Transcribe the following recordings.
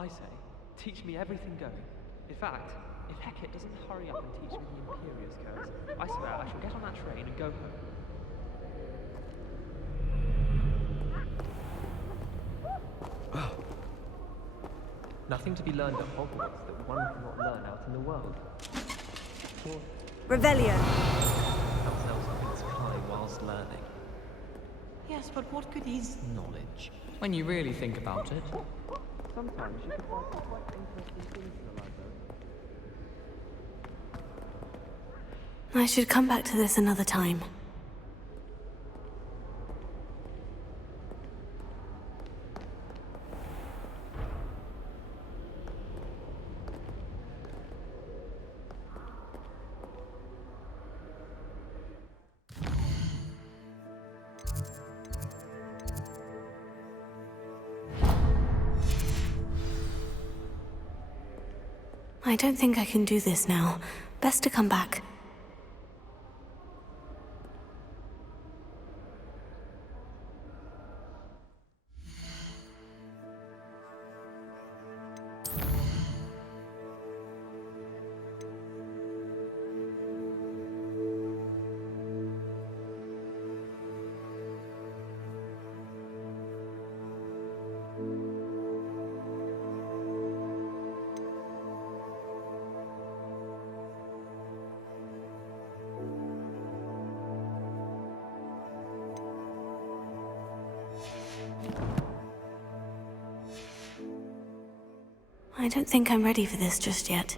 I say, teach me everything going. In fact, if Hecate doesn't hurry up and teach me the Imperious curse, I swear I shall get on that train and go home. Nothing to be learned at Hogwarts that one cannot learn out in the world. Revelio. Ourselves against Kai whilst learning. Yes, but what good is knowledge, when you really think about it? Sometimes you can find some quite interesting things in the library. I should come back to this another time. I don't think I can do this now. Best to come back. I don't think I'm ready for this just yet.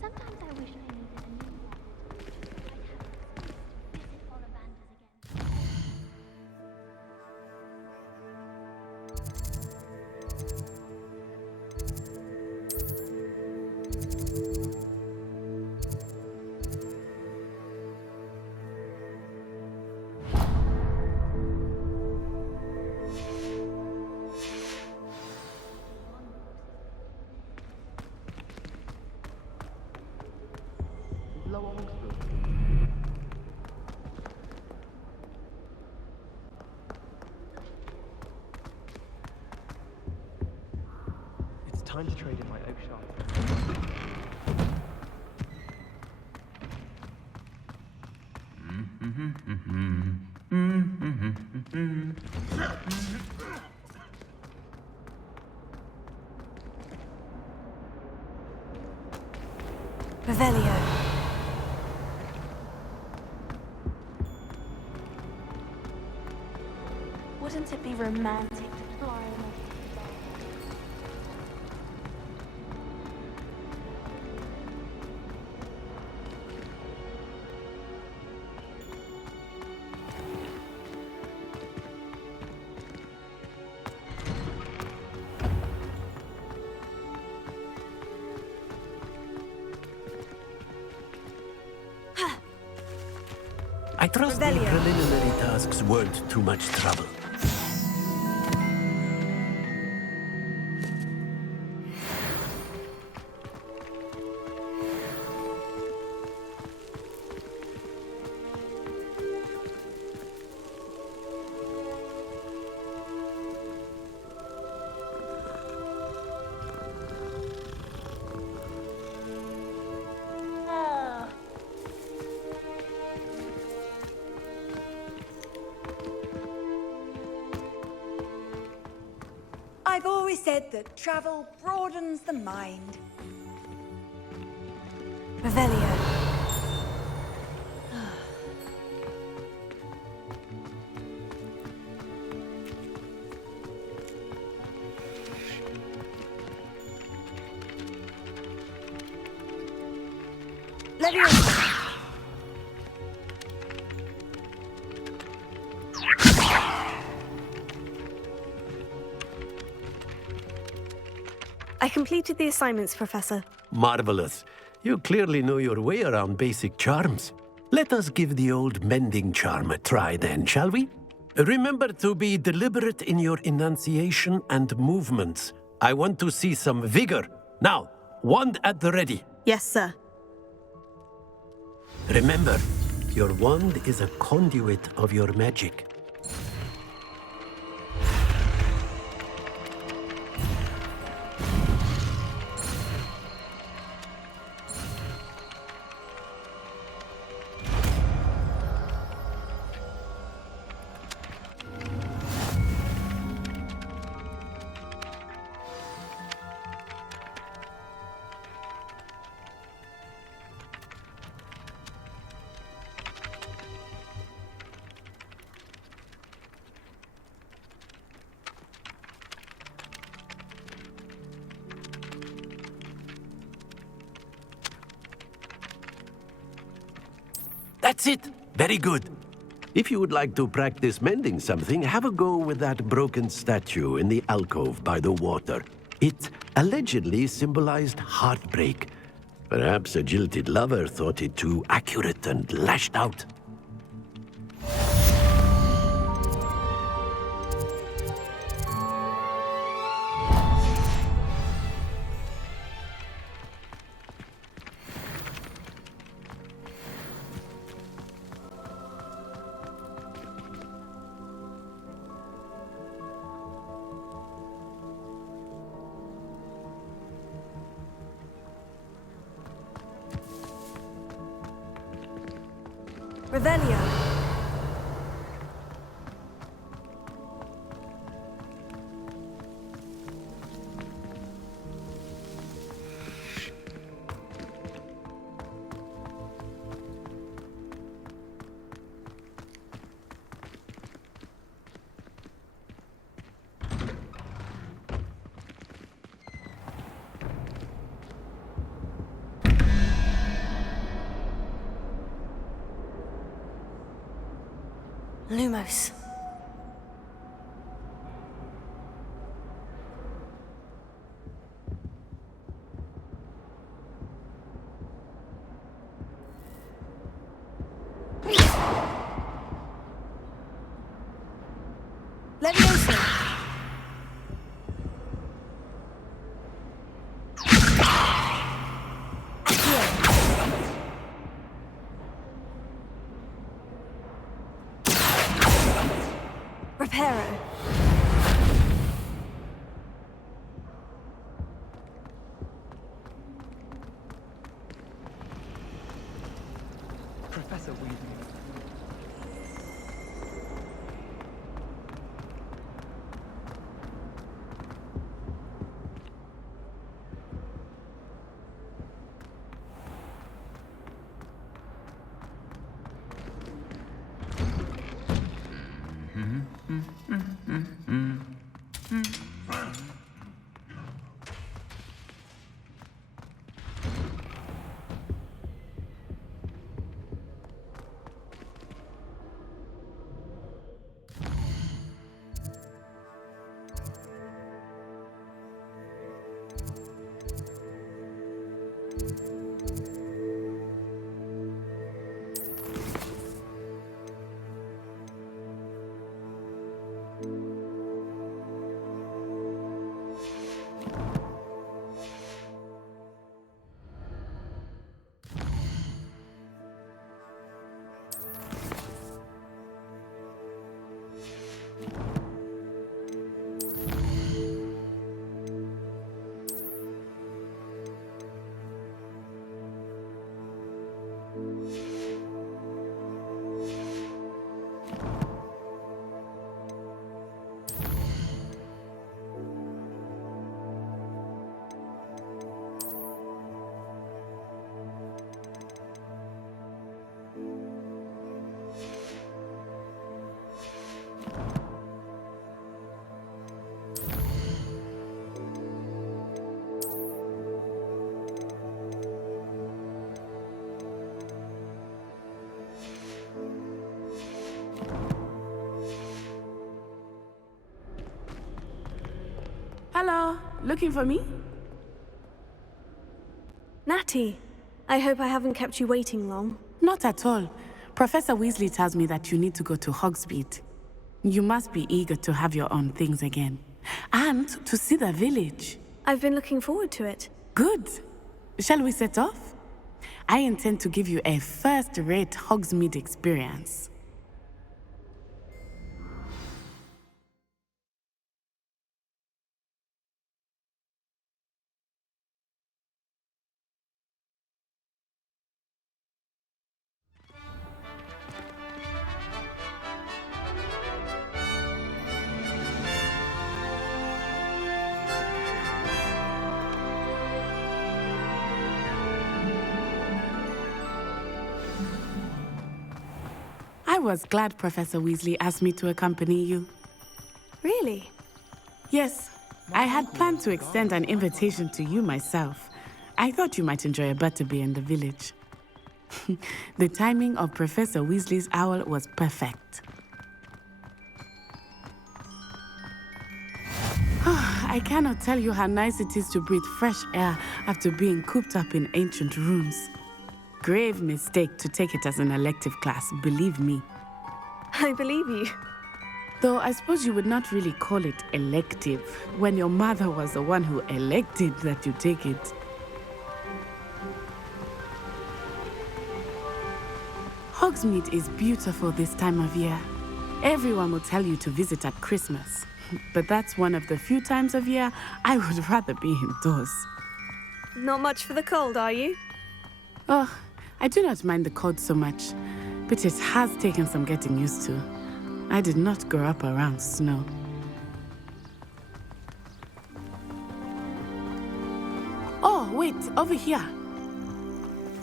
Sometimes I wish I needed a new wand. I'd have an excuse to visit Ollivanders again. Lower Oxford. It's time to trade in my oak shard. Revelio. Wouldn't it be romantic to fly on a I trust the Revelio. preliminary tasks weren't too much trouble. I've always said that travel broadens the mind. Revelio. Leviosa. I completed the assignments, Professor. Marvelous. You clearly know your way around basic charms. Let us give the old mending charm a try then, shall we? Remember to be deliberate in your enunciation and movements. I want to see some vigor. Now, wand at the ready. Yes, sir. Remember, your wand is a conduit of your magic. That's it. Very good. If you would like to practice mending something, have a go with that broken statue in the alcove by the water. It allegedly symbolized heartbreak. Perhaps a jilted lover thought it too accurate and lashed out. Revelio. Lumos. Leviosa. Reparo. Professor Weasley. Hello, looking for me? Natty, I hope I haven't kept you waiting long. Not at all. Professor Weasley tells me that you need to go to Hogsmeade. You must be eager to have your own things again. And to see the village. I've been looking forward to it. Good. Shall we set off? I intend to give you a first-rate Hogsmeade experience. I was glad Professor Weasley asked me to accompany you. Really? Yes, I had planned to extend an invitation to you myself. I thought you might enjoy a butterbeer in the village. The timing of Professor Weasley's owl was perfect. I cannot tell you how nice it is to breathe fresh air after being cooped up in ancient rooms. Grave mistake to take it as an elective class, believe me. I believe you. Though I suppose you would not really call it elective when your mother was the one who elected that you take it. Hogsmeade is beautiful this time of year. Everyone will tell you to visit at Christmas. But that's one of the few times of year I would rather be indoors. Not much for the cold, are you? Oh, I do not mind the cold so much, but it has taken some getting used to. I did not grow up around snow. Oh, wait, over here.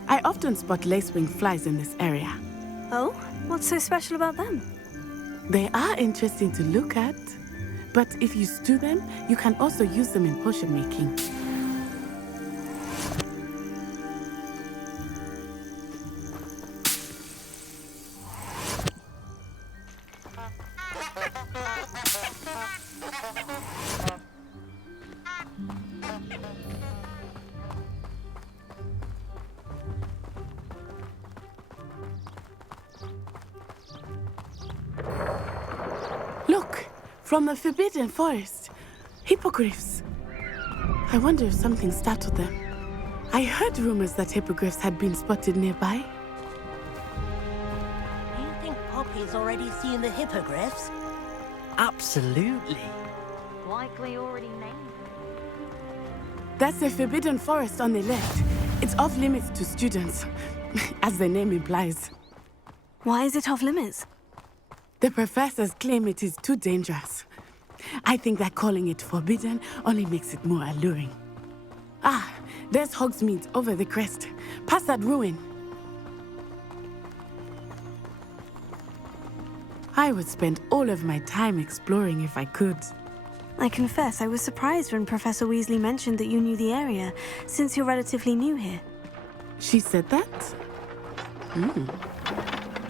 I often spot lacewing flies in this area. Oh? What's so special about them? They are interesting to look at, but if you stew them, you can also use them in potion making. Look, from the Forbidden Forest, hippogriffs. I wonder if something startled them. I heard rumors that hippogriffs had been spotted nearby. Do you think Poppy's already seen the hippogriffs? Absolutely. Likely already named. That's the Forbidden Forest on the left. It's off limits to students, as the name implies. Why is it off limits? The professors claim it is too dangerous. I think that calling it forbidden only makes it more alluring. Ah, there's Hogsmeade over the crest, past that ruin. I would spend all of my time exploring if I could. I confess I was surprised when Professor Weasley mentioned that you knew the area, since you're relatively new here. She said that?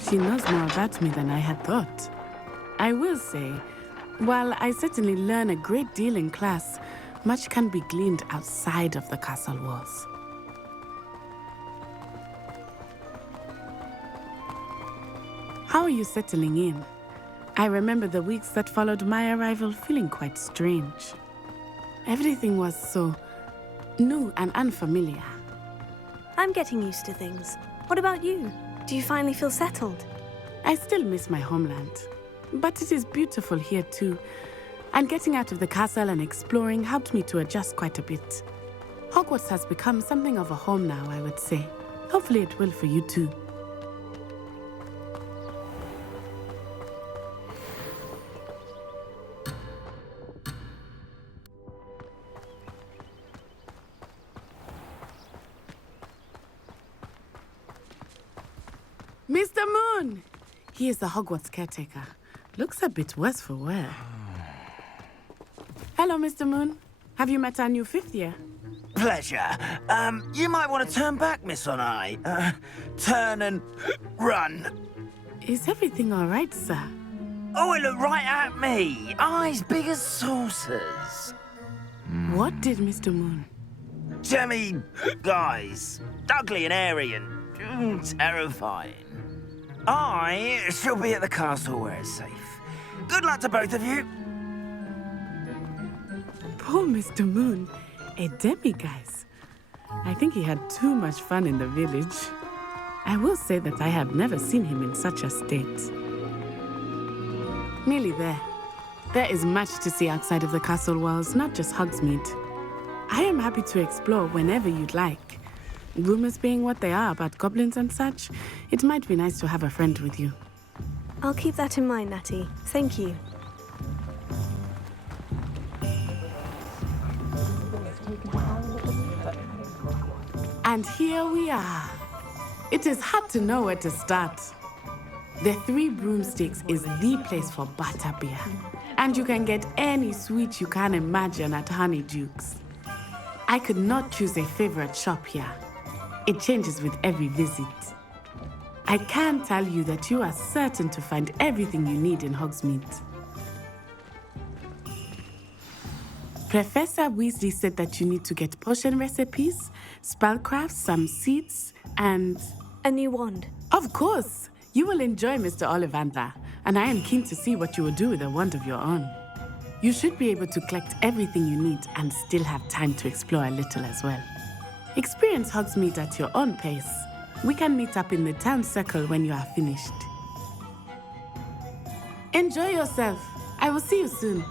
She knows more about me than I had thought. I will say, while I certainly learn a great deal in class, much can be gleaned outside of the castle walls. How are you settling in? I remember the weeks that followed my arrival feeling quite strange. Everything was so new and unfamiliar. I'm getting used to things. What about you? Do you finally feel settled? I still miss my homeland, but it is beautiful here too. And getting out of the castle and exploring helped me to adjust quite a bit. Hogwarts has become something of a home now, I would say. Hopefully it will for you too. Mr. Moon! He is the Hogwarts caretaker. Looks a bit worse for wear. Hello, Mr. Moon. Have you met our new fifth year? Pleasure. You might want to turn back, Miss On-Eye. Turn and run. Is everything all right, sir? Oh, it looked right at me. Eyes big as saucers. What did Mr. Moon? Jemmy guys. Ugly and airy and terrifying. I shall be at the castle where it's safe. Good luck to both of you. Poor Mr. Moon. A demiguise. I think he had too much fun in the village. I will say that I have never seen him in such a state. Nearly there. There is much to see outside of the castle walls, not just Hogsmeade. I am happy to explore whenever you'd like. Rumors being what they are about goblins and such, it might be nice to have a friend with you. I'll keep that in mind, Natty. Thank you. And here we are. It is hard to know where to start. The Three Broomsticks is the place for butterbeer. And you can get any sweet you can imagine at Honeydukes. I could not choose a favorite shop here. It changes with every visit. I can tell you that you are certain to find everything you need in Hogsmeade. Professor Weasley said that you need to get potion recipes, spellcrafts, some seeds, and... A new wand. Of course! You will enjoy Mr. Ollivander, and I am keen to see what you will do with a wand of your own. You should be able to collect everything you need and still have time to explore a little as well. Experience Hogsmeade at your own pace. We can meet up in the town circle when you are finished. Enjoy yourself. I will see you soon.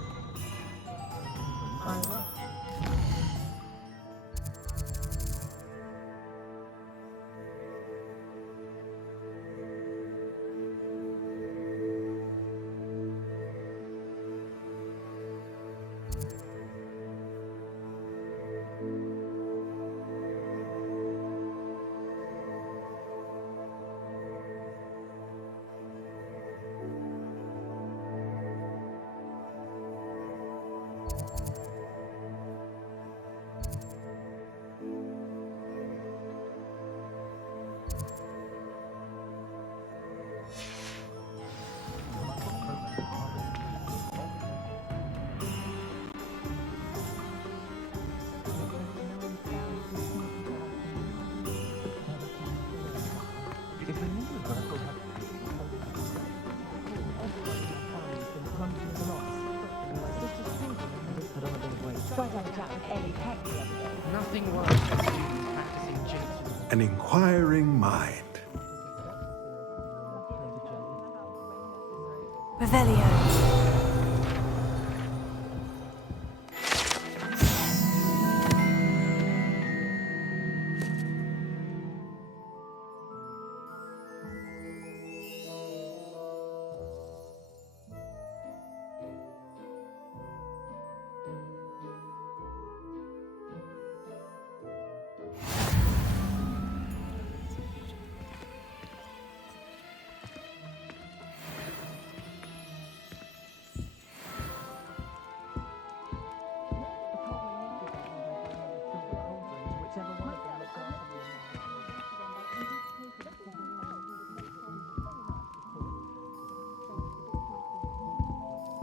Nothing worse than students practicing jinx. An inquiring mind. Revelio.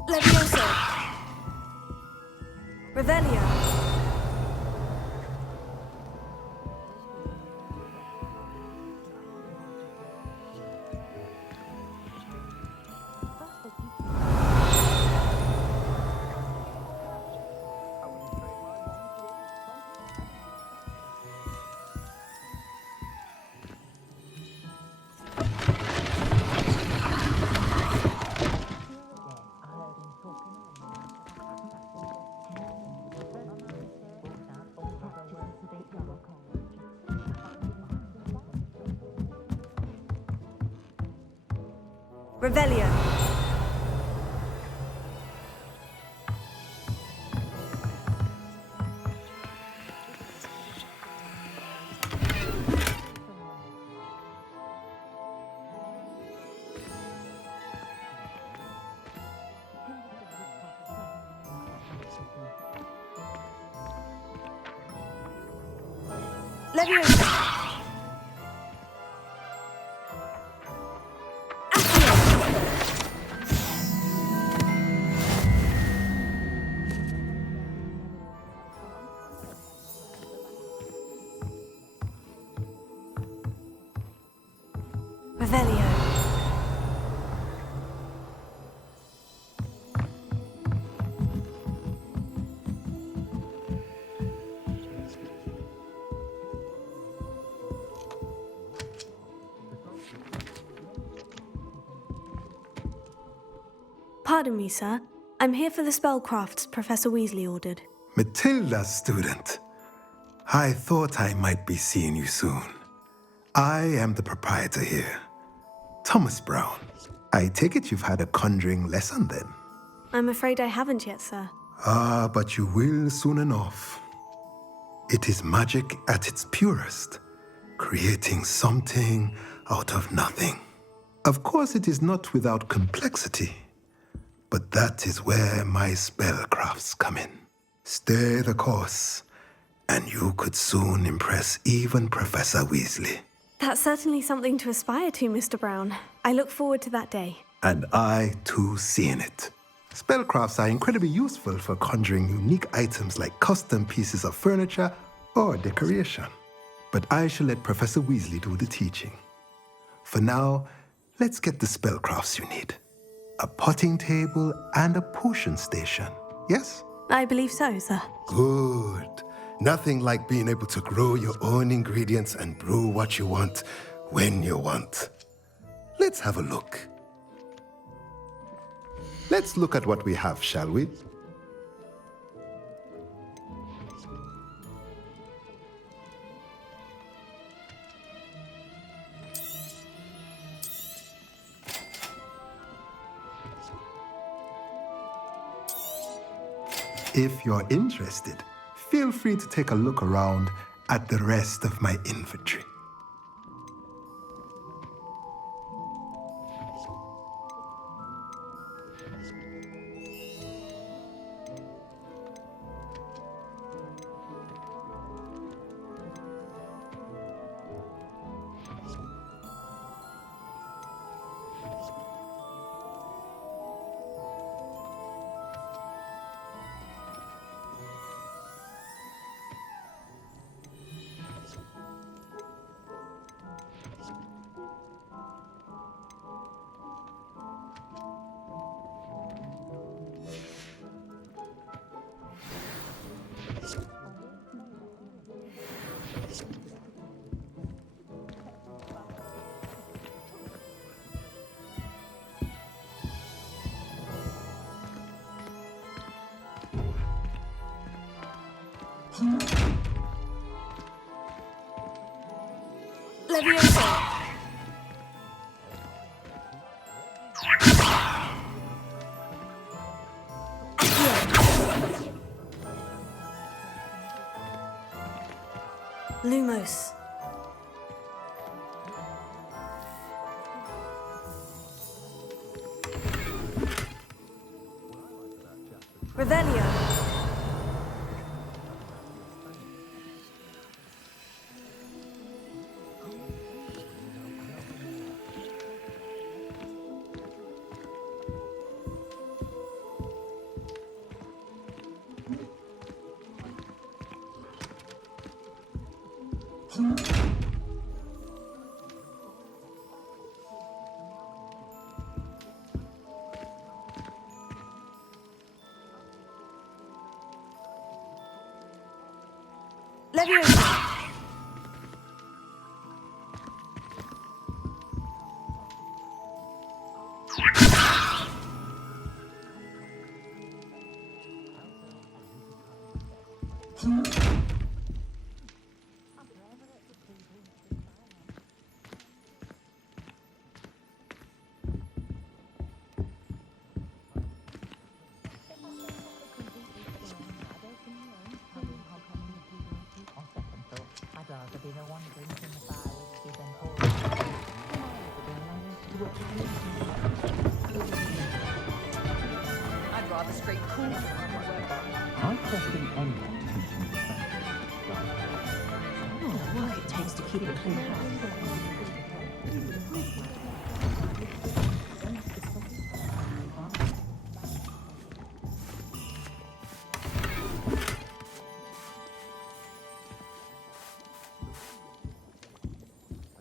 Levioso. Revelio. Revelio. Leviosa. Revelio. Pardon me, sir. I'm here for the spellcrafts Professor Weasley ordered. Matilda, student. I thought I might be seeing you soon. I am the proprietor here, Thomas Brown. I take it you've had a conjuring lesson then? I'm afraid I haven't yet, sir. Ah, but you will soon enough. It is magic at its purest, creating something out of nothing. Of course, it is not without complexity, but that is where my spellcrafts come in. Stay the course, and you could soon impress even Professor Weasley. That's certainly something to aspire to, Mr. Brown. I look forward to that day. And I, too, seeing it. Spellcrafts are incredibly useful for conjuring unique items like custom pieces of furniture or decoration. But I shall let Professor Weasley do the teaching. For now, let's get the spellcrafts you need. A potting table and a potion station, yes? I believe so, sir. Good. Nothing like being able to grow your own ingredients and brew what you want when you want. Let's have a look. Let's look at what we have, shall we? If you're interested, feel free to take a look around at the rest of my inventory. Leviosa! Lumos. Revelio. Leviosa. I'd rather straight cool. I question anyone teaching the The work it takes to keep a clean house.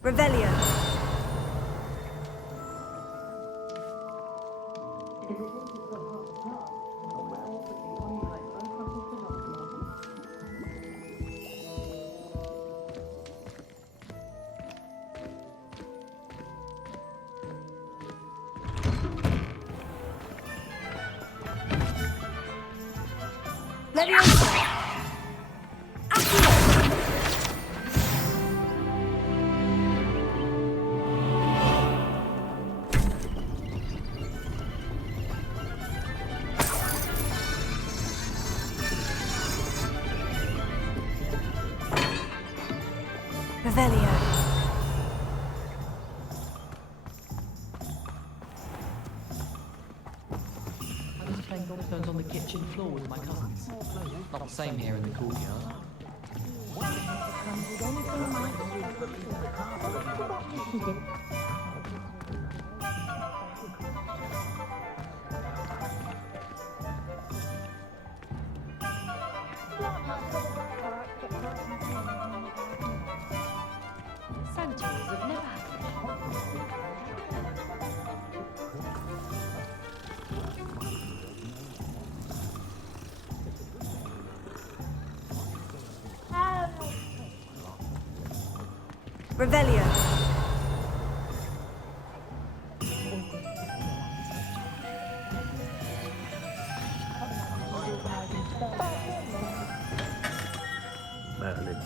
Revelio. Leviosa. Revelio. I was playing gobstones on the kitchen floor with my cousins. Not the same here in the courtyard. Centaurs have never had Revelio. Merlin.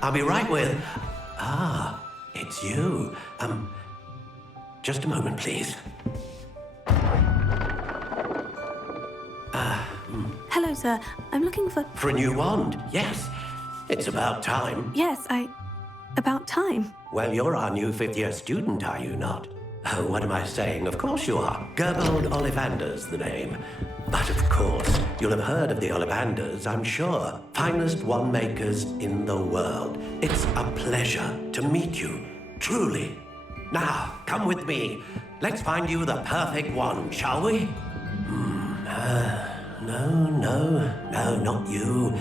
I'll be right with... Ah, it's you. Just a moment, please. Hello, sir. I'm looking for... For a new wand, yes. It's about time. Yes, about time. Well, you're our new fifth-year student, are you not? Oh, what am I saying? Of course you are. Gerbold Ollivander's the name. But of course, you'll have heard of the Ollivanders, I'm sure. Finest wand makers in the world. It's a pleasure to meet you, truly. Now, come with me. Let's find you the perfect wand, shall we? No, not you.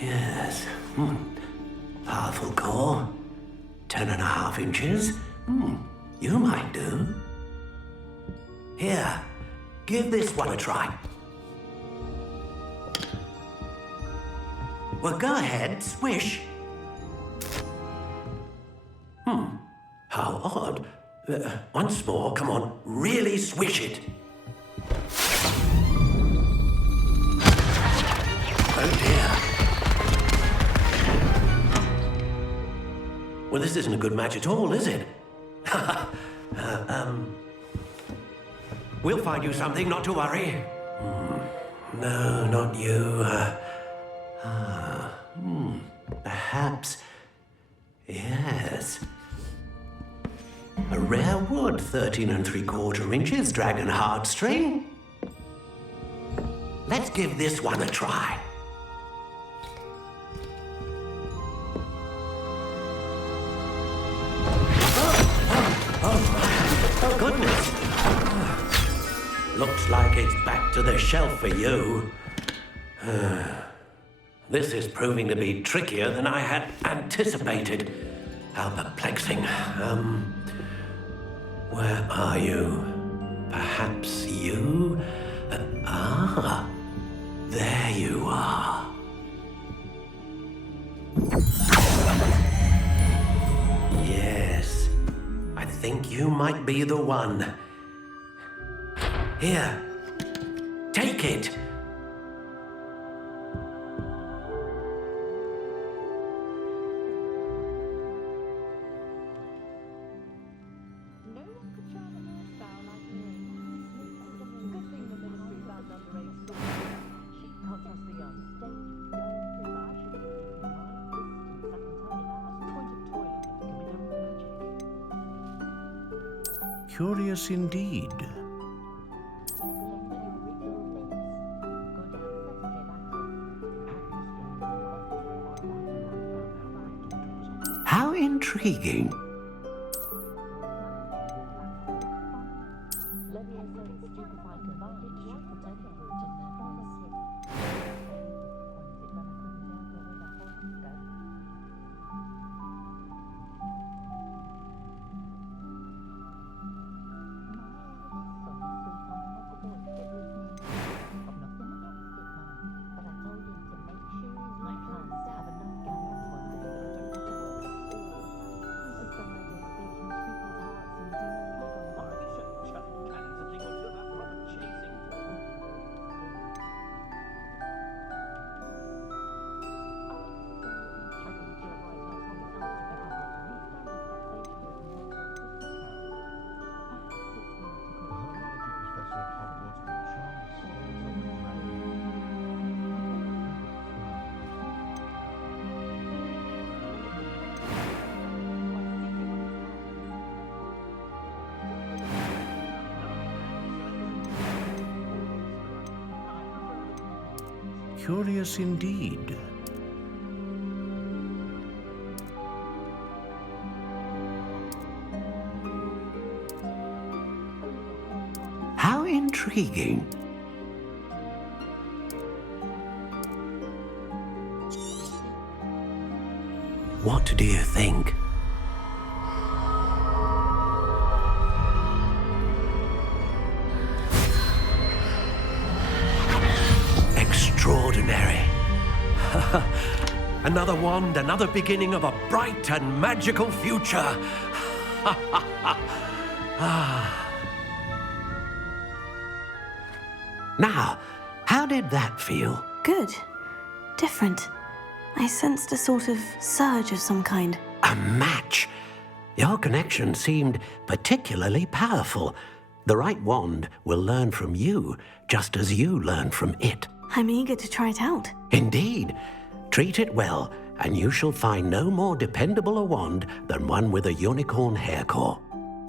Yes. Powerful core. 10.5 inches. You might do. Here, give this one a try. Well, go ahead, swish. How odd. Once more, come on, really swish it. Oh dear. Well, this isn't a good match at all, is it? We'll find you something, not to worry. No, not you. Perhaps. Yes. A rare wood, 13 3/4 inches, dragon heartstring. Let's give this one a try. Oh, goodness. Looks like it's back to the shelf for you. This is proving to be trickier than I had anticipated. How perplexing. Where are you? Perhaps you? There you are. Yes, I think you might be the one. Here, take it. Curious indeed. intriguing. Curious indeed. How intriguing. What do you think? Extraordinary. Another wand, another beginning of a bright and magical future. Now, how did that feel? Good. Different. I sensed a sort of surge of some kind. A match. Your connection seemed particularly powerful. The right wand will learn from you, just as you learn from it. I'm eager to try it out. Indeed. Treat it well, and you shall find no more dependable a wand than one with a unicorn hair core.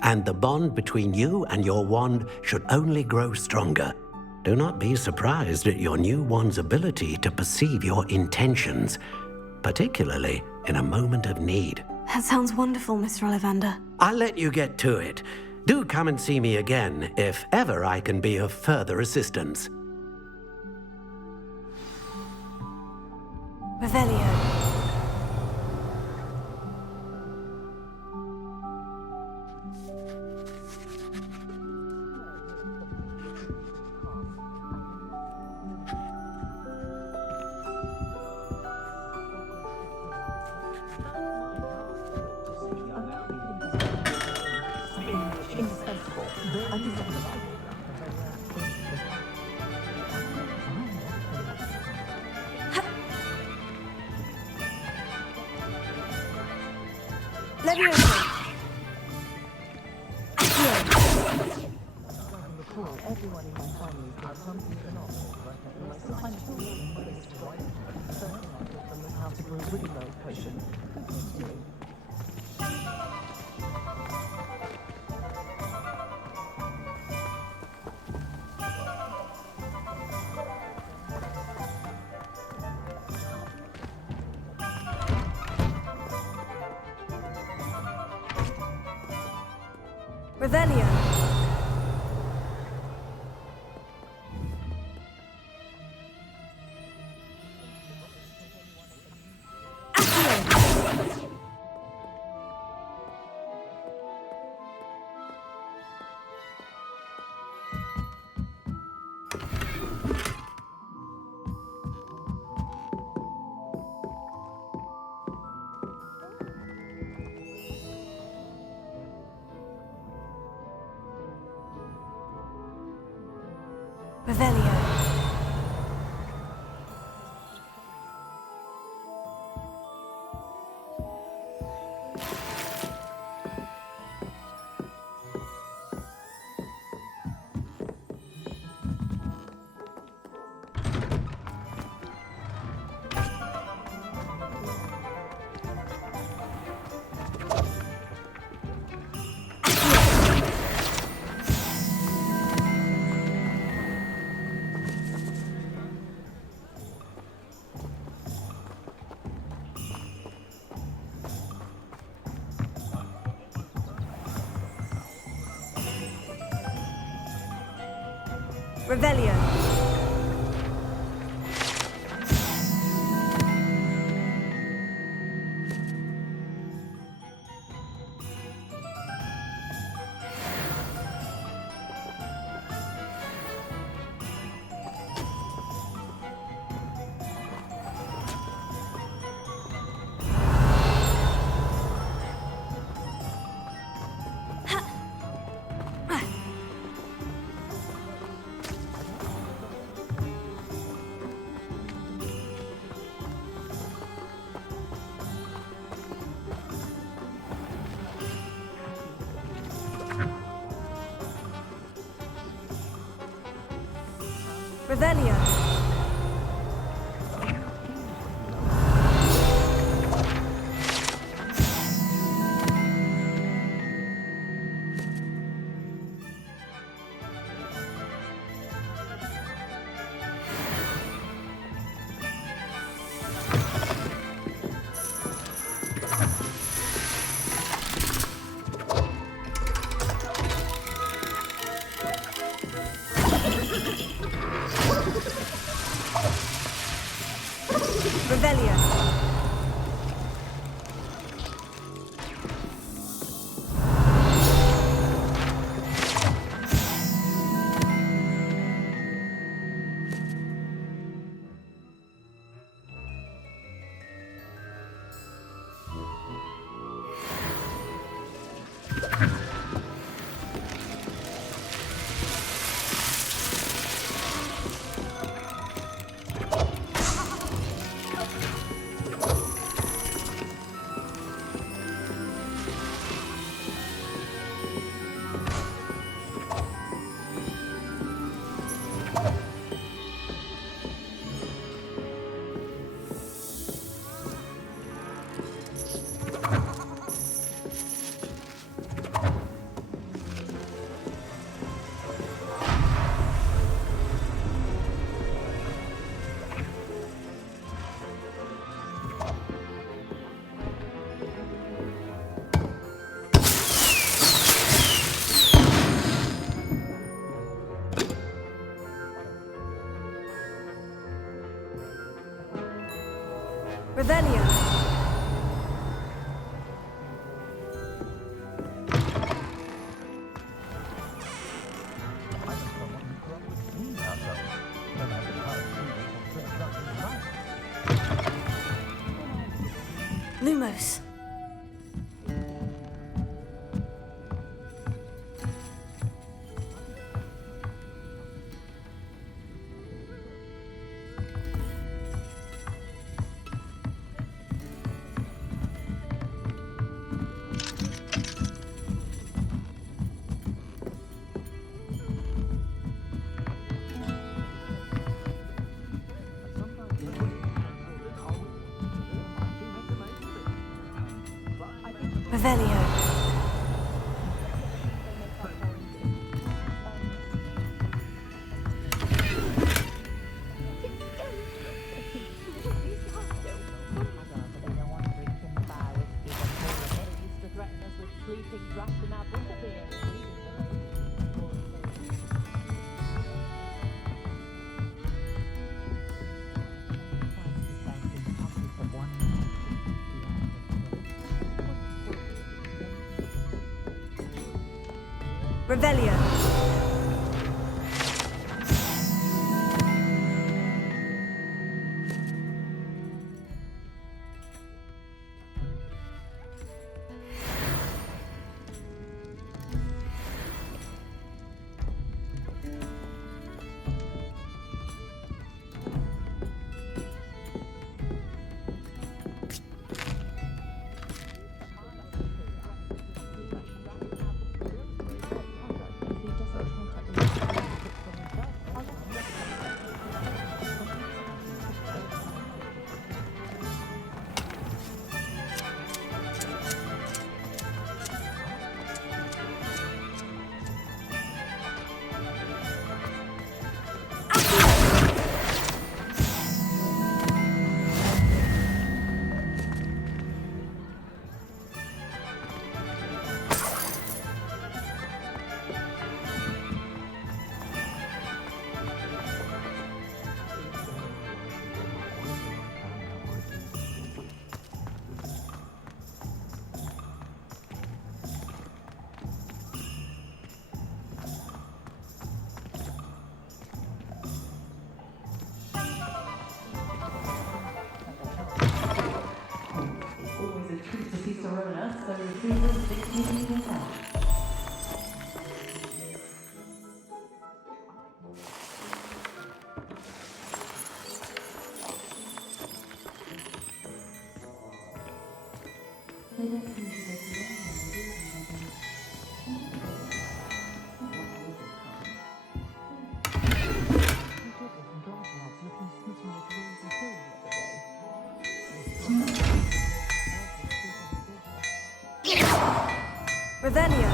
And the bond between you and your wand should only grow stronger. Do not be surprised at your new wand's ability to perceive your intentions, particularly in a moment of need. That sounds wonderful, Mr. Ollivander. I'll let you get to it. Do come and see me again if ever I can be of further assistance. Revelio. Revelio. Revelio. Revelio. Revelio. Revelio. Revelio. Lumos. Revelio. Revelio. If he doesn't Revelio.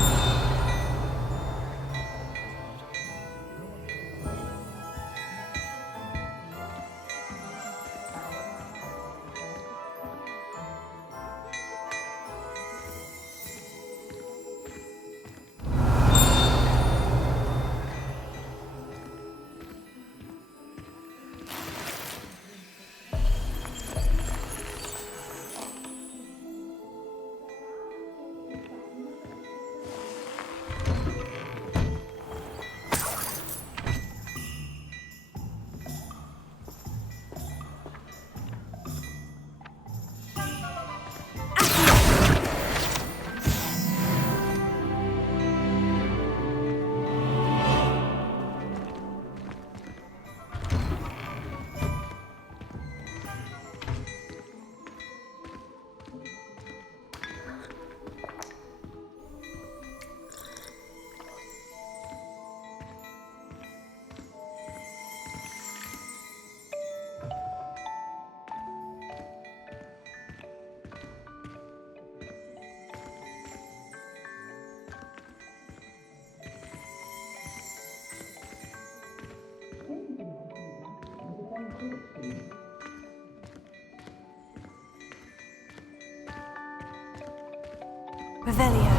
Revelio.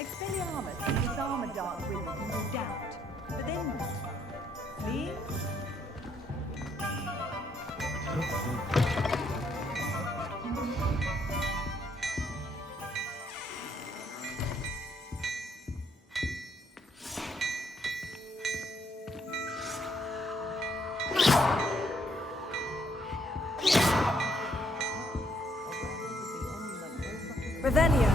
Expelliarmus and his armor dark ring, no doubt. But then what? Fleeing? Revelio.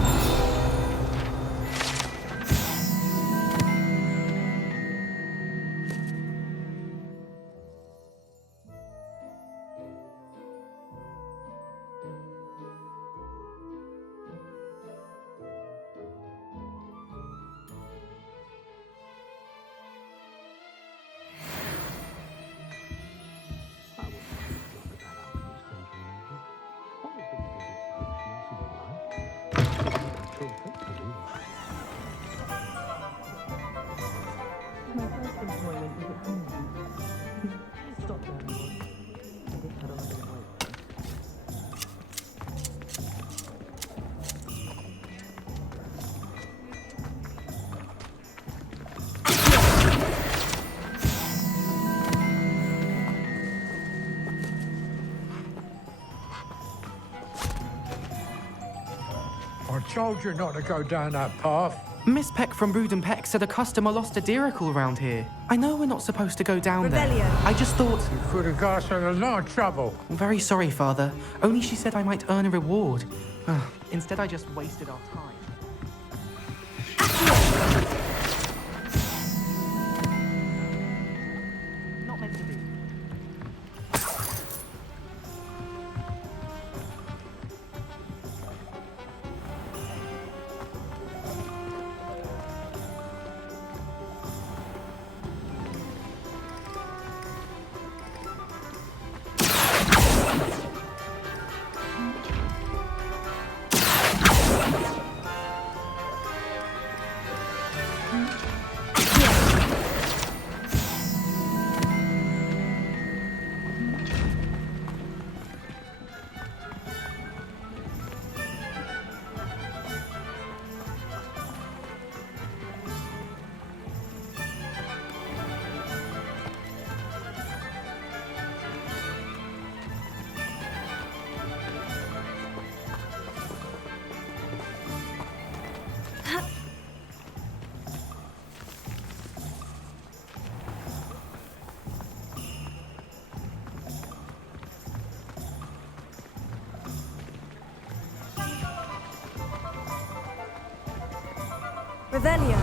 I told you not to go down that path. Miss Peck from Brood and Peck said a customer lost a deeracle around here. I know we're not supposed to go down there. Revelio. I just thought... You could have got us in a lot of trouble. I'm very sorry, Father. Only she said I might earn a reward. Instead, I just wasted our time. Not meant to be. Revelio.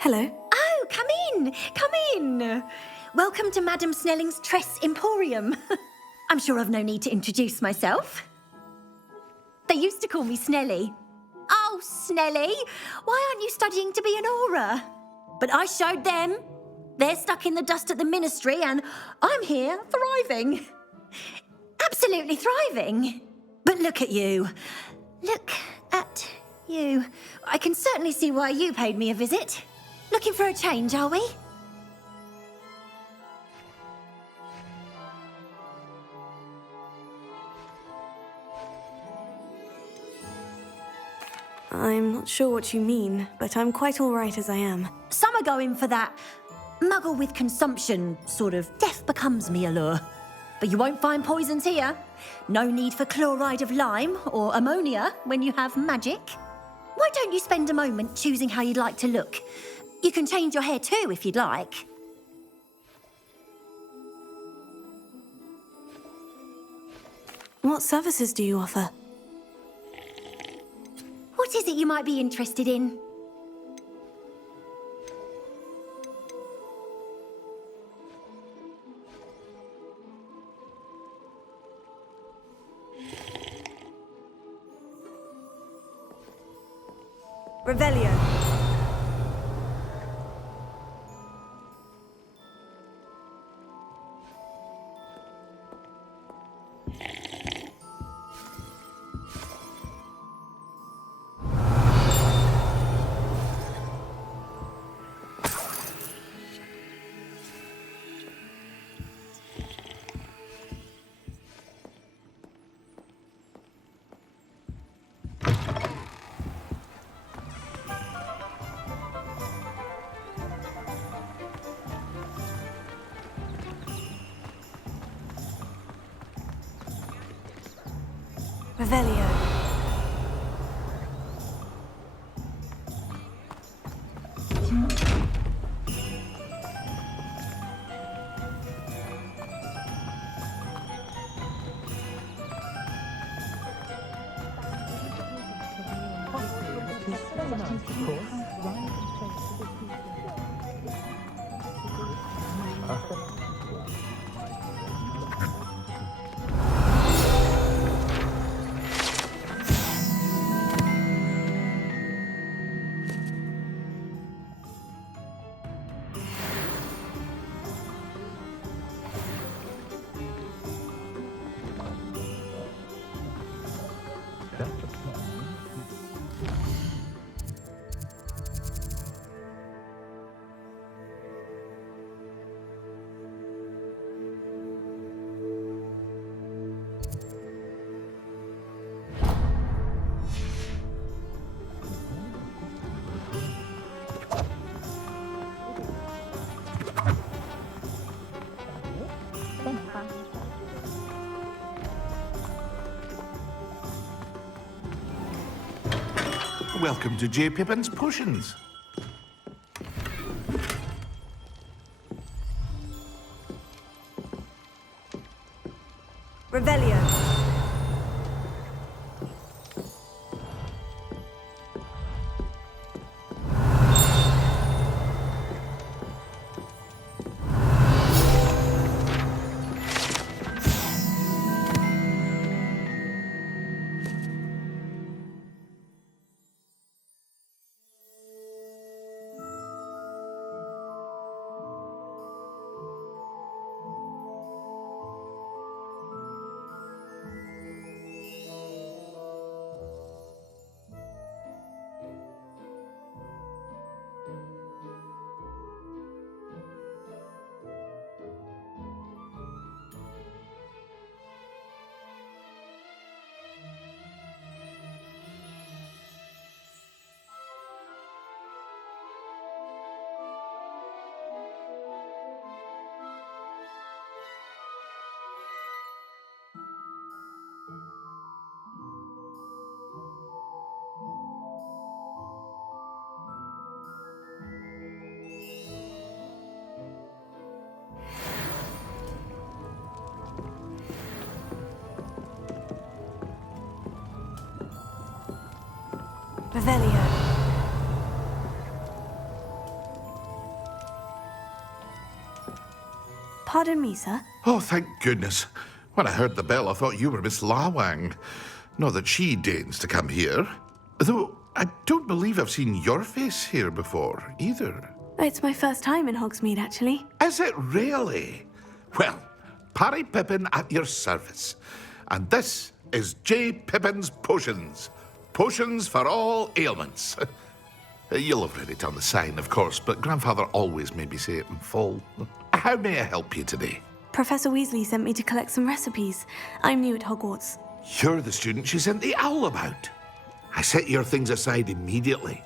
Hello. Oh, come in, come in. Welcome to Madame Snelling's Tress Emporium. I'm sure I've no need to introduce myself. They used to call me Snelly. Oh, Snelly, why aren't you studying to be an aura? But I showed them. They're stuck in the dust at the ministry and I'm here thriving. Absolutely thriving. But look at you. Look at you. I can certainly see why you paid me a visit. Looking for a change, are we? I'm not sure what you mean, but I'm quite all right as I am. Some are going for that muggle with consumption, sort of death becomes me allure. But you won't find poisons here. No need for chloride of lime or ammonia when you have magic. Why don't you spend a moment choosing how you'd like to look? You can change your hair too if you'd like. What services do you offer? What is it you might be interested in? Revelio. Revelio. Welcome to J. Pippin's Potions. Revelio. Revelio. Pardon me, sir. Oh, thank goodness. When I heard the bell, I thought you were Miss Lawang. Not that she deigns to come here. Though I don't believe I've seen your face here before, either. It's my first time in Hogsmeade, actually. Is it really? Well, Parry Pippin at your service. And this is J. Pippin's Potions. Potions for all ailments. You'll have read it on the sign, of course, but Grandfather always made me say it in full. How may I help you today? Professor Weasley sent me to collect some recipes. I'm new at Hogwarts. You're the student she sent the owl about. I set your things aside immediately.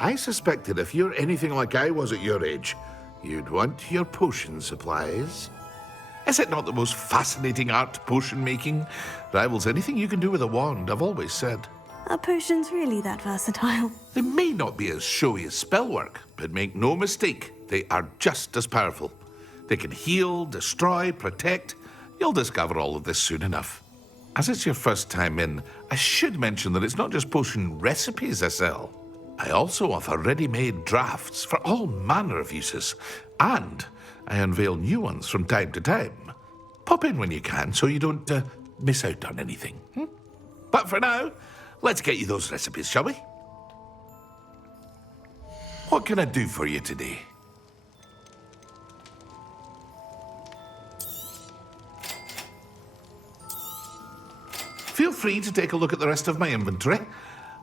I suspected if you're anything like I was at your age, you'd want your potion supplies. Is it not the most fascinating art, potion making? Rivals anything you can do with a wand, I've always said. Are potions really that versatile? They may not be as showy as spellwork, but make no mistake, they are just as powerful. They can heal, destroy, protect. You'll discover all of this soon enough. As it's your first time in, I should mention that it's not just potion recipes I sell. I also offer ready-made drafts for all manner of uses, and I unveil new ones from time to time. Pop in when you can so you don't miss out on anything. But for now, let's get you those recipes, shall we? What can I do for you today? Feel free to take a look at the rest of my inventory,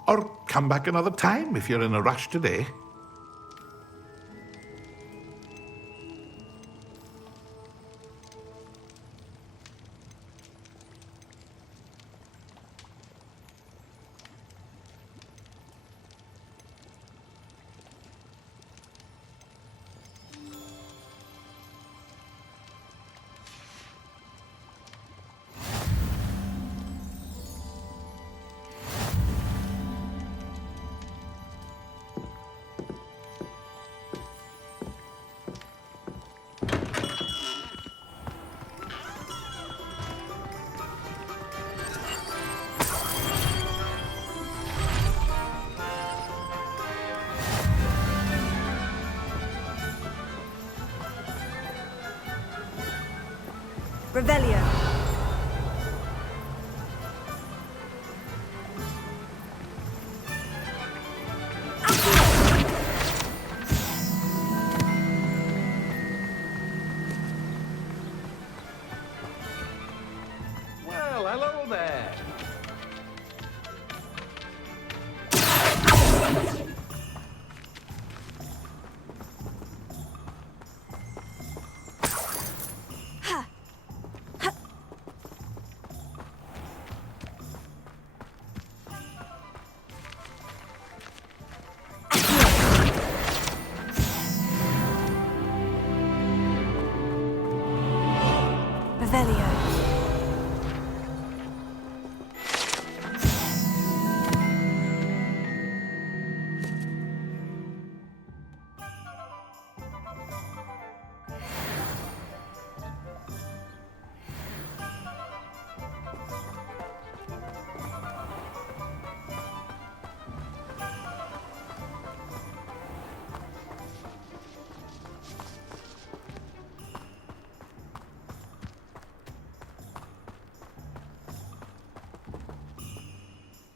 or come back another time if you're in a rush today. Revelio. Well, hello there. Revelio.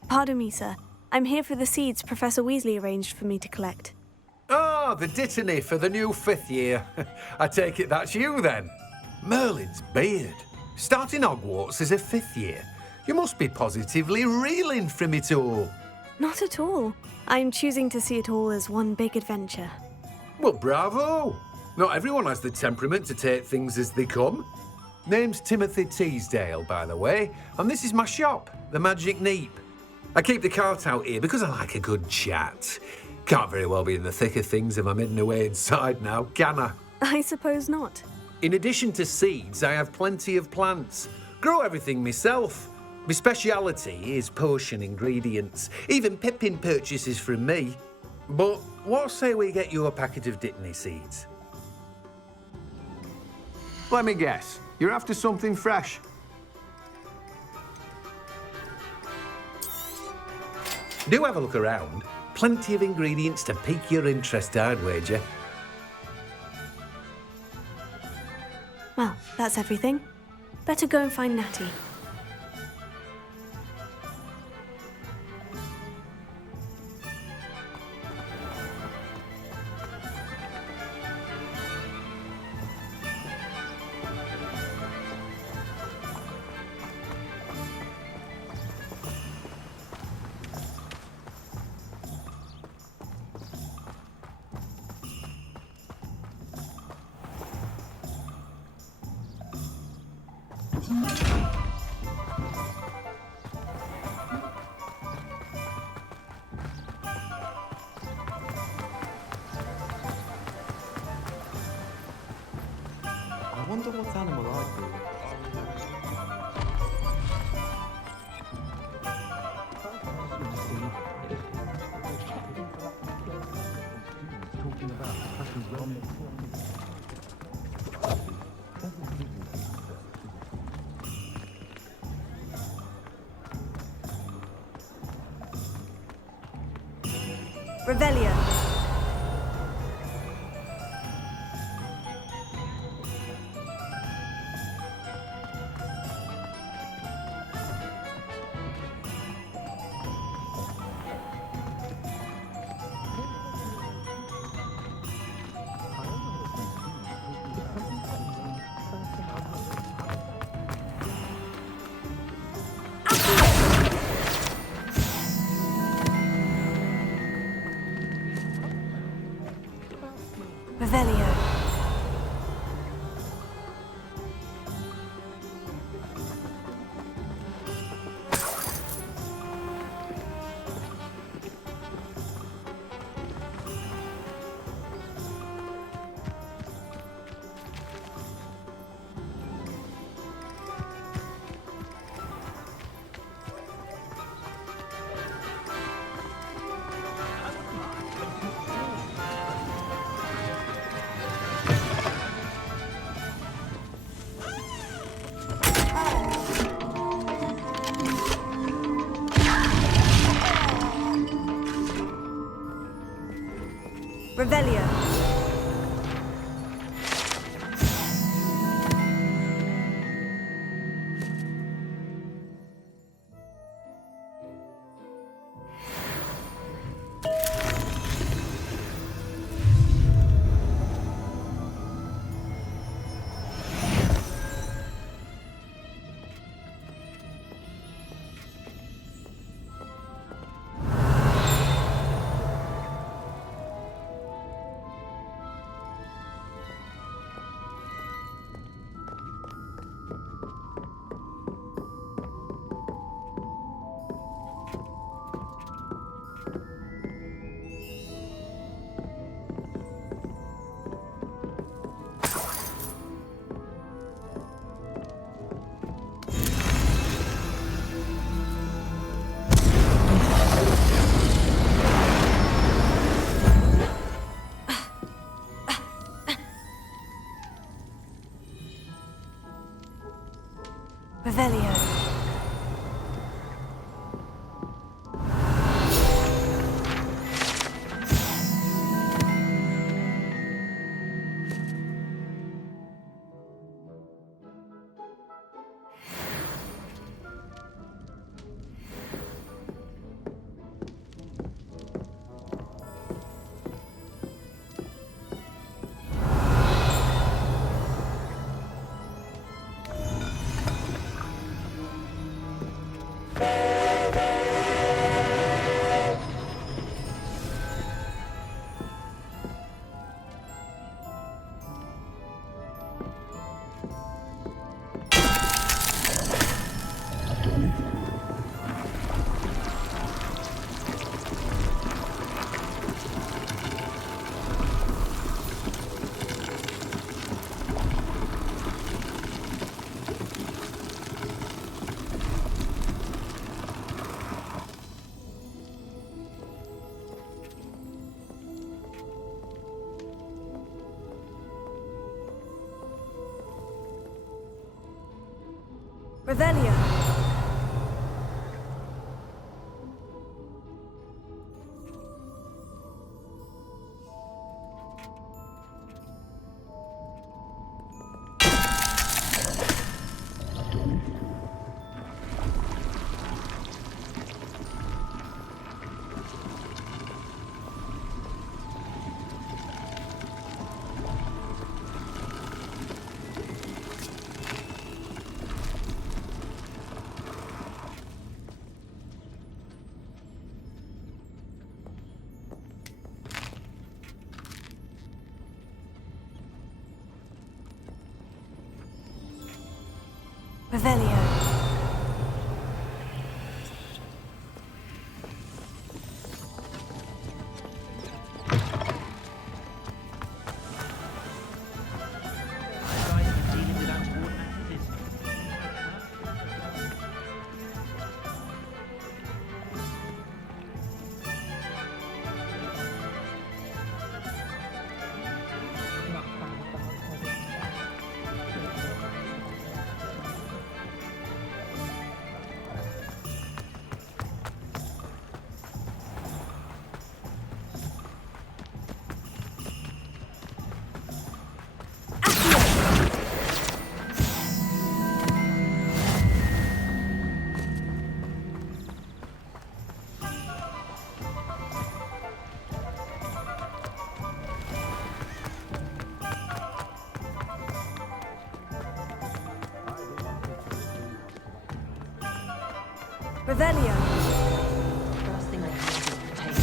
Pardon me, sir. I'm here for the seeds Professor Weasley arranged for me to collect. Oh, the dittany for the new 5th year. I take it that's you, then. Merlin's beard. Starting Hogwarts as a 5th year. You must be positively reeling from it all. Not at all. I'm choosing to see it all as one big adventure. Well, bravo. Not everyone has the temperament to take things as they come. Name's Timothy Teasdale, by the way, and this is my shop, the Magic Neep. I keep the cart out here because I like a good chat. Can't very well be in the thick of things if I'm hidden away inside now, can I? I suppose not. In addition to seeds, I have plenty of plants. Grow everything myself. My speciality is potion ingredients. Even Pippin purchases from me. But what say we get you a packet of Dittany seeds? Let me guess. You're after something fresh. Do have a look around. Plenty of ingredients to pique your interest, I'd wager. Well, that's everything. Better go and find Natty. I wonder what animal I'd be. Revelio. Revelio. Revelio. Revelio. Revelio. Revelio. Revelio. First thing I can do is potato.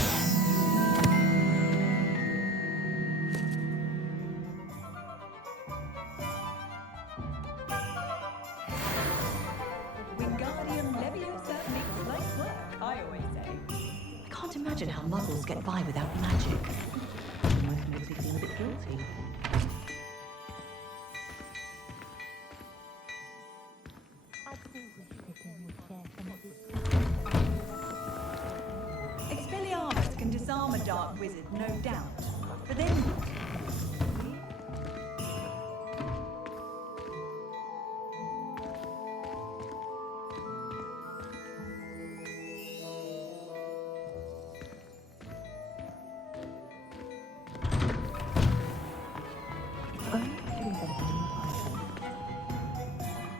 Wingardium Leviosa makes light work, I always say. I can't imagine how muggles get by without magic. Almost makes me feel a bit guilty. Expelliarmus can disarm a dark wizard, no doubt. But then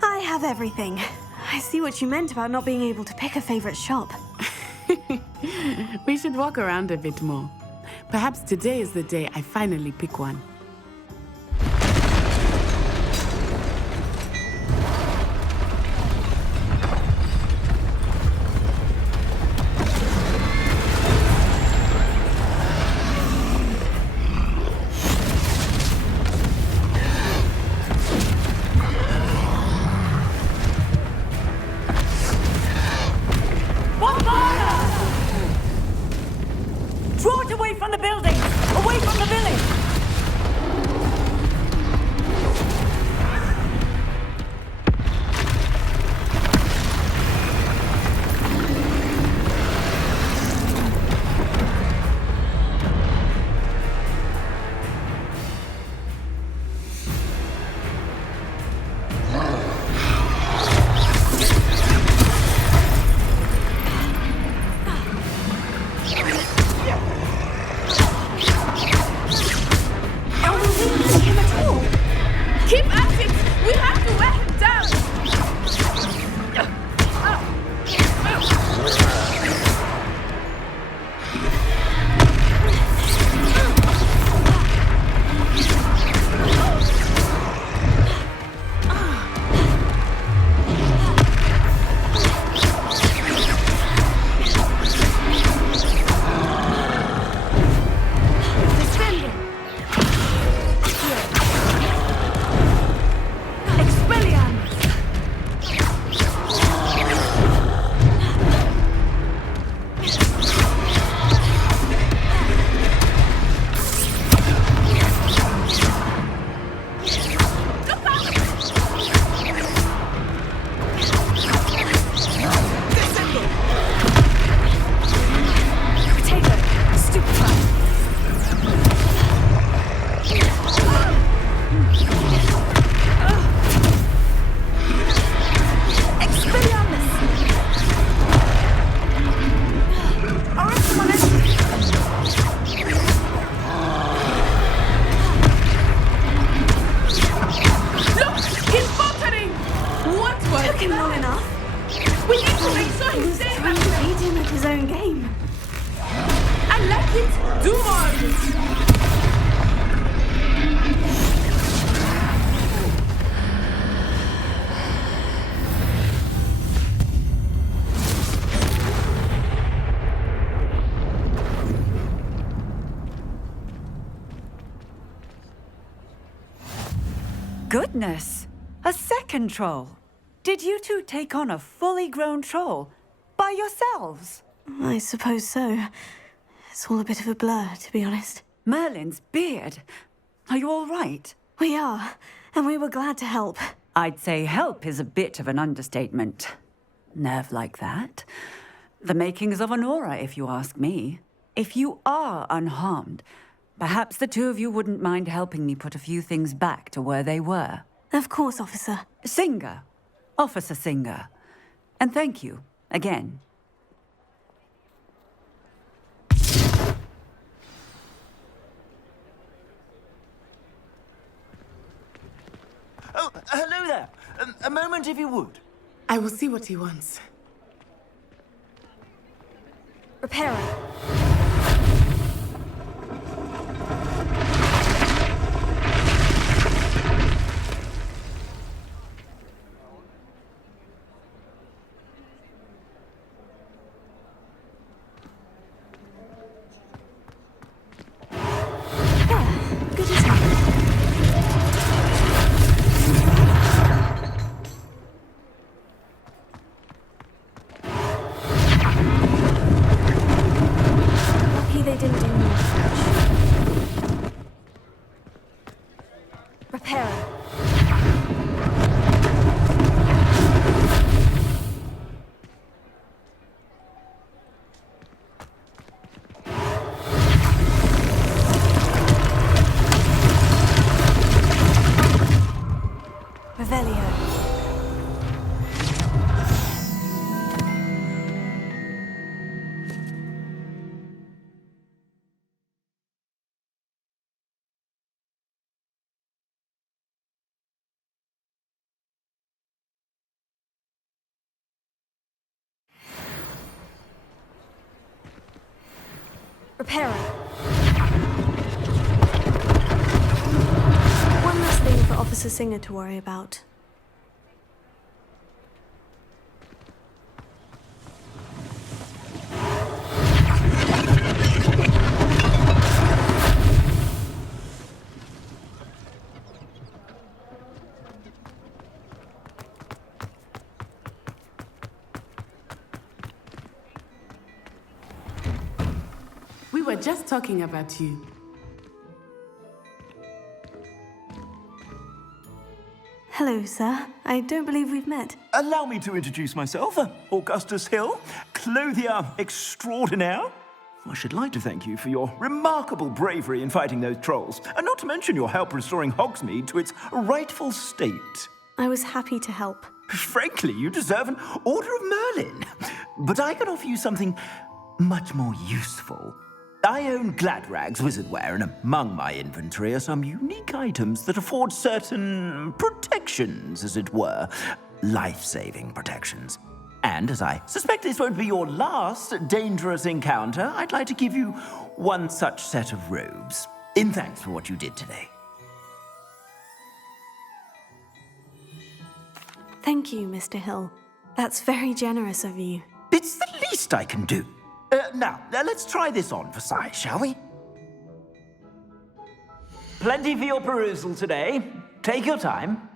I have everything. I see what you meant about not being able to pick a favorite shop. We should walk around a bit more. Perhaps today is the day I finally pick one. draw it away from the building! Away from the village! Keep at it! We have to wear him down! Long enough. We need to make sure he stays trying to beat him at his own game. I like it. Do more of it. Goodness! A second troll. Did you two take on a fully grown troll? By yourselves? I suppose so. It's all a bit of a blur, to be honest. Merlin's beard. Are you all right? We are, and we were glad to help. I'd say help is a bit of an understatement. Nerve like that. The makings of an aura, if you ask me. If you are unharmed, perhaps the two of you wouldn't mind helping me put a few things back to where they were. Of course, Officer. Singer. Officer Singer. And thank you, again. Oh, hello there. A moment, if you would. I will see what he wants. Repairer. Good as new. Lucky they didn't do more damage. Repairer. Revelio. Repairer. One less thing for Officer Singer to worry about. We were just talking about you. Hello, sir. I don't believe we've met. Allow me to introduce myself, Augustus Hill, clothier extraordinaire. I should like to thank you for your remarkable bravery in fighting those trolls, and not to mention your help restoring Hogsmeade to its rightful state. I was happy to help. Frankly, you deserve an Order of Merlin. But I can offer you something much more useful. I own Gladrag's wizardware, and among my inventory are some unique items that afford certain protections, as it were. Life-saving protections. And as I suspect this won't be your last dangerous encounter, I'd like to give you one such set of robes, in thanks for what you did today. Thank you, Mr. Hill. That's very generous of you. It's the least I can do. Now, let's try this on for size, shall we? Plenty for your perusal today. Take your time.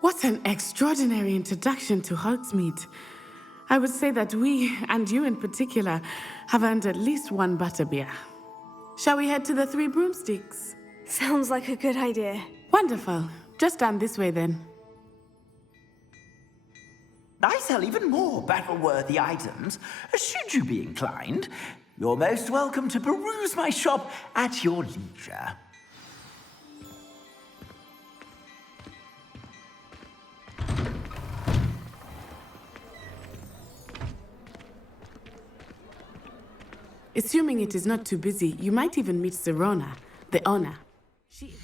What an extraordinary introduction to Hogsmeade. I would say that we, and you in particular, have earned at least one butterbeer. Shall we head to the Three Broomsticks? Sounds like a good idea. Wonderful. Just down this way then. I sell even more battle-worthy items. Should you be inclined, you're most welcome to peruse my shop at your leisure. Assuming it is not too busy, you might even meet Serona, the owner. She...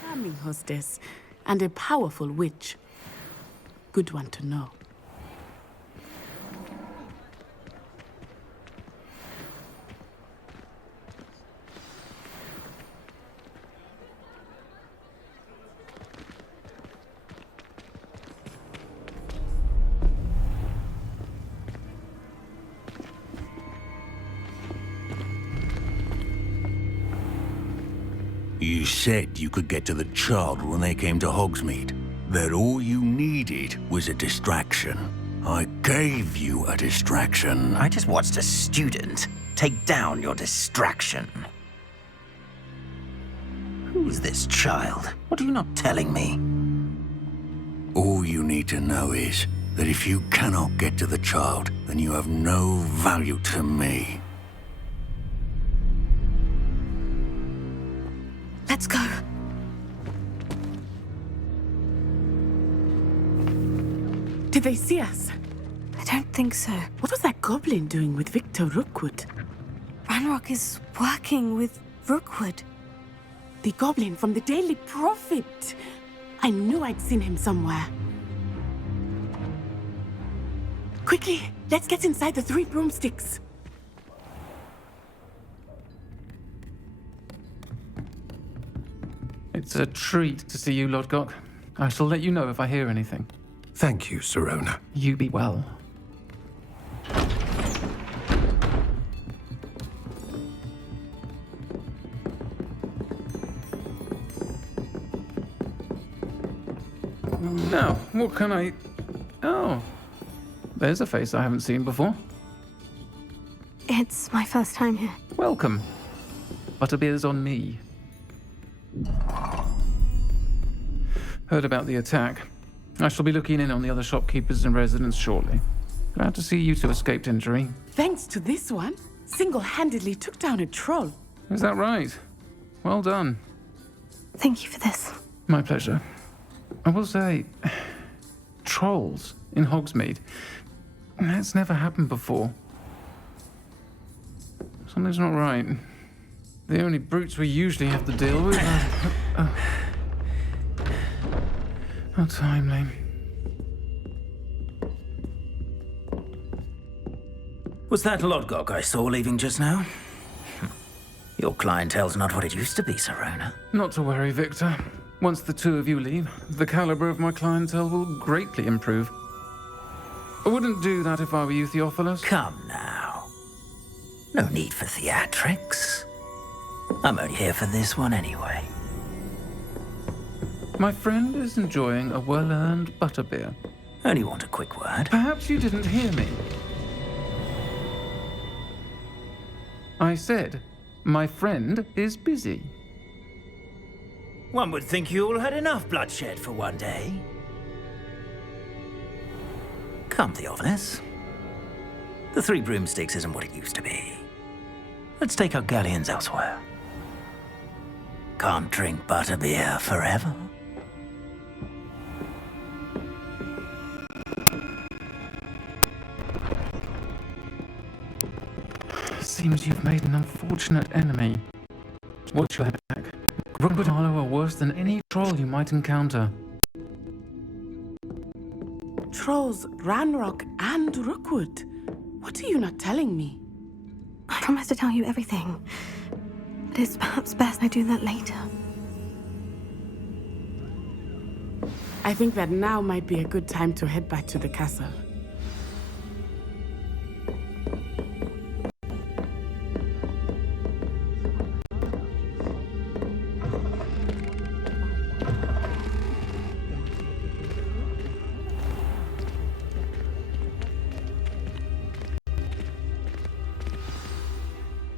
Charming hostess and a powerful witch. Good one to know. You said you could get to the child when they came to Hogsmeade. That all you needed was a distraction. I gave you a distraction. I just watched a student take down your distraction. Who is this child? What are you not telling me? All you need to know is that if you cannot get to the child, then you have no value to me. Let's go. Did they see us? I don't think so. What was that goblin doing with Victor Rookwood? Ranrock is working with Rookwood. The goblin from the Daily Prophet. I knew I'd seen him somewhere. Quickly, let's get inside the 3 broomsticks. It's a treat to see you, Lodgok. I shall let you know if I hear anything. Thank you, Sirona. You be well. Now, what can I... Oh, there's a face I haven't seen before. It's my first time here. Welcome. Butterbeer's on me. Heard about the attack. I shall be looking in on the other shopkeepers and residents shortly. Glad to see you two escaped injury. Thanks to this one, single-handedly took down a troll. Is that right? Well done. Thank you for this. My pleasure. I will say, trolls in Hogsmeade. That's never happened before. Something's not right. The only brutes we usually have to deal with are... How timely. Was that Lodgok I saw leaving just now? Your clientele's not what it used to be, Sirona. Not to worry, Victor. Once the two of you leave, the caliber of my clientele will greatly improve. I wouldn't do that if I were you, Theophilus. Come now. No need for theatrics. I'm only here for this one anyway. My friend is enjoying a well-earned butterbeer. Only want a quick word. Perhaps you didn't hear me. I said, my friend is busy. One would think you all had enough bloodshed for one day. Come, Theophilus. The 3 broomsticks isn't what it used to be. Let's take our galleons elsewhere. Can't drink butterbeer forever. Seems you've made an unfortunate enemy. Watch your back. Rookwood and Harlow are worse than any troll you might encounter. Trolls, Ranrock, and Rookwood. What are you not telling me? I promise to tell you everything. But it's perhaps best I do that later. I think that now might be a good time to head back to the castle.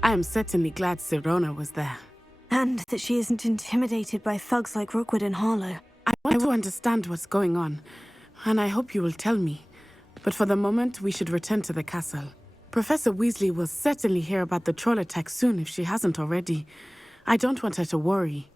I am certainly glad Sirona was there. And that she isn't intimidated by thugs like Rookwood and Harlow. I want to understand what's going on, and I hope you will tell me. But for the moment, we should return to the castle. Professor Weasley will certainly hear about the troll attack soon if she hasn't already. I don't want her to worry.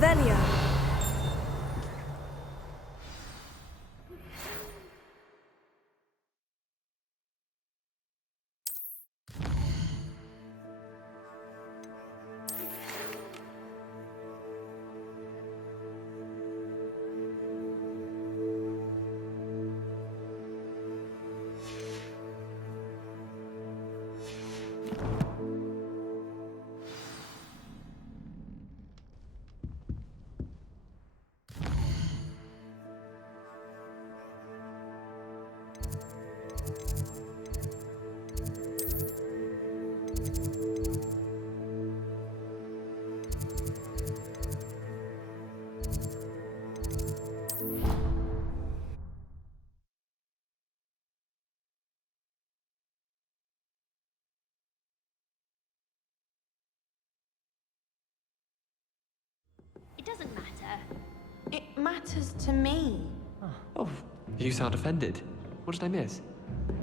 Revelio. It doesn't matter. It matters to me. Oh, you sound offended. What did I miss?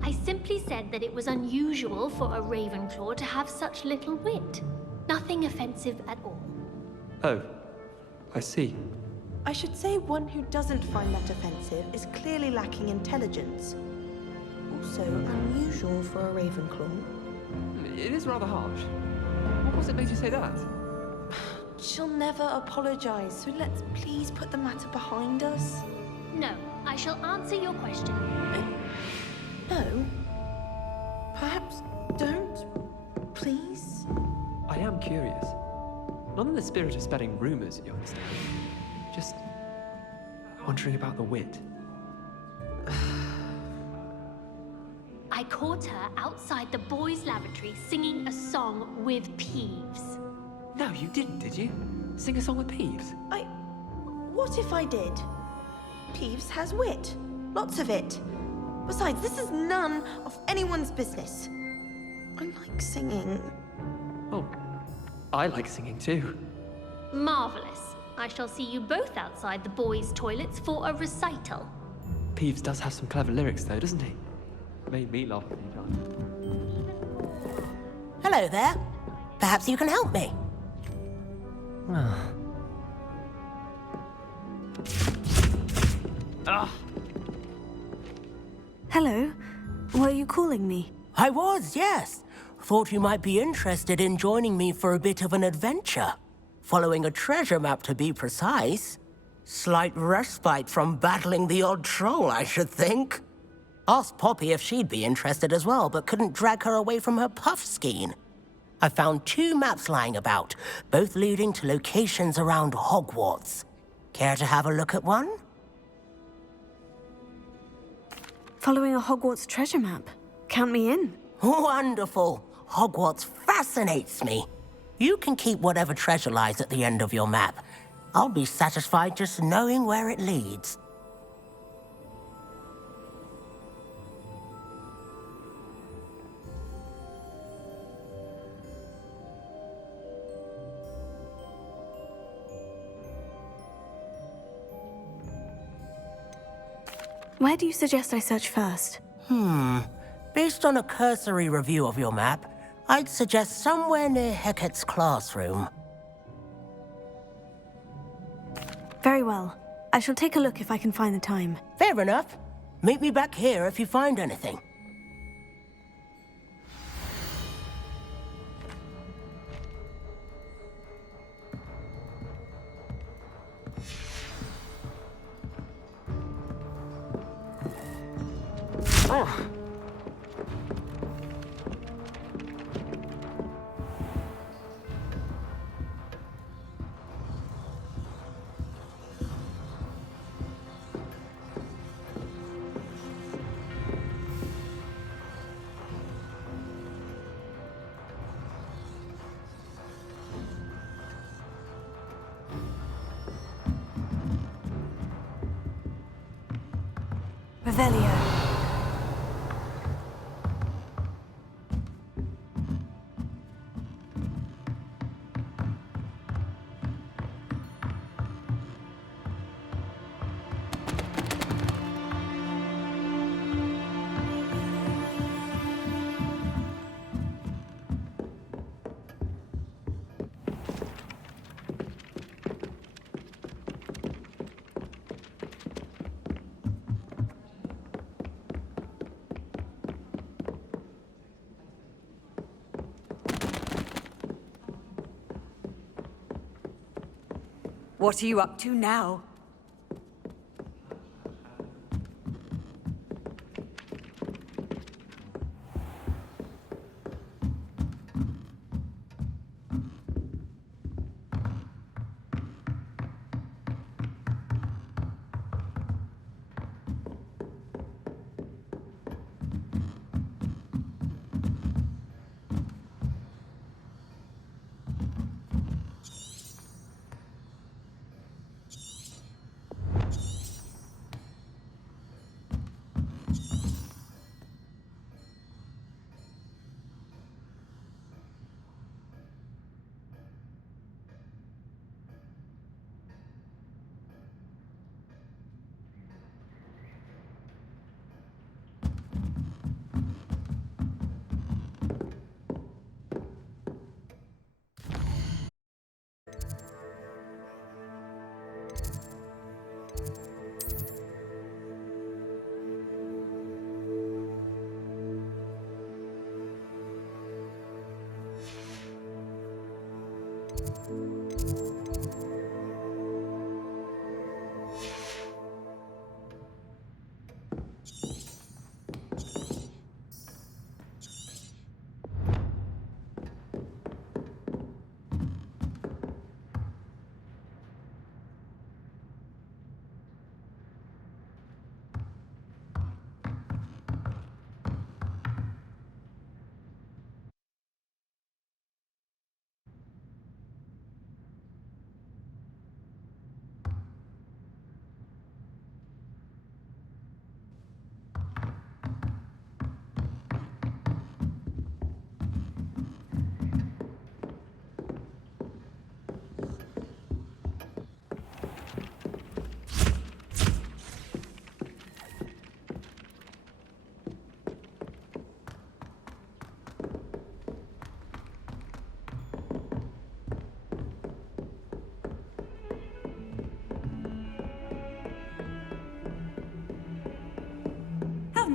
I simply said that it was unusual for a Ravenclaw to have such little wit. Nothing offensive at all. Oh, I see. I should say one who doesn't find that offensive is clearly lacking intelligence. Also unusual for a Ravenclaw. It is rather harsh. What was it made you say that? She'll never apologize, so let's please put the matter behind us. No, I shall answer your question. No. Perhaps don't, please? I am curious. Not in the spirit of spreading rumors, you understand. Just wondering about the wit. I caught her outside the boys' lavatory singing a song with Peeves. No, you didn't, did you? Sing a song with Peeves? What if I did? Peeves has wit. Lots of it. Besides, this is none of anyone's business. I like singing. Oh, I like singing too. Marvelous. I shall see you both outside the boys' toilets for a recital. Peeves does have some clever lyrics though, doesn't he? Made me laugh a few times. Hello there. Perhaps you can help me. Hello. Were you calling me? I was, yes. Thought you might be interested in joining me for a bit of an adventure. Following a treasure map, to be precise. Slight respite from battling the odd troll, I should think. Asked Poppy if she'd be interested as well, but couldn't drag her away from her puff skein. I found 2 maps lying about, both leading to locations around Hogwarts. Care to have a look at one? Following a Hogwarts treasure map. Count me in. Wonderful. Hogwarts fascinates me. You can keep whatever treasure lies at the end of your map. I'll be satisfied just knowing where it leads. Where do you suggest I search first? Based on a cursory review of your map, I'd suggest somewhere near Hecat's classroom. Very well. I shall take a look if I can find the time. Fair enough. Meet me back here if you find anything. Oh. Revelio. What are you up to now?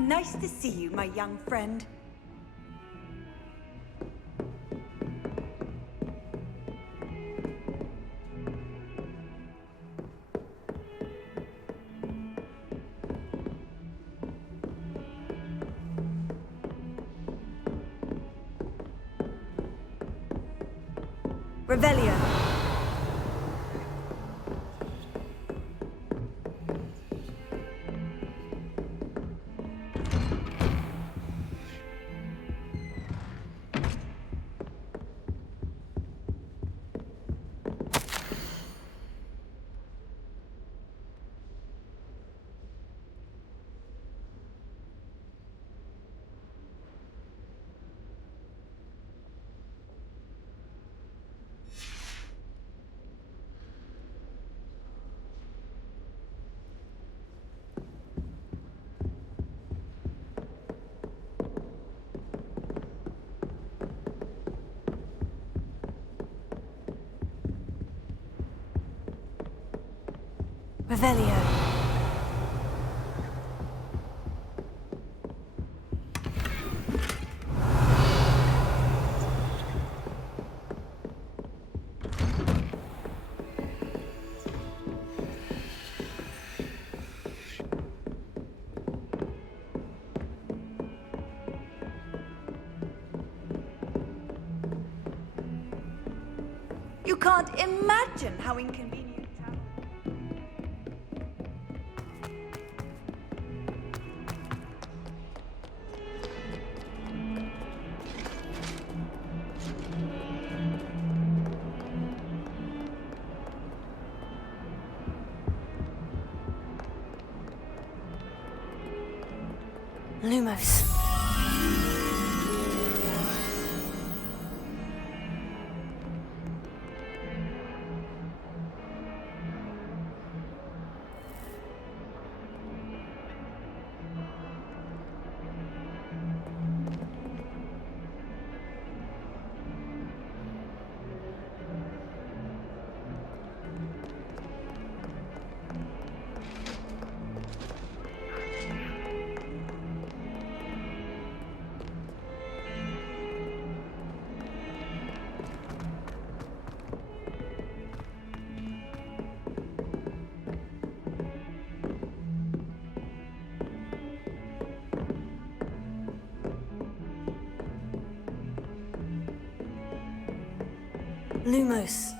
Nice to see you, my young friend. Revelio. Revelio. You can't imagine how inconvenient. Lumos. Lumos.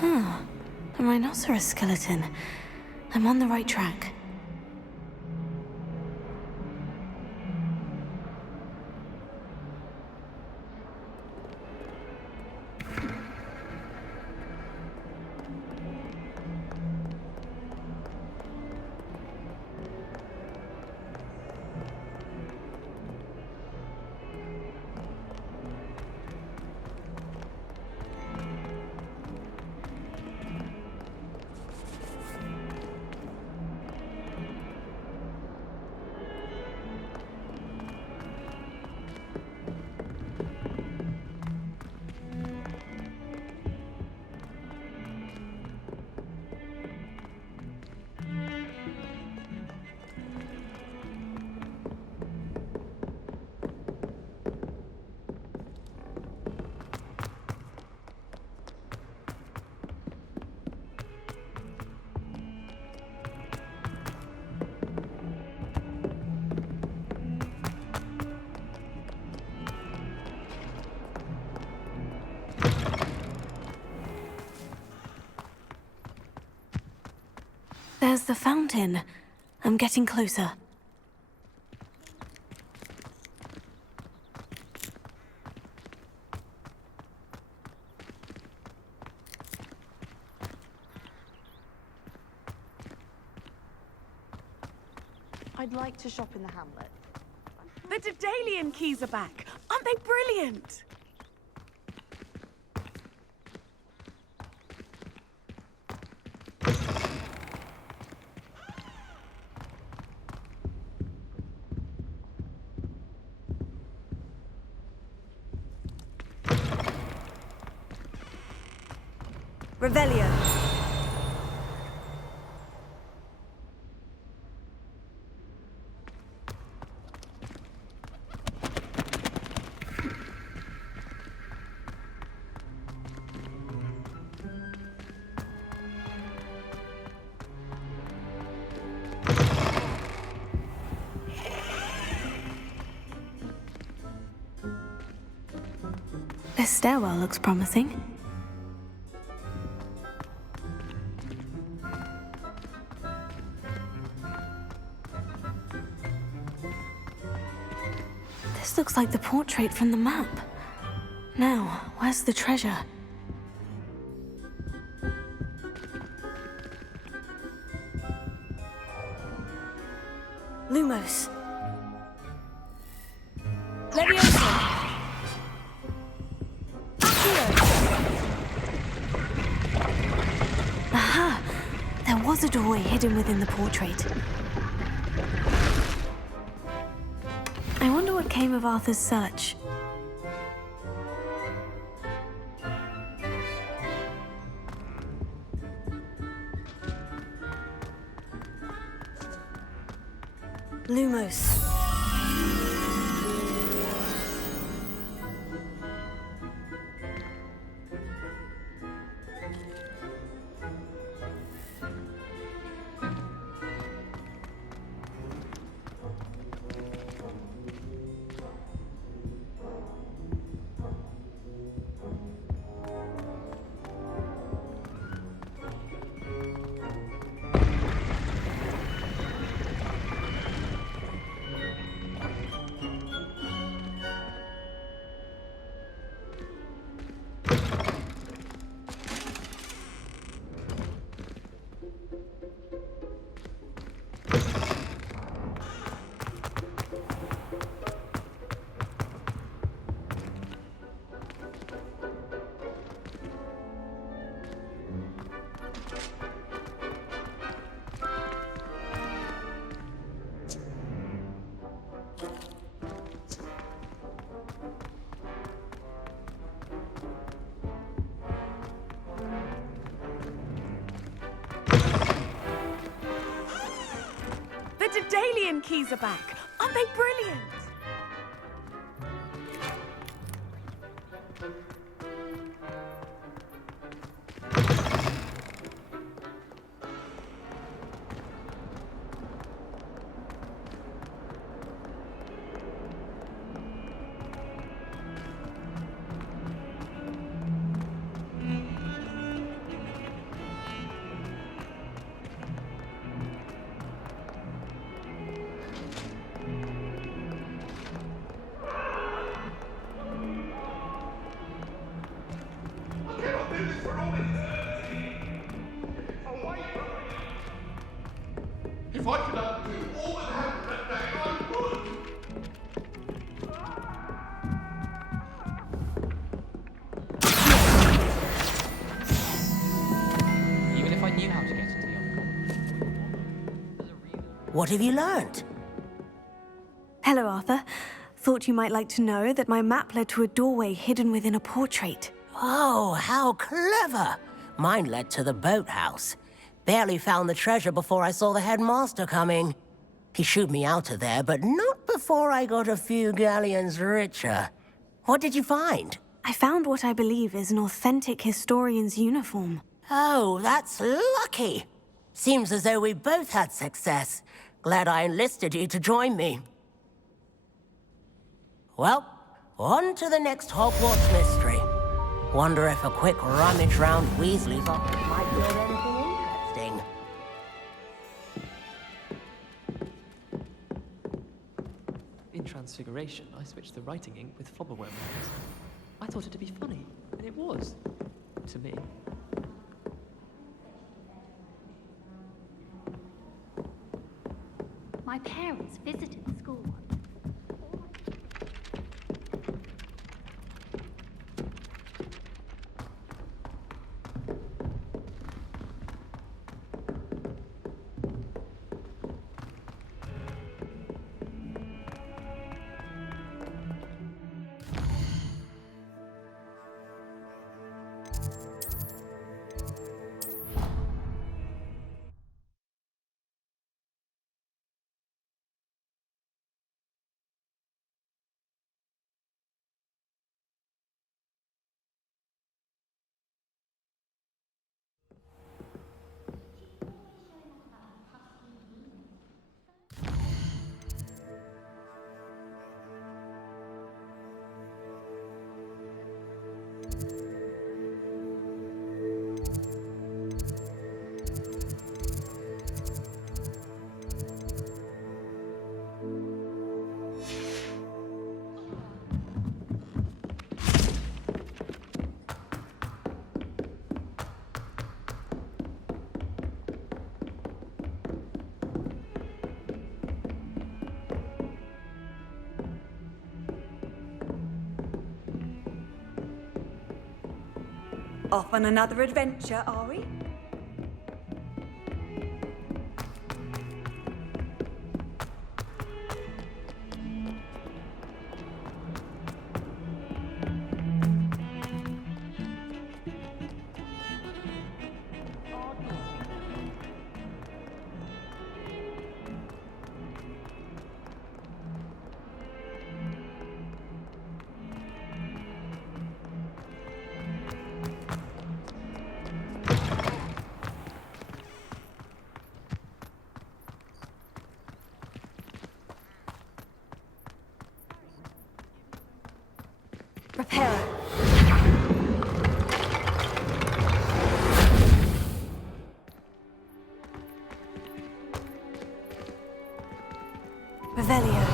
Huh. A rhinoceros skeleton. I'm on the right track. There's the fountain. I'm getting closer. I'd like to shop in the hamlet. The Daedalian keys are back. Aren't they brilliant? Revelio. This stairwell looks promising. This looks like the portrait from the map. Now, where's the treasure? Lumos. Leviosa. Aha! There was a doorway hidden within the portrait. I wonder what came of Arthur's search. Lumos. The Daedalian keys are back. Aren't they brilliant? If I could undo all that happened that day, I would! Even if I knew how to get into the Encore. What have you learned? Hello, Arthur. Thought you might like to know that my map led to a doorway hidden within a portrait. Oh, how clever! Mine led to the boathouse. Barely found the treasure before I saw the headmaster coming. He shooed me out of there, but not before I got a few galleons richer. What did you find? I found what I believe is an authentic historian's uniform. Oh, that's lucky. Seems as though we both had success. Glad I enlisted you to join me. Well, on to the next Hogwarts mystery. Wonder if a quick rummage round Weasley's office might yield anything interesting. In Transfiguration, I switched the writing ink with flobberworm markers. I thought it'd be funny, and it was. To me. My parents visited the school once. Off on another adventure, are we? Prepare. Revelio.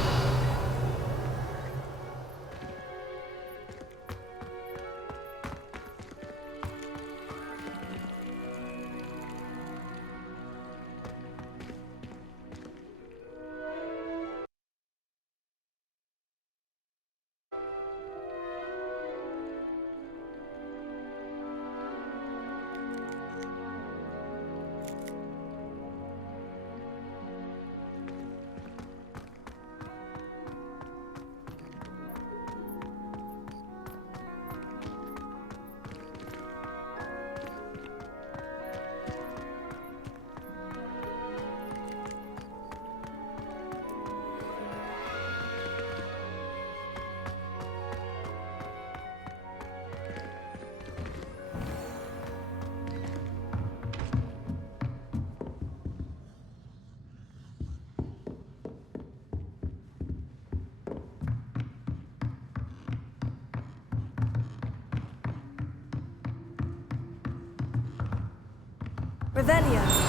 Revelio.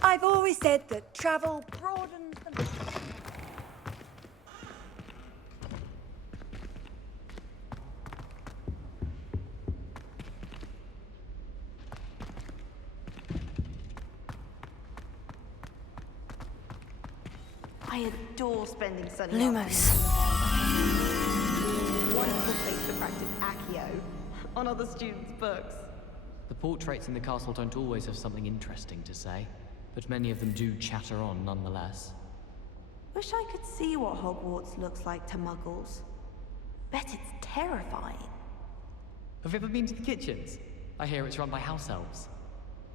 I've always said that travel broadens the... I adore spending sunny Lumos. afternoons. Wonderful place to practice Accio on other students' books. The portraits in the castle don't always have something interesting to say, but many of them do chatter on nonetheless. Wish I could see what Hogwarts looks like to muggles. Bet it's terrifying. Have you ever been to the kitchens? I hear it's run by house elves.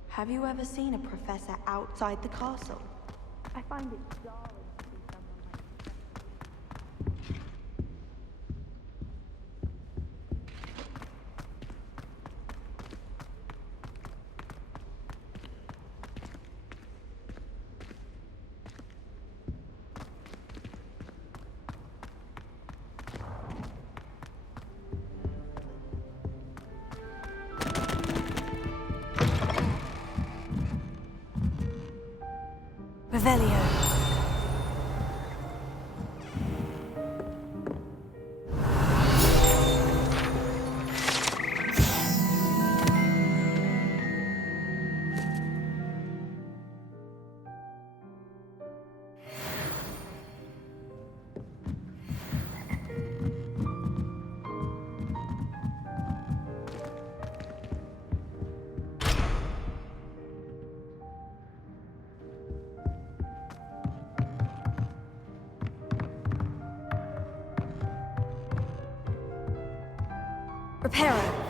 Have you ever seen a professor outside the castle? I find it jarring to see someone like Revelio. Reparo.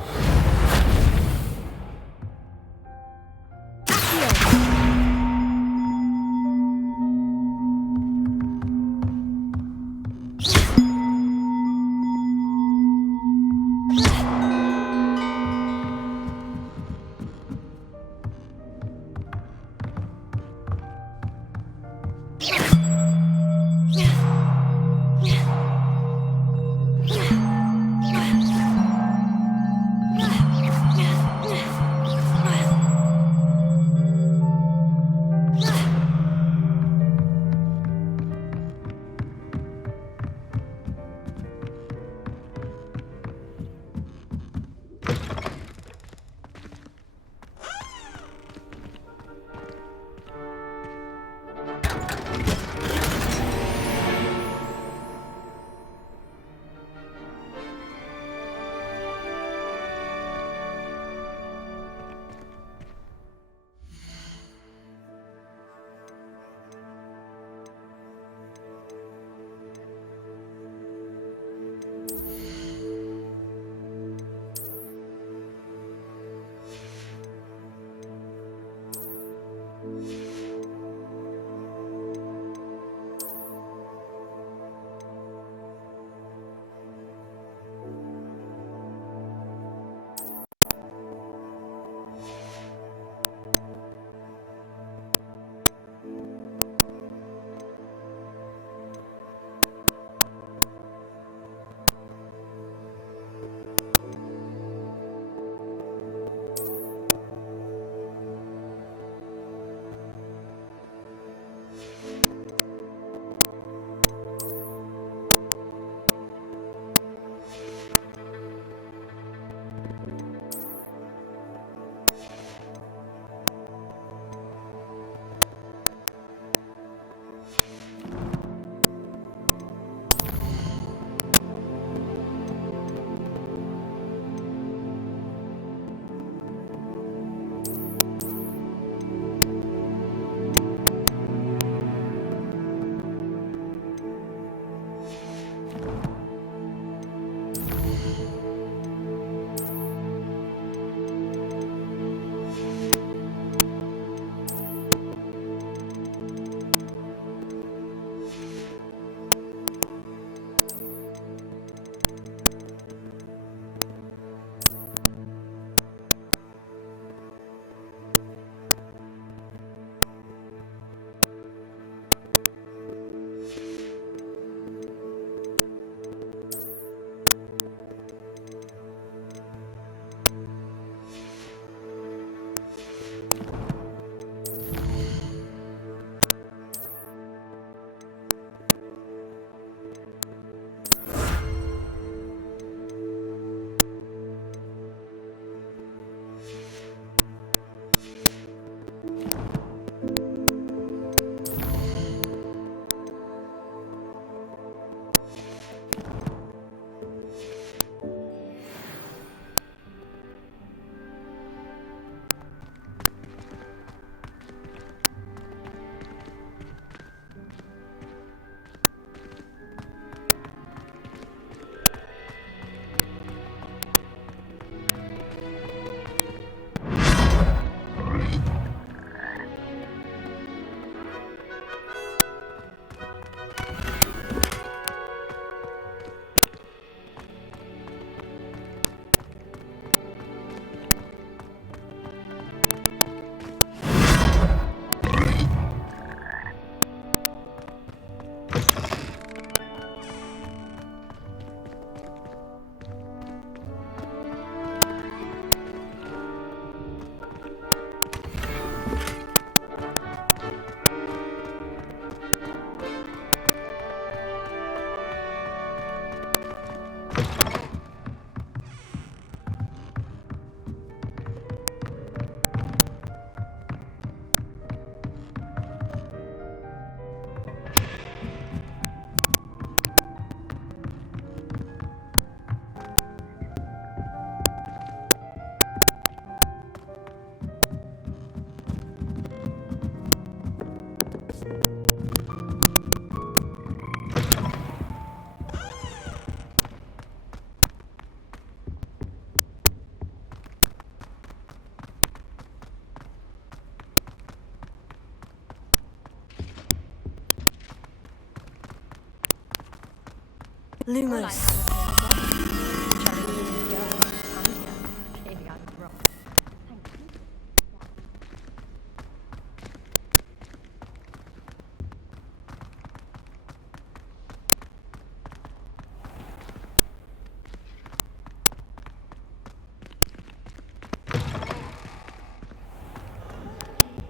Lumos.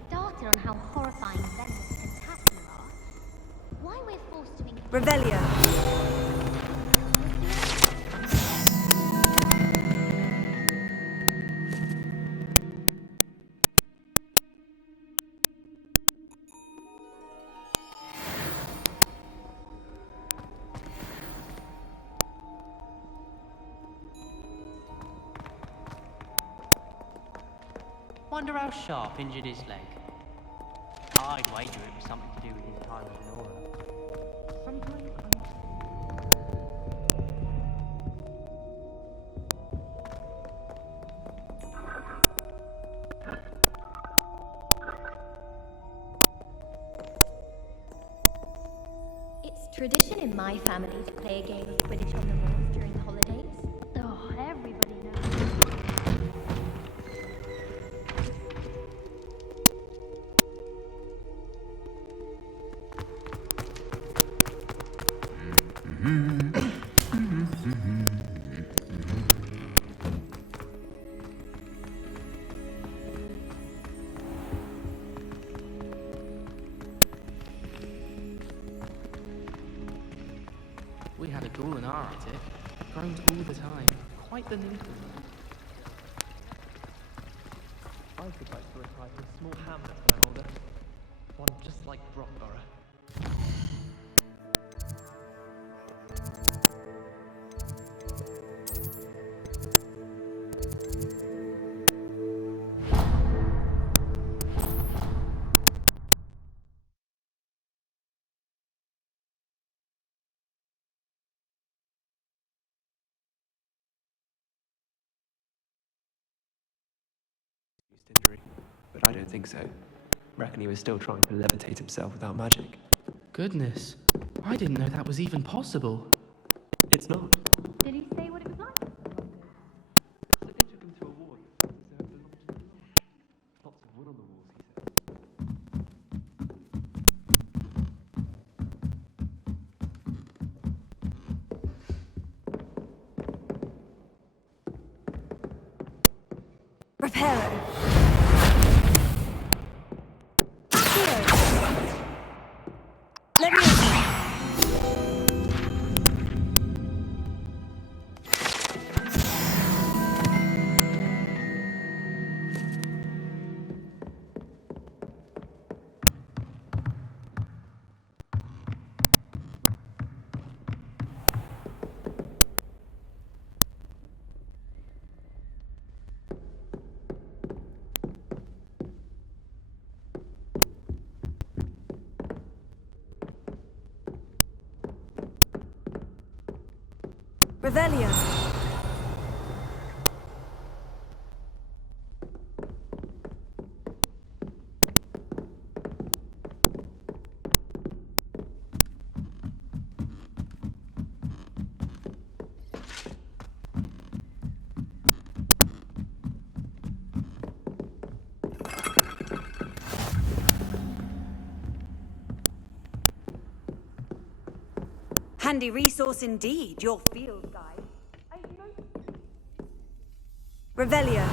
Started on how horrifying venomous tentacula are. Why we're forced to Revelio. Wonder how Sharp injured his leg. I'd wager it was something to do with his time as an aura. Sometimes It's tradition in my family to play a game of Quidditch on the moors during the holidays. Oh, everybody knows. We had a ghoul in our attic. Groaned all the time. Quite the nuisance. I would like to retire to a small hamlet when I'm older. One just like Brockborough. theory, but I don't think so. Reckon he was still trying to levitate himself without magic. Goodness, I didn't know that was even possible. It's not. Did he say what it was like? So they took him to a ward. So it belonged to the lodge. Lots of wood on the walls, he said. Reparo. Let me. Revelio. Handy resource indeed, your field guide. Revelio.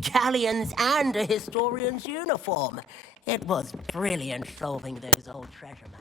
Galleons and a historian's uniform. It was brilliant solving those old treasure maps.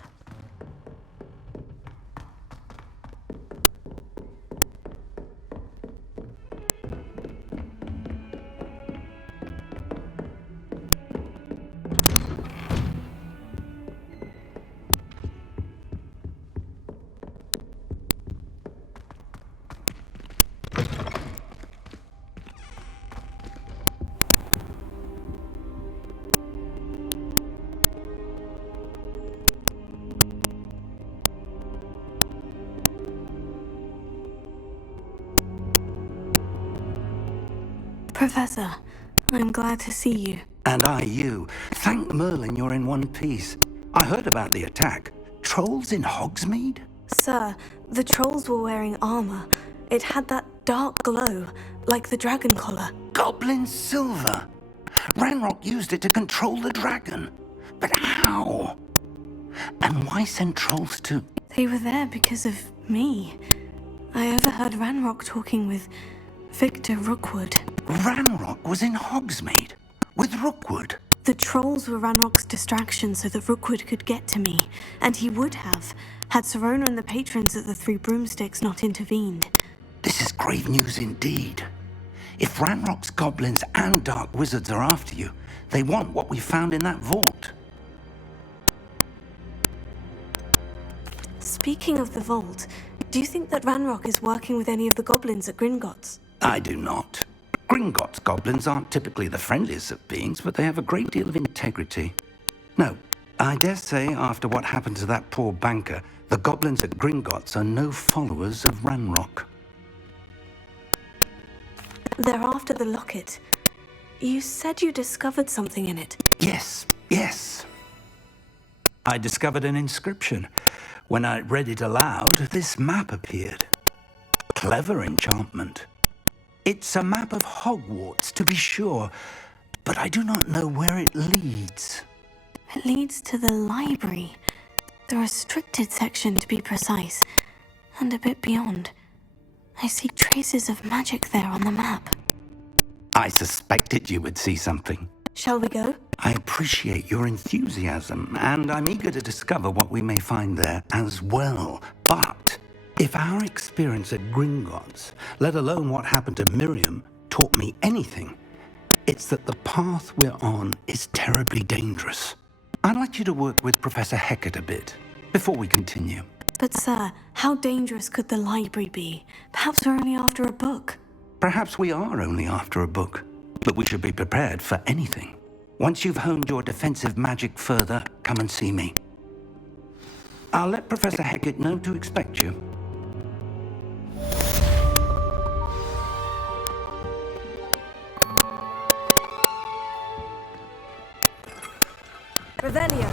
Professor, I'm glad to see you. And I you. Thank Merlin you're in one piece. I heard about the attack. Trolls in Hogsmeade? Sir, the trolls were wearing armor. It had that dark glow, like the dragon collar. Goblin silver. Ranrock used it to control the dragon. But how? And why send trolls to... They were there because of me. I overheard Ranrock talking with Victor Rookwood. Ranrock was in Hogsmeade? With Rookwood? The trolls were Ranrock's distraction so that Rookwood could get to me. And he would have, had Serona and the patrons at the Three Broomsticks not intervened. This is grave news indeed. If Ranrock's goblins and dark wizards are after you, they want what we found in that vault. Speaking of the vault, do you think that Ranrock is working with any of the goblins at Gringotts? I do not. Gringotts goblins aren't typically the friendliest of beings, but they have a great deal of integrity. No, I dare say after what happened to that poor banker, the goblins at Gringotts are no followers of Ranrock. They're after the locket. You said you discovered something in it. Yes. I discovered an inscription. When I read it aloud, this map appeared. Clever enchantment. It's a map of Hogwarts, to be sure, but I do not know where it leads. It leads to the library. The restricted section, to be precise, and a bit beyond. I see traces of magic there on the map. I suspected you would see something. Shall we go? I appreciate your enthusiasm, and I'm eager to discover what we may find there as well. But if our experience at Gringotts, let alone what happened to Miriam, taught me anything, it's that the path we're on is terribly dangerous. I'd like you to work with Professor Hecat a bit before we continue. But sir, how dangerous could the library be? Perhaps we're only after a book. Perhaps we are only after a book, but we should be prepared for anything. Once you've honed your defensive magic further, come and see me. I'll let Professor Hecat know to expect you. Revelio.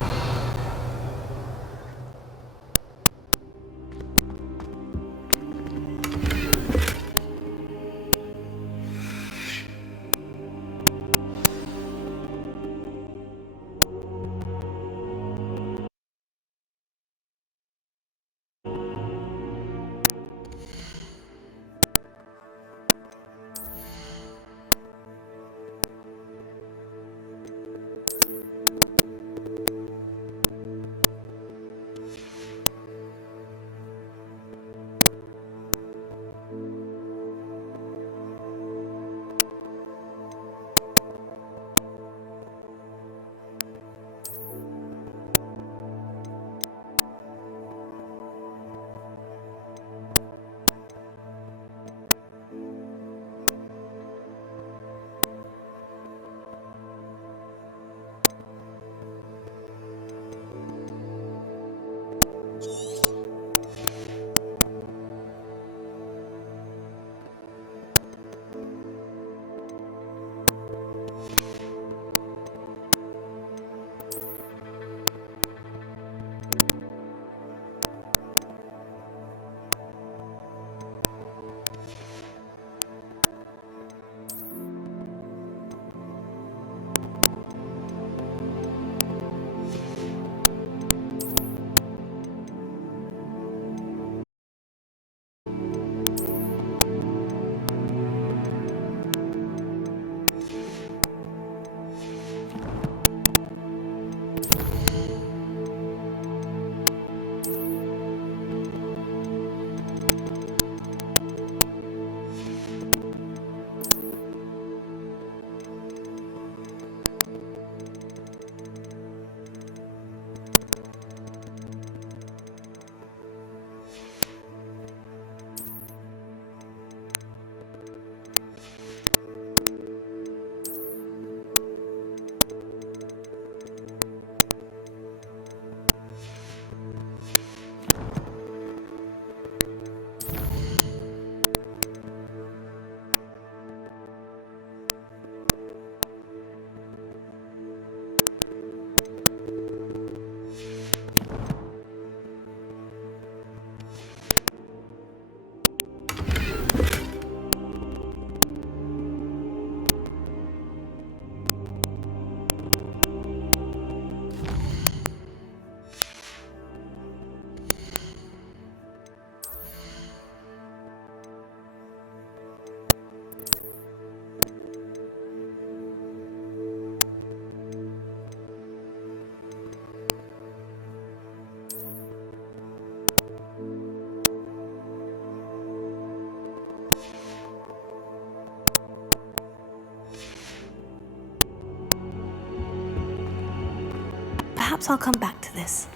Perhaps I'll come back to this.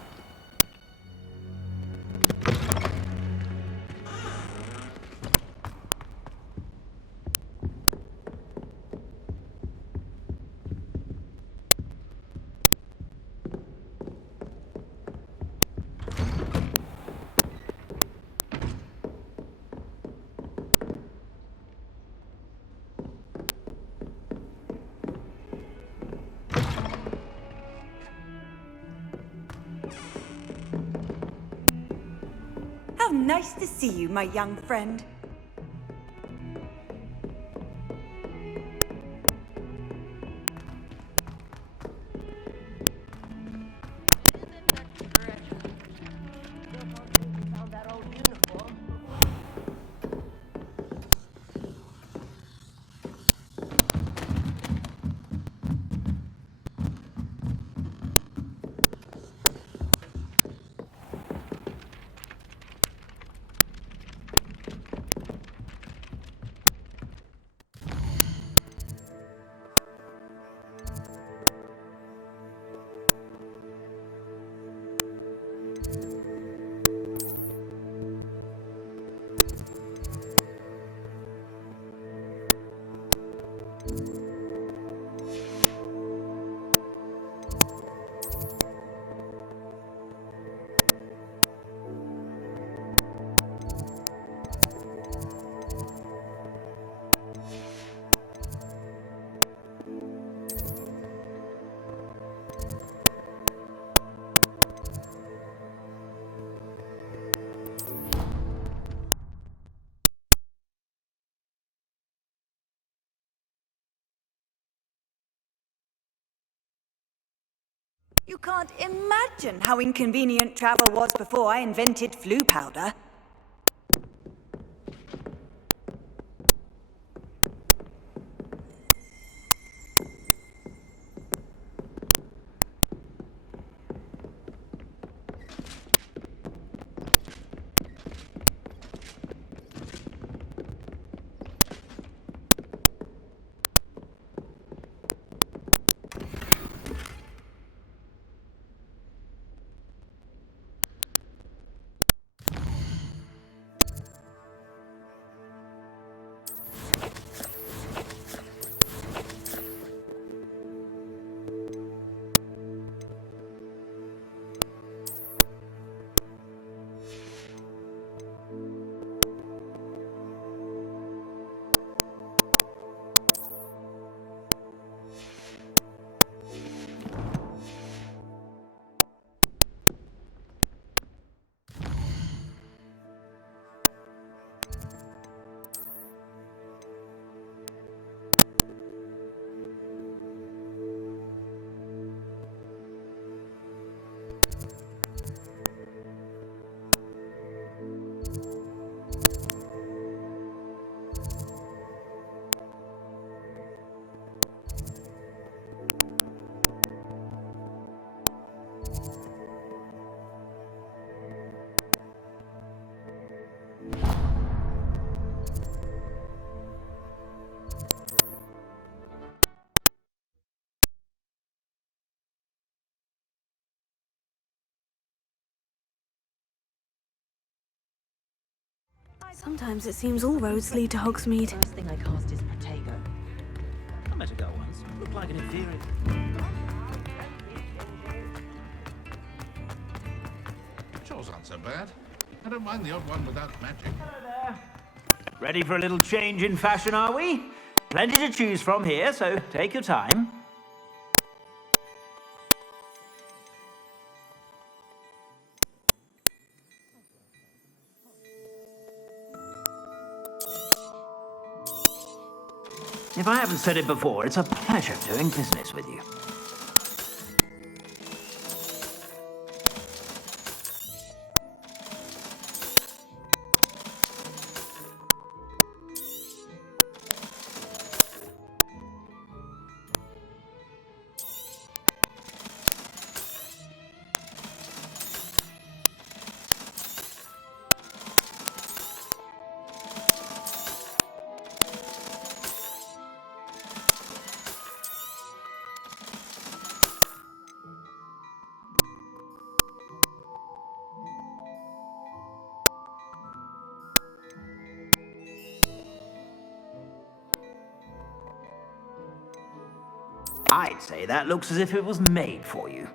How nice to see you, my young friend. You can't imagine how inconvenient travel was before I invented flu powder. Sometimes it seems all roads lead to Hogsmeade. First thing I cast is Protego. I met a girl once. Looked like an inferior. Chores aren't so bad. I don't mind the odd one without magic. Ready for a little change in fashion, are we? Plenty to choose from here, so take your time. If I haven't said it before, it's a pleasure doing business with you. I'd say that looks as if it was made for you.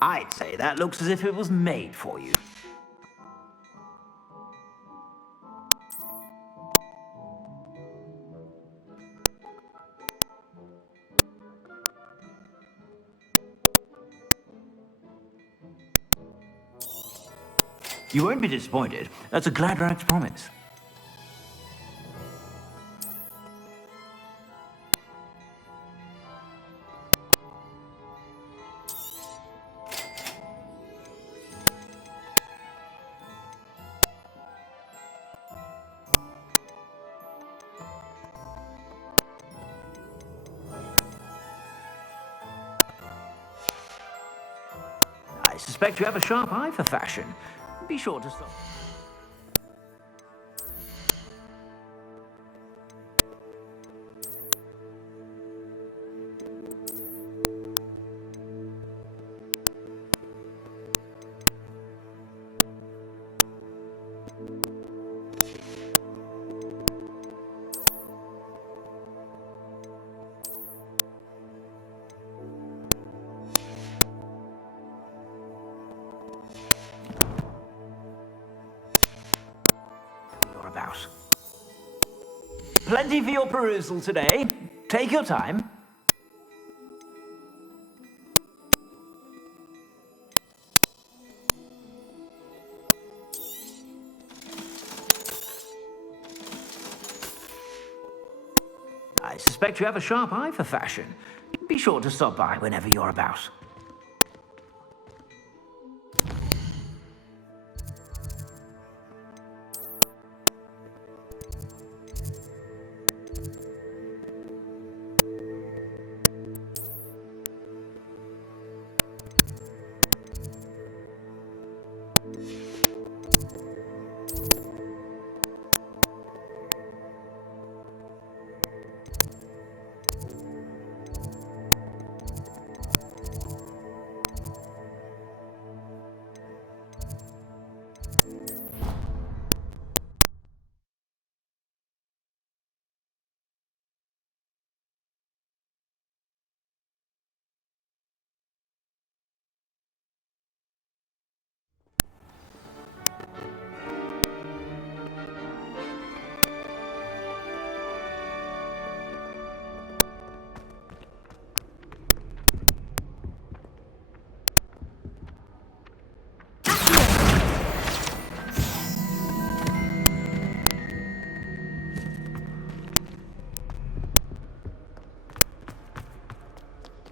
I'd say that looks as if it was made for you. You won't be disappointed. That's a Gladrag's promise. I suspect you have a sharp eye for fashion. Be sure to stop. About. Plenty for your perusal today. Take your time. I suspect you have a sharp eye for fashion. Be sure to stop by whenever you're about.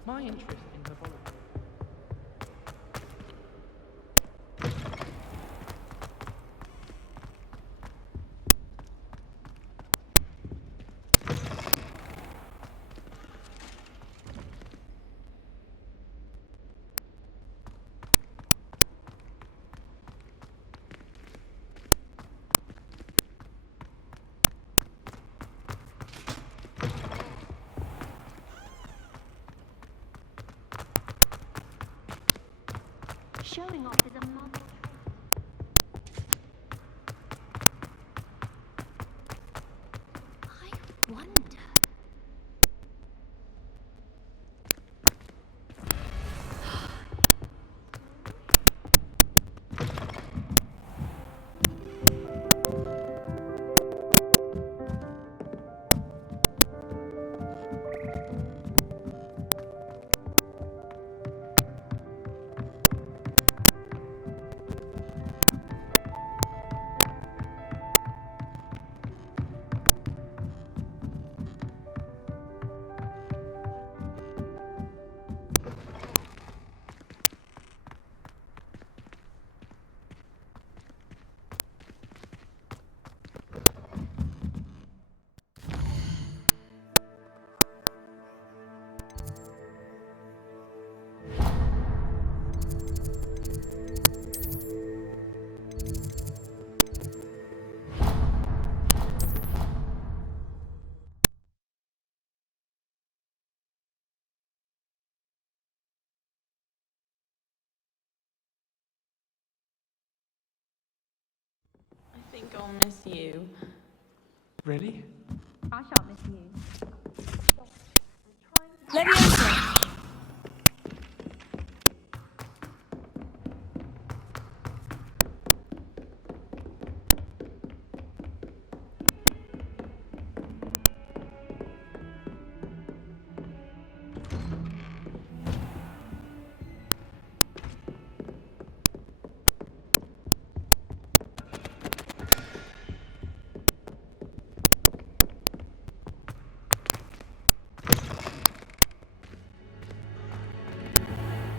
My interest in herbology. Showing off is a muggle. I wonder. I think I'll miss you. Really? I shan't miss you. Let me answer.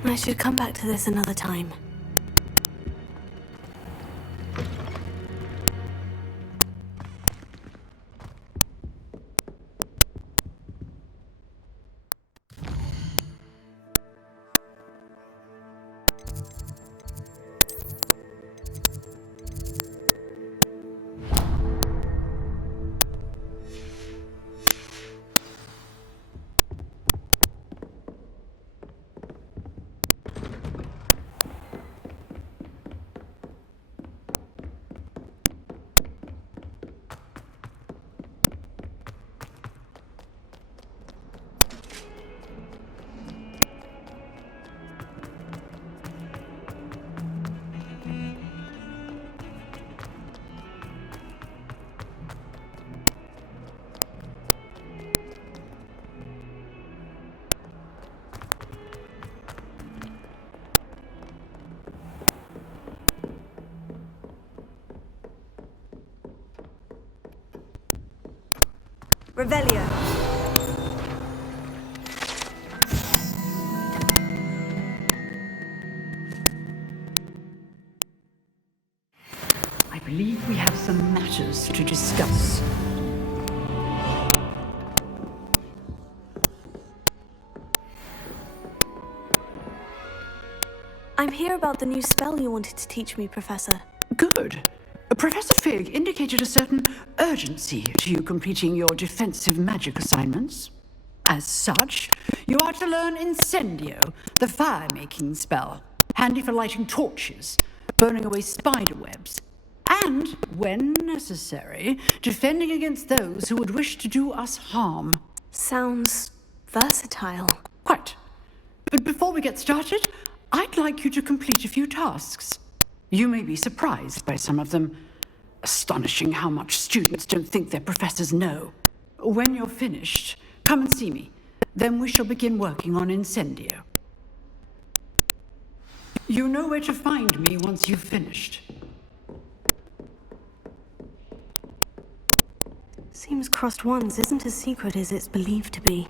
I should come back to this another time. Revelio. believe we have some matters to discuss. I'm here about the new spell you wanted to teach me, Professor. Good. Professor Fig indicated a certain urgency to you completing your defensive magic assignments. As such, you are to learn Incendio, the fire-making spell, handy for lighting torches, burning away spider webs, and, when necessary, defending against those who would wish to do us harm. Sounds versatile. Quite. But before we get started, I'd like you to complete a few tasks. You may be surprised by some of them. Astonishing how much students don't think their professors know. When you're finished, come and see me. Then we shall begin working on Incendio. You know where to find me once you've finished. Seems Crossed Wands isn't as secret as it's believed to be.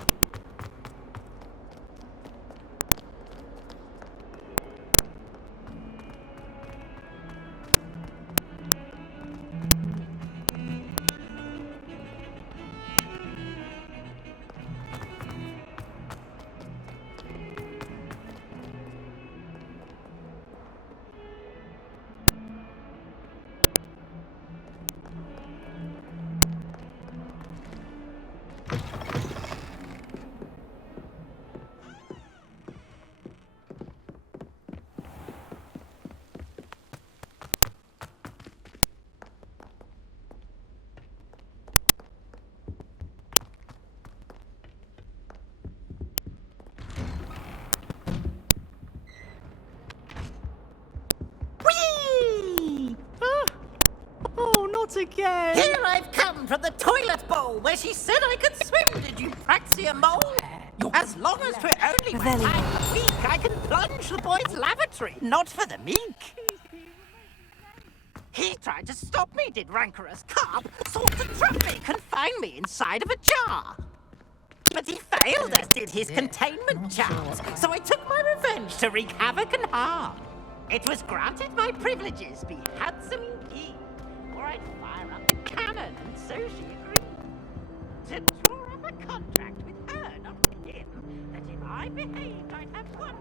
Again. Here I've come from the toilet bowl where she said I could swim. Did you praxia mole? As long as 'twere only my tiny beak, I can plunge the boy's lavatory. Not for the meek. He tried to stop me, did rancorous carp. Sought to trap me, confine me inside of a jar. But he failed, as did his containment charms. So I took my revenge to wreak havoc and harm. It was granted my privileges be handsome indeed. Or I'd fire up the cannon, and so she agreed to draw up a contract with her, not with him, that if I behaved, I'd have one.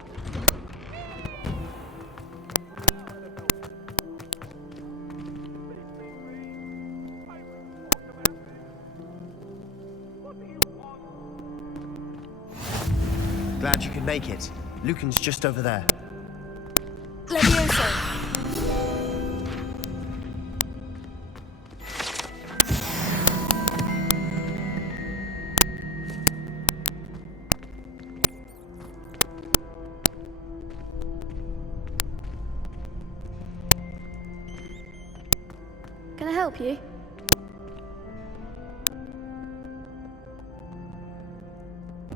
Glad you could make it. Lucan's just over there. Levioso. Can I help you?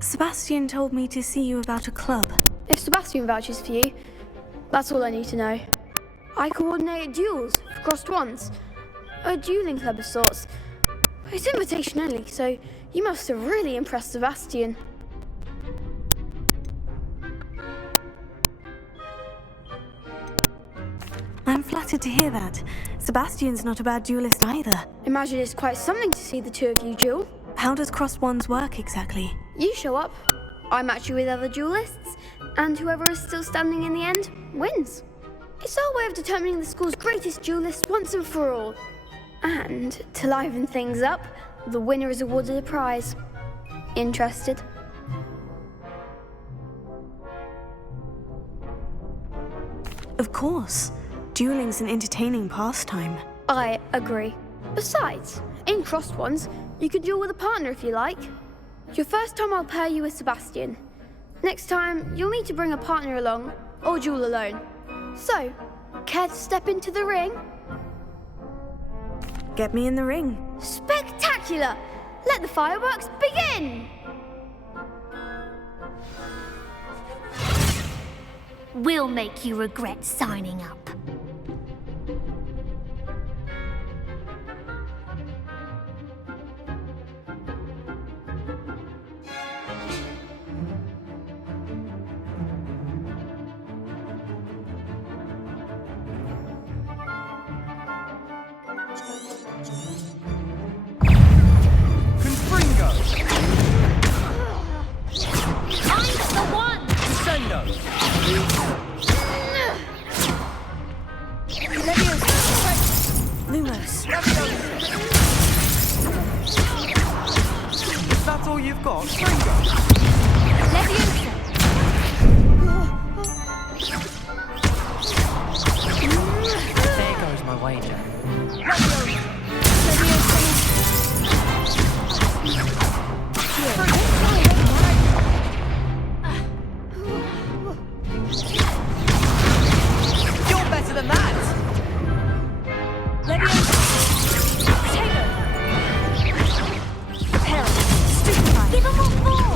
Sebastian told me to see you about a club. If Sebastian vouches for you, that's all I need to know. I coordinate duels for Crossed Wands, a dueling club of sorts. It's invitation only, so you must have really impressed Sebastian. I'm flattered to hear that. Sebastian's not a bad duelist either. Imagine it's quite something to see the two of you duel. How does Crossed Wands work exactly? You show up, I match you with other duelists, and whoever is still standing in the end wins. It's our way of determining the school's greatest duelist once and for all. And to liven things up, the winner is awarded a prize. Interested? Of course. Dueling's an entertaining pastime. I agree. Besides, in Crossed Wands, you can duel with a partner if you like. Your first time I'll pair you with Sebastian. Next time, you'll need to bring a partner along, or duel alone. So, care to step into the ring? Get me in the ring. Spectacular! Let the fireworks begin! We'll make you regret signing up. Is that all you've got? Leviosa! There goes my wager. You're better than that! Give him what for!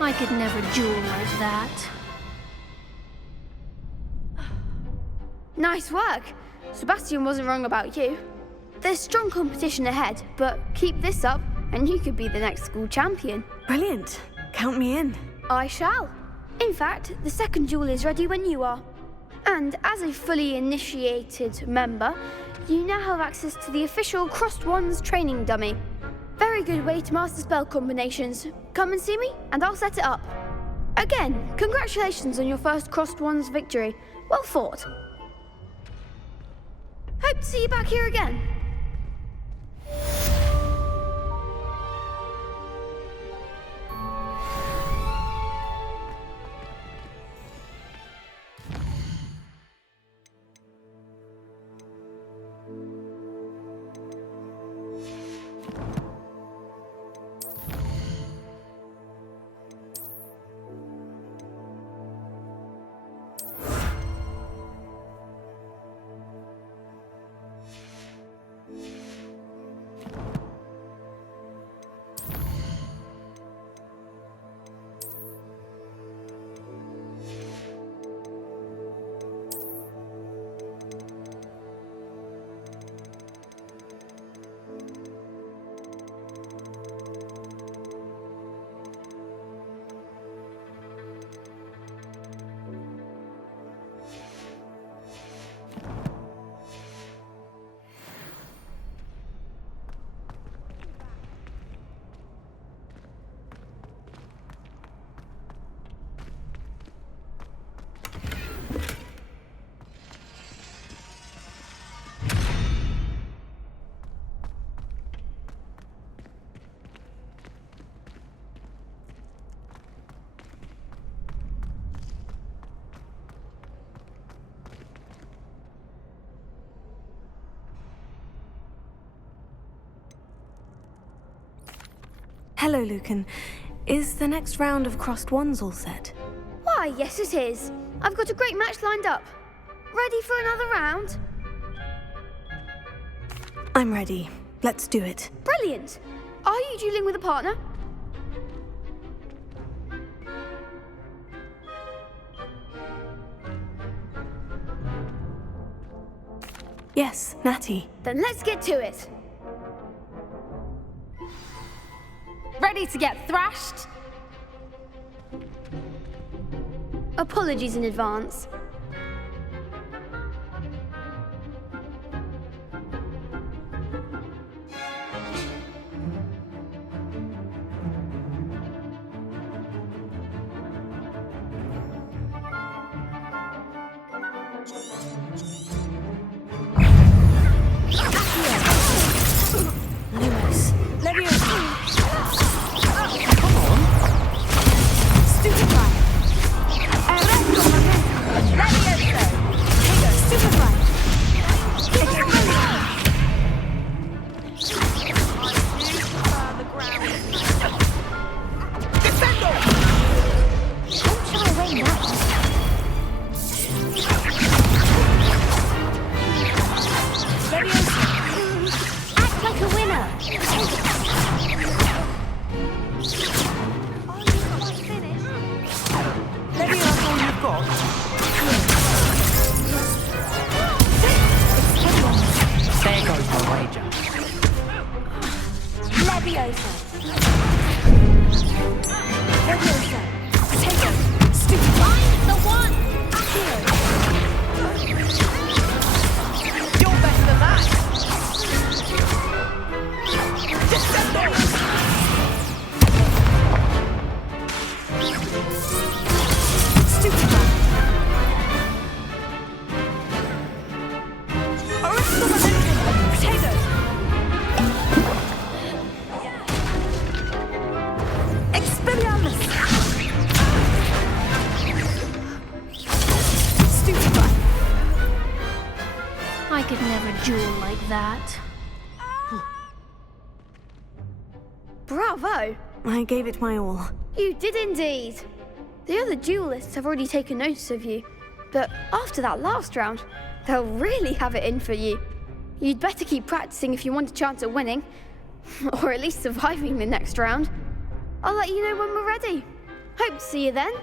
I could never duel like that. Nice work. Sebastian wasn't wrong about you. There's strong competition ahead, but keep this up and you could be the next school champion. Brilliant. Count me in. I shall. In fact, the second duel is ready when you are. And as a fully initiated member, you now have access to the official Crossed Wands training dummy. Very good way to master spell combinations. Come and see me, and I'll set it up. Again, congratulations on your first Crossed Wands victory. Well fought. Hope to see you back here again. Hello, Lucan. Is the next round of Crossed Wands all set? Why, yes it is. I've got a great match lined up. Ready for another round? I'm ready. Let's do it. Brilliant. Are you dueling with a partner? Yes, Natty. Then let's get to it. Ready to get thrashed? Apologies in advance. Lumos. Leviosa. Come on. Stupefy. Act like a winner. Maybe that's all you've got. There goes my wager. Leviosa. Leviosa. Potato. Stupid. Find the one. Accio. You're better than that! jewel like that. Bravo! I gave it my all. You did indeed. The other duelists have already taken notice of you, but after that last round, they'll really have it in for you. You'd better keep practicing if you want a chance at winning, or at least surviving the next round. I'll let you know when we're ready. Hope to see you then.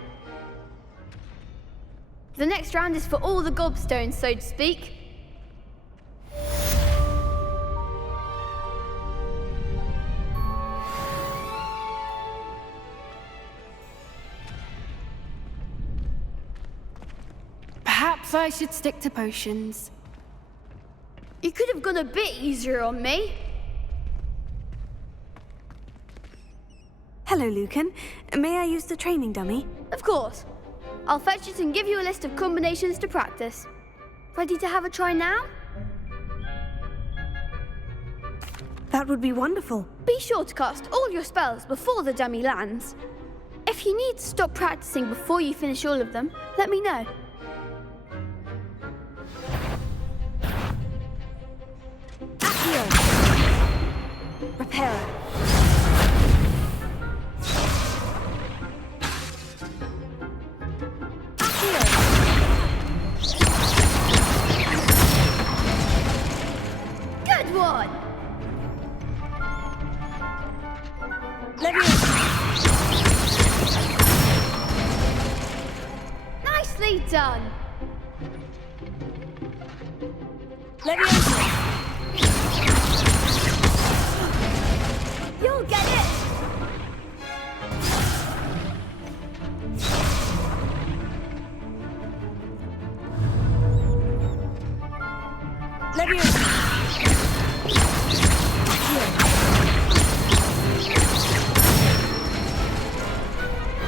The next round is for all the gobstones, so to speak. Perhaps I should stick to potions. You could have gone a bit easier on me. Hello, Lucan. May I use the training dummy? Of course. I'll fetch it and give you a list of combinations to practice. Ready to have a try now? That would be wonderful. Be sure to cast all your spells before the dummy lands. If you need to stop practicing before you finish all of them, let me know. Reparo. Good one! Nicely done! You'll get it!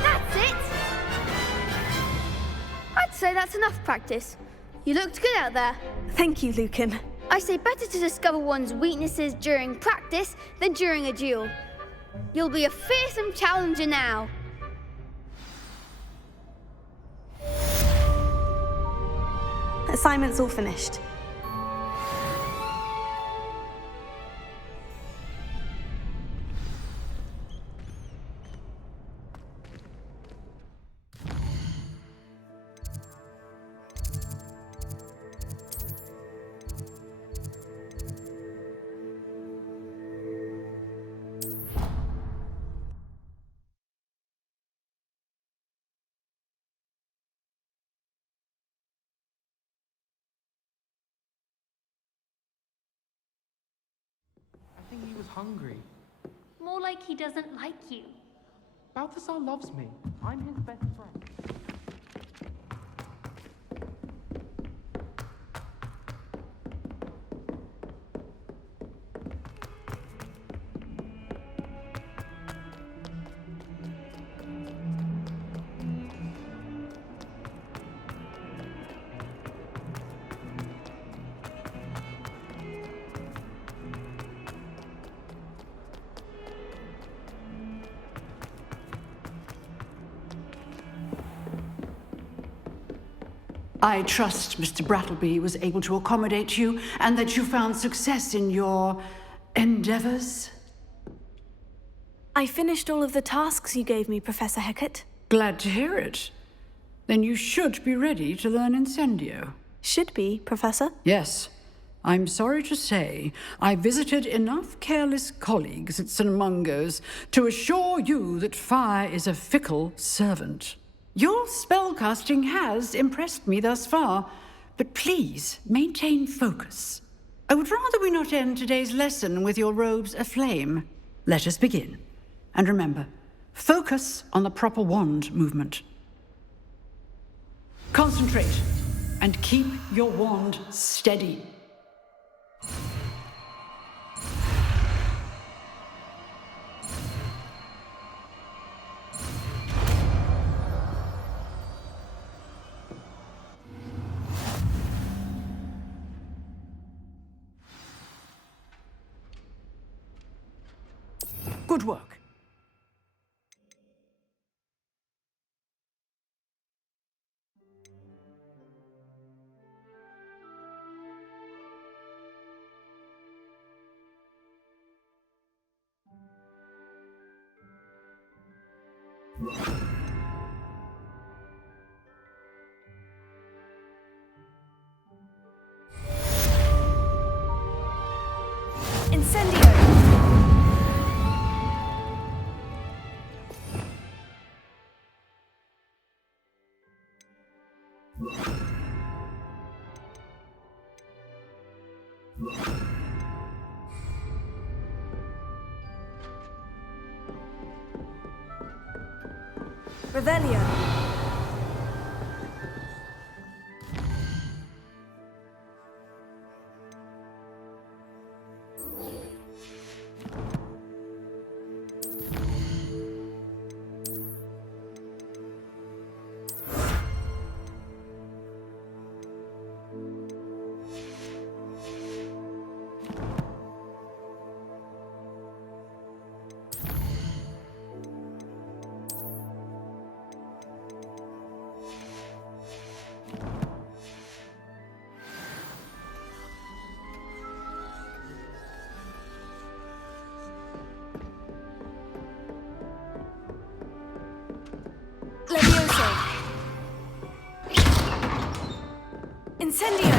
That's it! I'd say that's enough practice. You looked good out there. Thank you, Lucan. I say better to discover one's weaknesses during practice than during a duel. You'll be a fearsome challenger now. Assignment's all finished. I think he was hungry. More like he doesn't like you. Balthasar loves me. I'm his best friend. I trust Mr. Brattleby was able to accommodate you and that you found success in your endeavors. I finished all of the tasks you gave me, Professor Hecat. Glad to hear it. Then you should be ready to learn Incendio. Should be, Professor. Yes. I'm sorry to say, I visited enough careless colleagues at St. Mungo's to assure you that fire is a fickle servant. Your spellcasting has impressed me thus far, but please maintain focus. I would rather we not end today's lesson with your robes aflame. Let us begin. And remember, focus on the proper wand movement. Concentrate and keep your wand steady. Good work. Incendio! Revelio. Levioso. Incendio.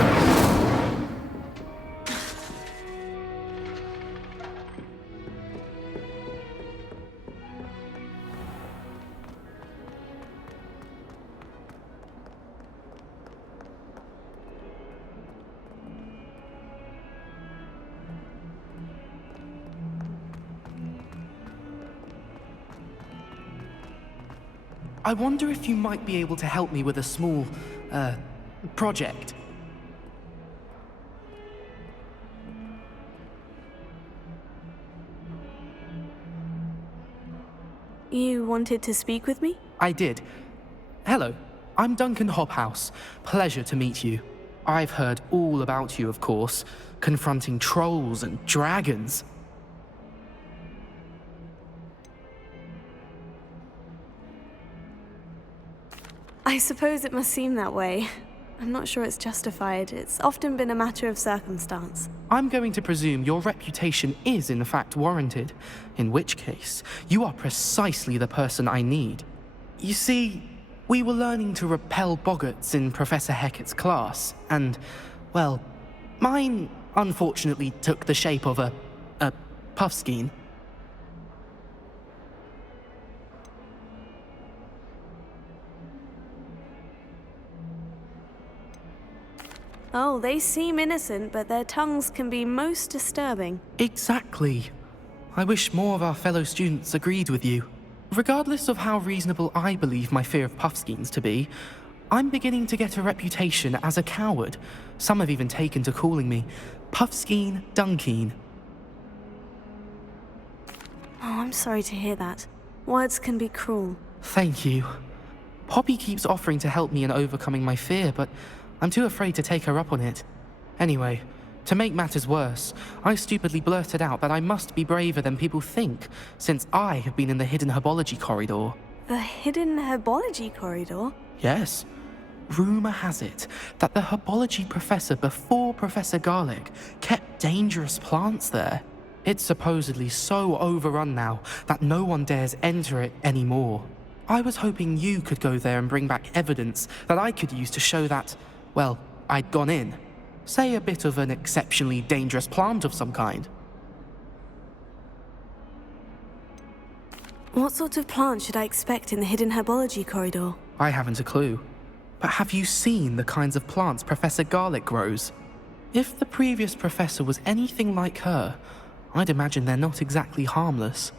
I wonder if you might be able to help me with a small, project. You wanted to speak with me? I did. Hello, I'm Duncan Hobhouse. Pleasure to meet you. I've heard all about you, of course, confronting trolls and dragons. I suppose it must seem that way. I'm not sure it's justified. It's often been a matter of circumstance. I'm going to presume your reputation is in fact warranted, in which case, you are precisely the person I need. You see, we were learning to repel boggarts in Professor Hecat's class, and, well, mine unfortunately took the shape of a puffskein. Oh, they seem innocent, but their tongues can be most disturbing. Exactly. I wish more of our fellow students agreed with you. Regardless of how reasonable I believe my fear of puffskeins to be, I'm beginning to get a reputation as a coward. Some have even taken to calling me Puffskeen Dunkeen. Oh, I'm sorry to hear that. Words can be cruel. Thank you. Poppy keeps offering to help me in overcoming my fear, but I'm too afraid to take her up on it. Anyway, to make matters worse, I stupidly blurted out that I must be braver than people think, since I have been in the hidden herbology corridor. The hidden herbology corridor? Yes. Rumor has it that the herbology professor before Professor Garlic kept dangerous plants there. It's supposedly so overrun now that no one dares enter it anymore. I was hoping you could go there and bring back evidence that I could use to show that, well, I'd gone in. Say a bit of an exceptionally dangerous plant of some kind. What sort of plant should I expect in the hidden herbology corridor? I haven't a clue. But have you seen the kinds of plants Professor Garlic grows? If the previous professor was anything like her, I'd imagine they're not exactly harmless.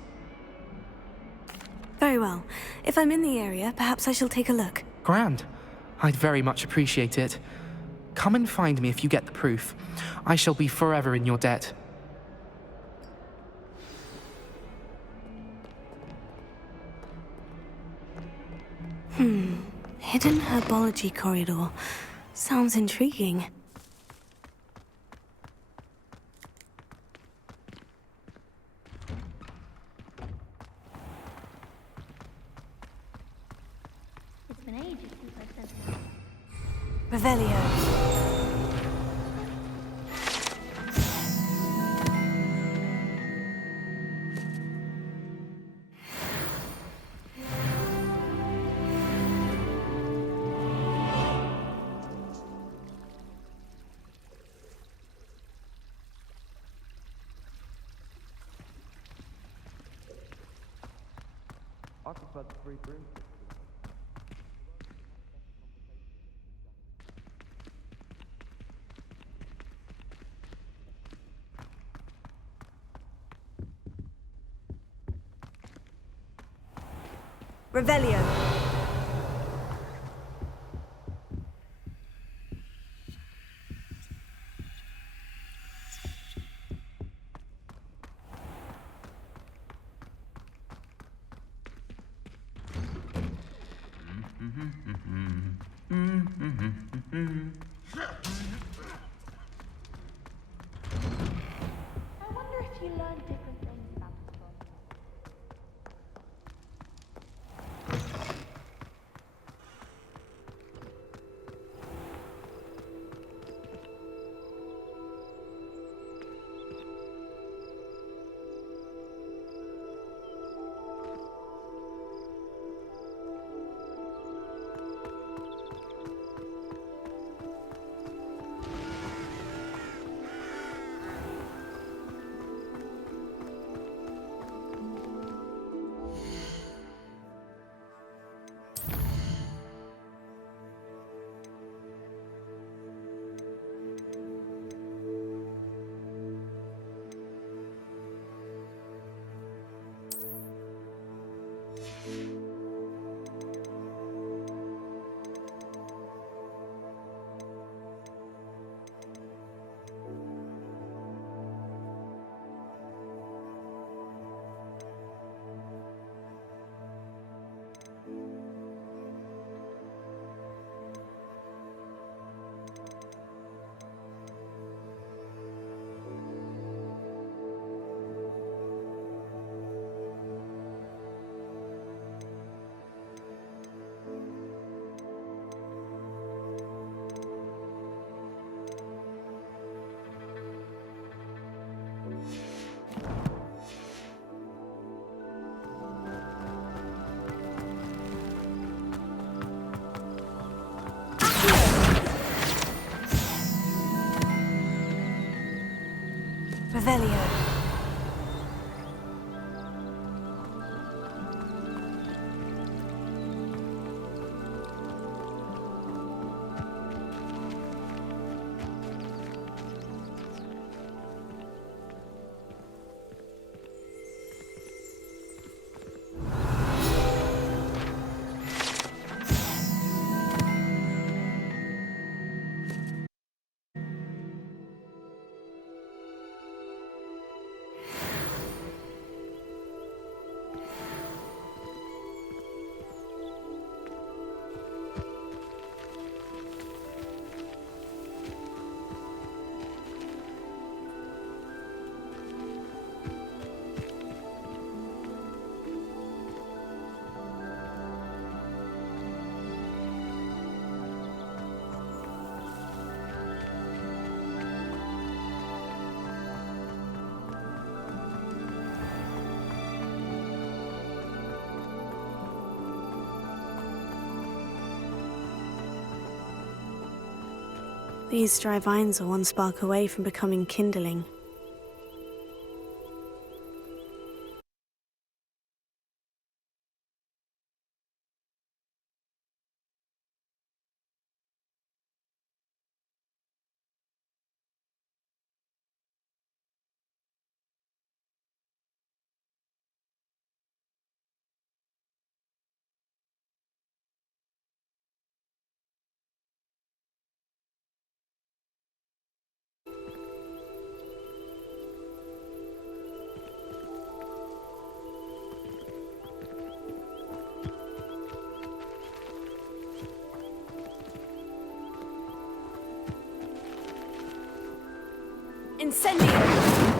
Very well. If I'm in the area, perhaps I shall take a look. Grand. I'd very much appreciate it. Come and find me if you get the proof. I shall be forever in your debt. Hidden herbology corridor. Sounds intriguing. It's been ages since I've sent it. Revelio. I prefer the three broomsticks. Revelio. I wonder if you learned different things about astronomy. Revelio. These dry vines are one spark away from becoming kindling. Incendio!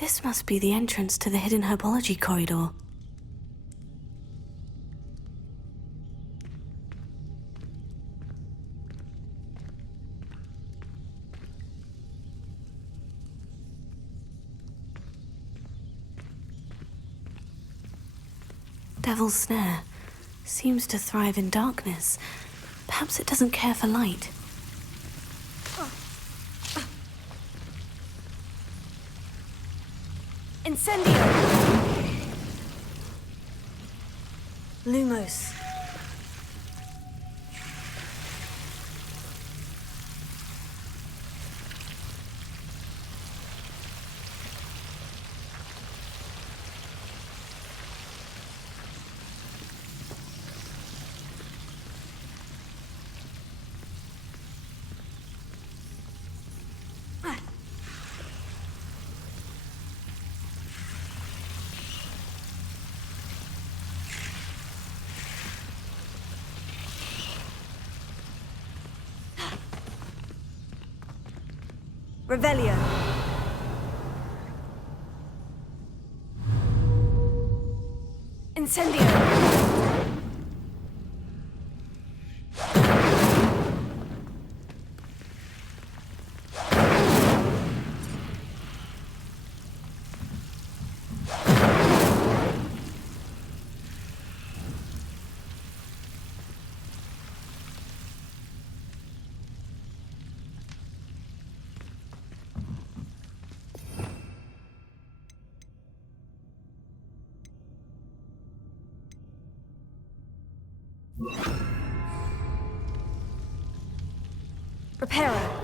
This must be the entrance to the hidden herbology corridor. devil's snare seems to thrive in darkness. Perhaps it doesn't care for light. Incendio! Lumos. Revelio. Incendio. Reparo.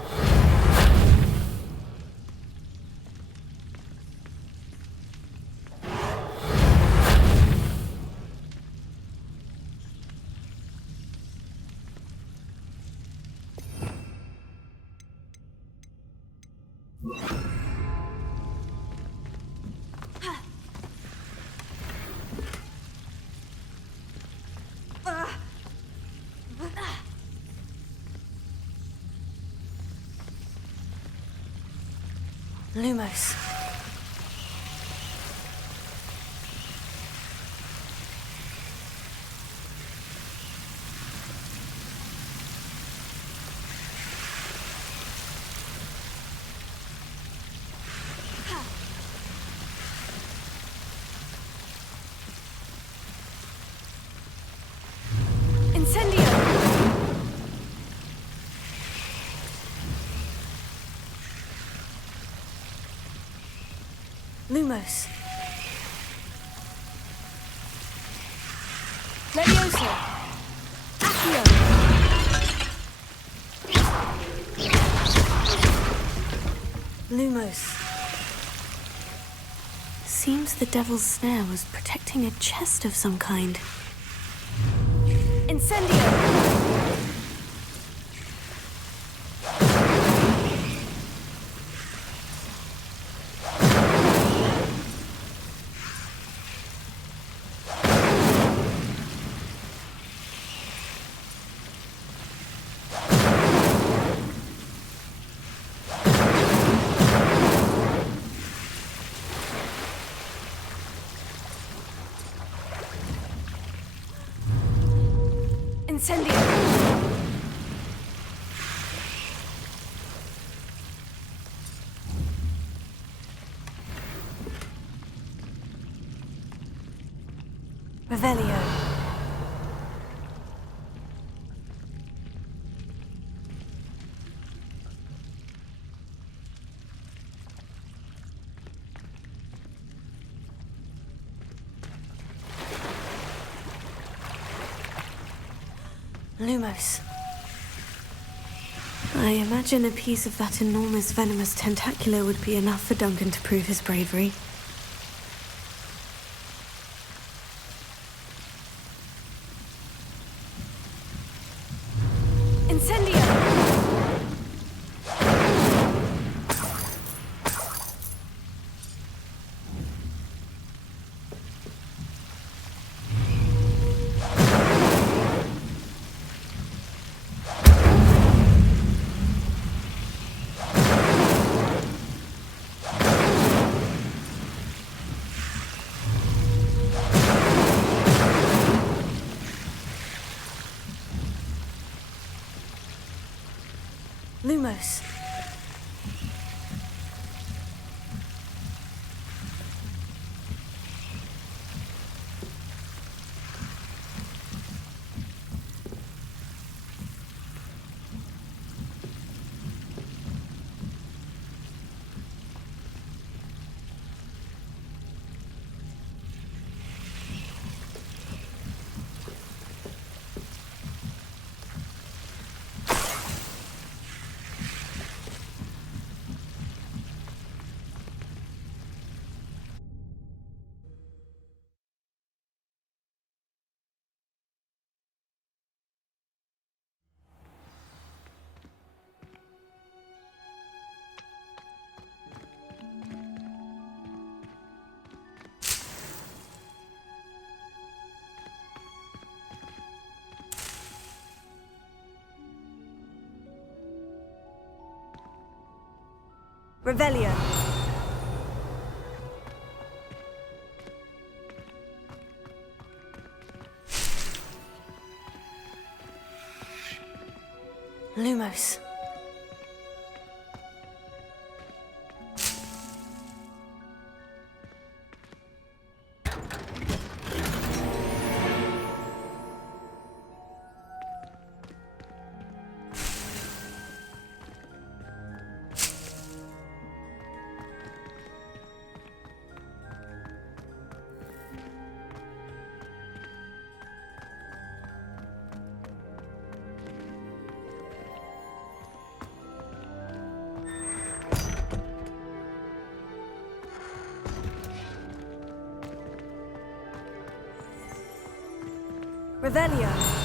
Lumos. Incendio! Lumos. Levioso. Accio. Lumos. Seems the devil's snare was protecting a chest of some kind. Incendio! Incendio! Revelio. Lumos. I imagine a piece of that enormous venomous tentacular would be enough for Duncan to prove his bravery. Incendio! Lumos. Revelio. Lumos. Revelio.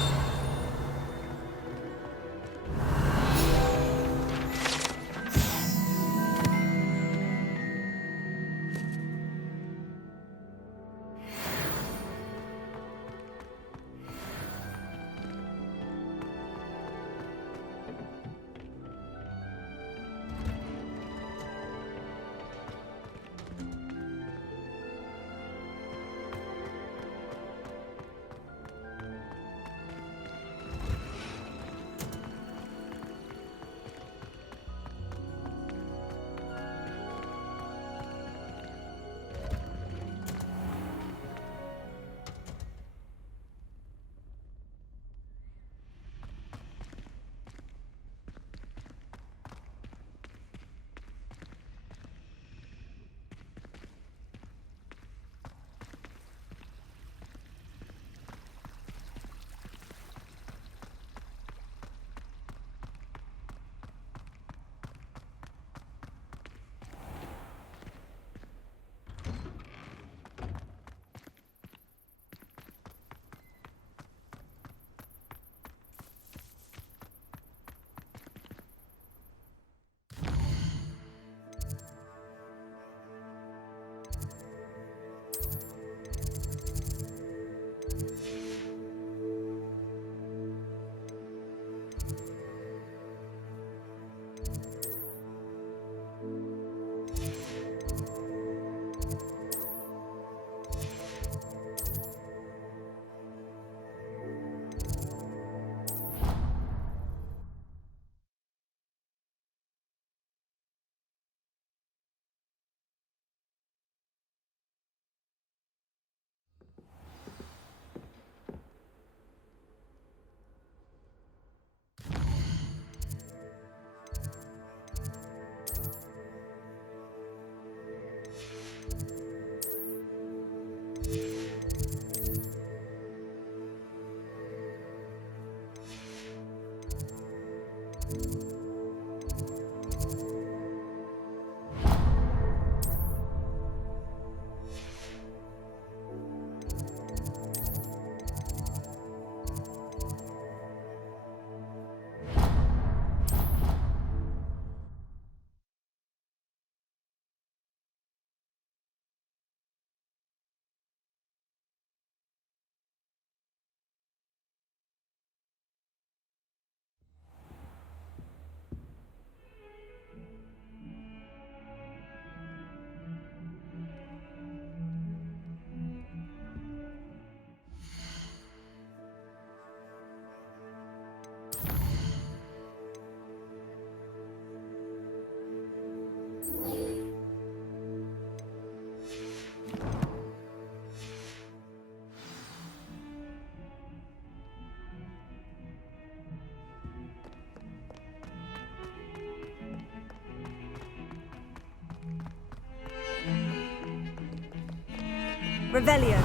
Revelio.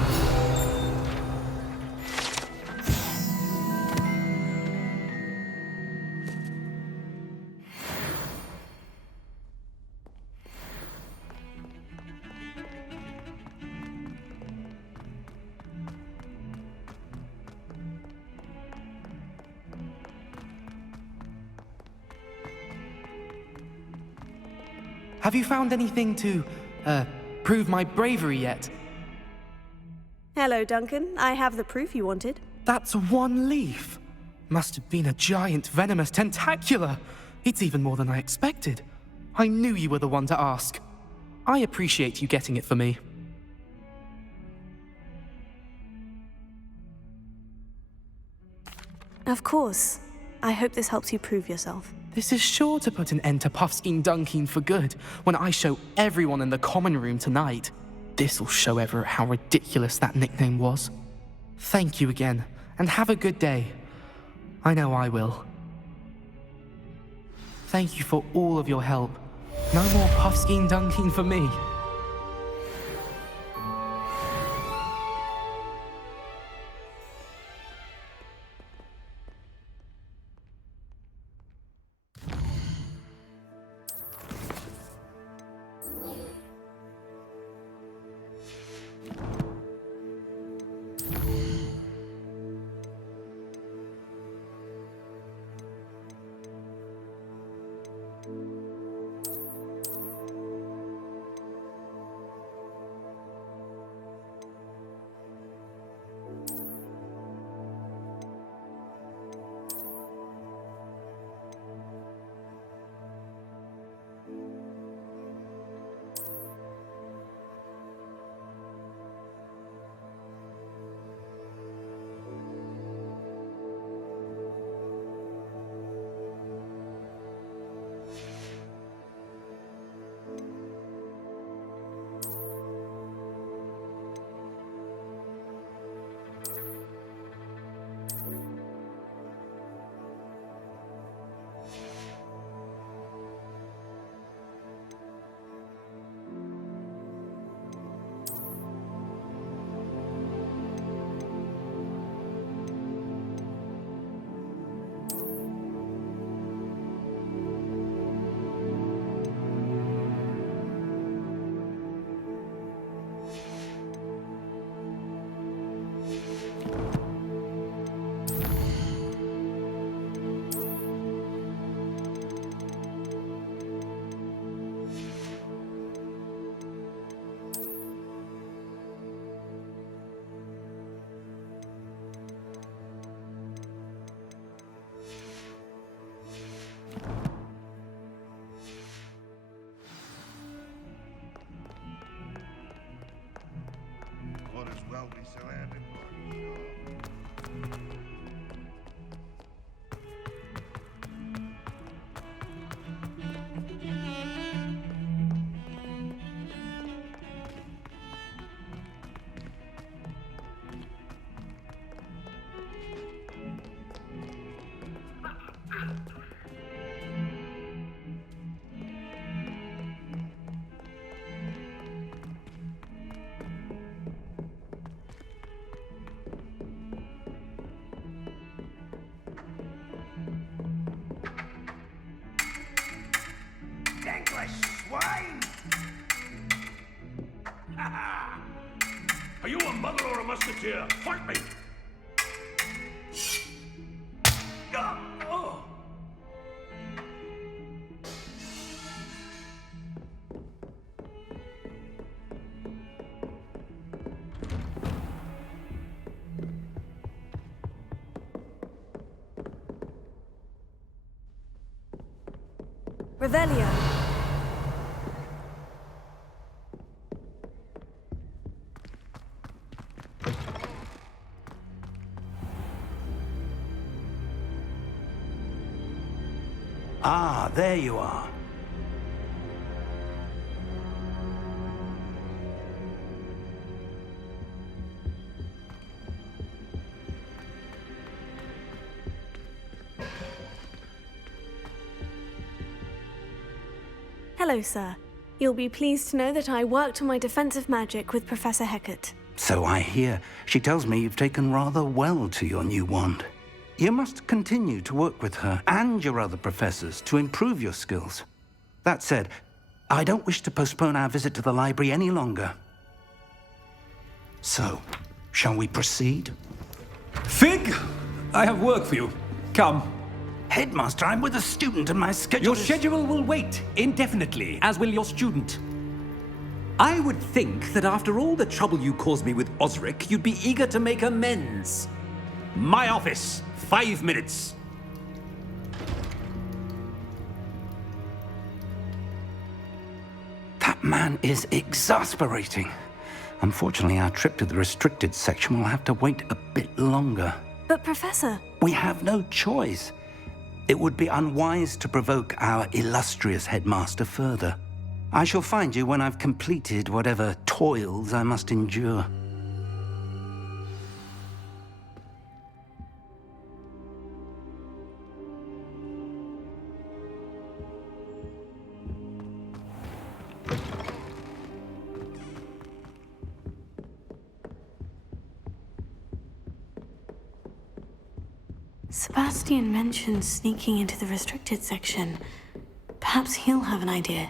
Have you found anything to, prove my bravery yet? Hello, Duncan. I have the proof you wanted. That's one leaf. Must have been a giant venomous tentacula. It's even more than I expected. I knew you were the one to ask. I appreciate you getting it for me. Of course. I hope this helps you prove yourself. This is sure to put an end to Puffskein Dunkeen for good when I show everyone in the common room tonight. This'll show Everett how ridiculous that nickname was. Thank you again, and have a good day. I know I will. Thank you for all of your help. No more Puffskein Dunkeen for me. well be surrounded by sure. Swine! Are you a mother or a musketeer? Fight me! Oh. Revelio. Ah, there you are. Hello, sir. You'll be pleased to know that I worked on my defensive magic with Professor Hecat. So I hear. She tells me you've taken rather well to your new wand. You must continue to work with her and your other professors to improve your skills. That said, I don't wish to postpone our visit to the library any longer. So, shall we proceed? Fig, I have work for you. Come. Headmaster, I'm with a student and my schedule Your schedule will wait indefinitely, as will your student. I would think that after all the trouble you caused me with Osric, you'd be eager to make amends. My office, 5 minutes. That man is exasperating. Unfortunately, our trip to the restricted section will have to wait a bit longer. But Professor... We have no choice. It would be unwise to provoke our illustrious headmaster further. I shall find you when I've completed whatever toils I must endure. Sebastian mentioned sneaking into the restricted section. Perhaps he'll have an idea.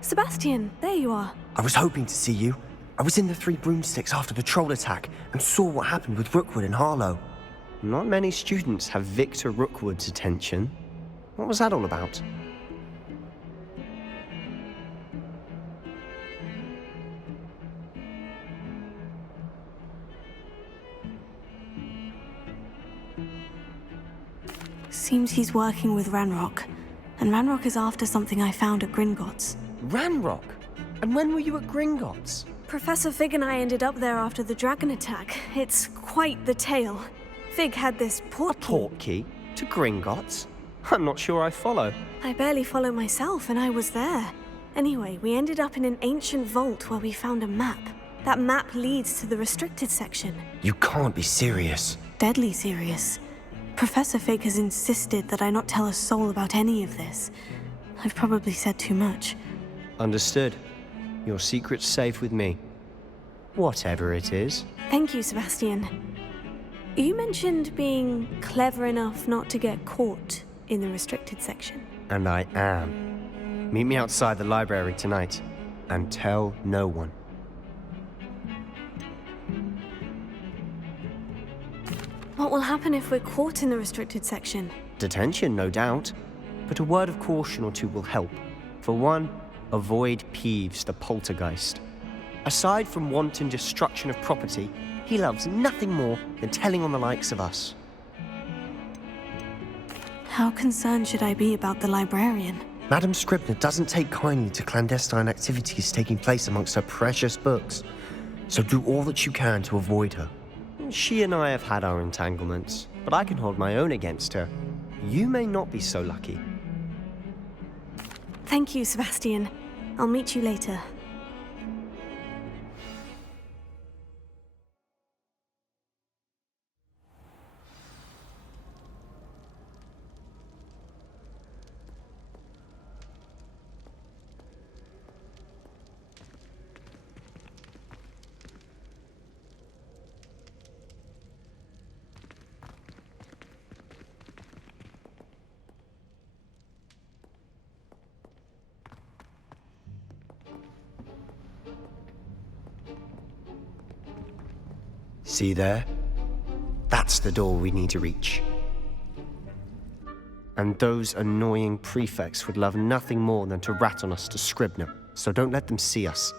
Sebastian, there you are. I was hoping to see you. I was in the Three Broomsticks after the troll attack and saw what happened with Rookwood and Harlow. Not many students have Victor Rookwood's attention. What was that all about? Seems he's working with Ranrock. And Ranrock is after something I found at Gringotts. Ranrock? And when were you at Gringotts? Professor Fig and I ended up there after the dragon attack. It's quite the tale. Fig had this portkey. A portkey? To Gringotts? I'm not sure I follow. I barely follow myself, and I was there. Anyway, we ended up in an ancient vault where we found a map. That map leads to the restricted section. You can't be serious. Deadly serious. Professor Fig has insisted that I not tell a soul about any of this. I've probably said too much. Understood. Your secret's safe with me. Whatever it is. Thank you, Sebastian. You mentioned being clever enough not to get caught in the restricted section. And I am. Meet me outside the library tonight, and tell no one. What will happen if we're caught in the restricted section? Detention, no doubt. But a word of caution or two will help. For one, avoid Peeves, the poltergeist. Aside from wanton destruction of property, he loves nothing more than telling on the likes of us. How concerned should I be about the librarian? Madam Scribner doesn't take kindly to clandestine activities taking place amongst her precious books. So do all that you can to avoid her. She and I have had our entanglements, but I can hold my own against her. You may not be so lucky. Thank you, Sebastian. I'll meet you later. See there? That's the door we need to reach. And those annoying prefects would love nothing more than to rat on us to Scribner, so don't let them see us.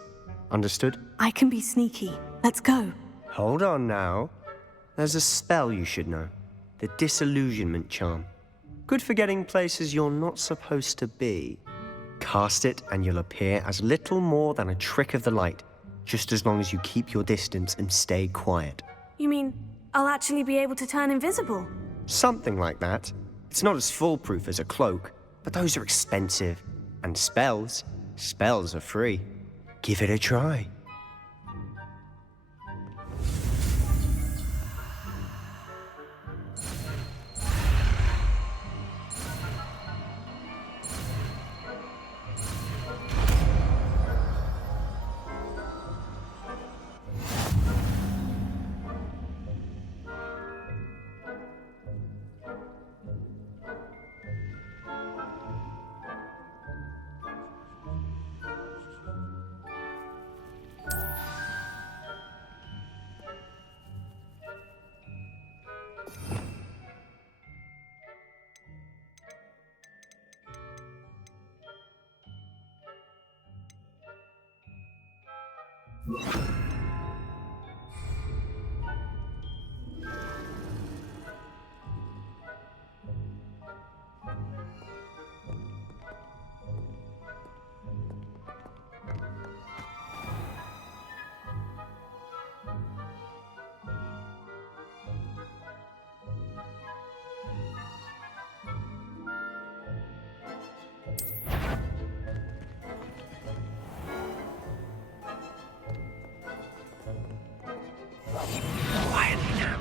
Understood? I can be sneaky. Let's go. Hold on now. There's a spell you should know. The Disillusionment Charm. Good for getting places you're not supposed to be. Cast it and you'll appear as little more than a trick of the light, just as long as you keep your distance and stay quiet. You mean I'll actually be able to turn invisible? Something like that. It's not as foolproof as a cloak, but those are expensive. And spells are free. Give it a try. Quietly now.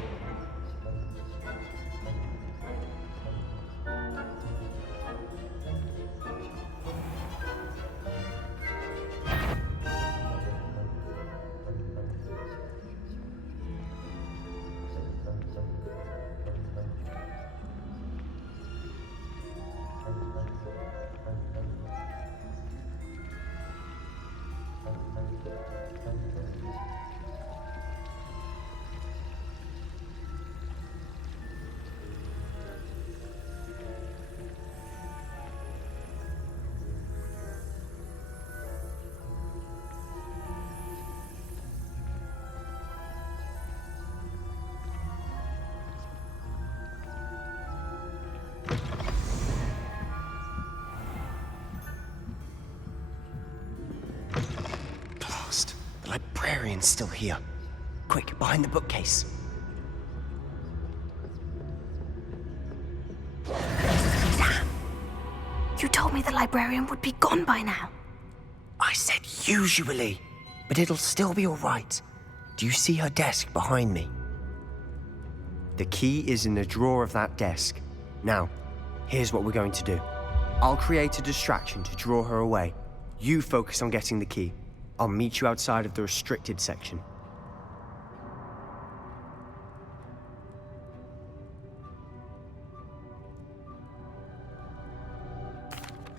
Blast. The librarian's still here. Quick, behind the bookcase. You told me the librarian would be gone by now. I said usually, but it'll still be all right. Do you see her desk behind me? The key is in the drawer of that desk. Now, here's what we're going to do. I'll create a distraction to draw her away. You focus on getting the key. I'll meet you outside of the restricted section.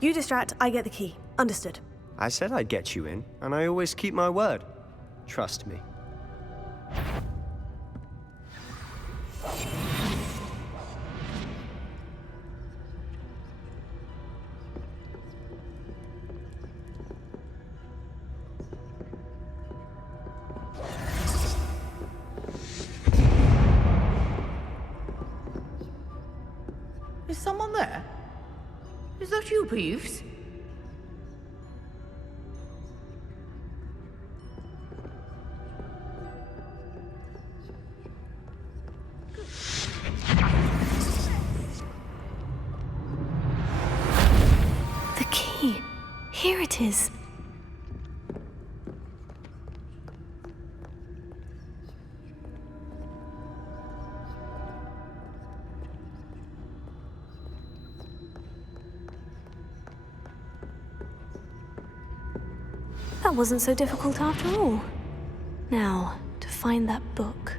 You distract, I get the key. Understood. I said I'd get you in, and I always keep my word. Trust me. Is someone there? Is that you, Peeves? The key. Here it is. That wasn't so difficult after all. Now, to find that book.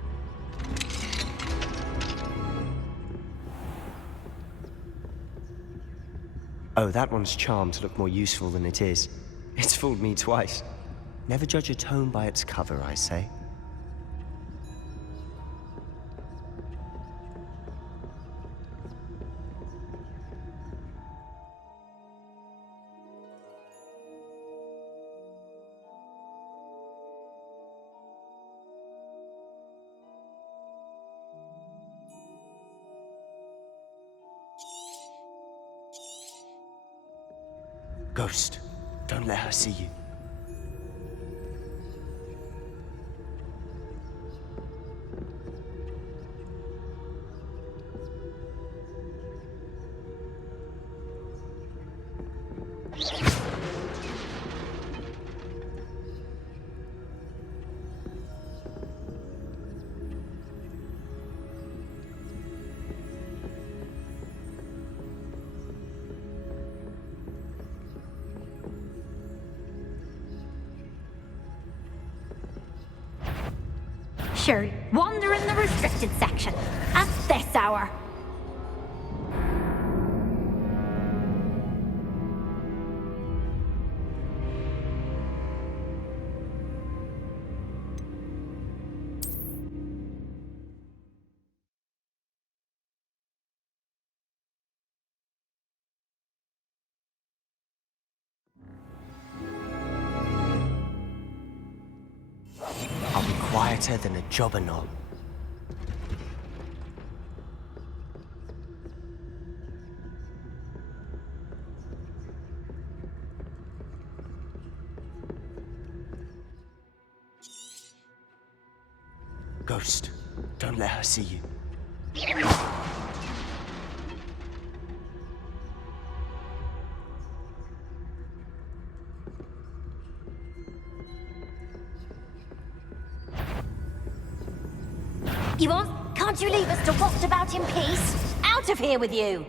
Oh, that one's charmed to look more useful than it is. It's fooled me twice. Never judge a tome by its cover, I say. Ghost, don't let her see you. Sure, wander in the restricted section at this hour. quieter than a jobberknoll. Ghost, don't let her see you. Can't you leave us to waft about in peace? Out of here with you!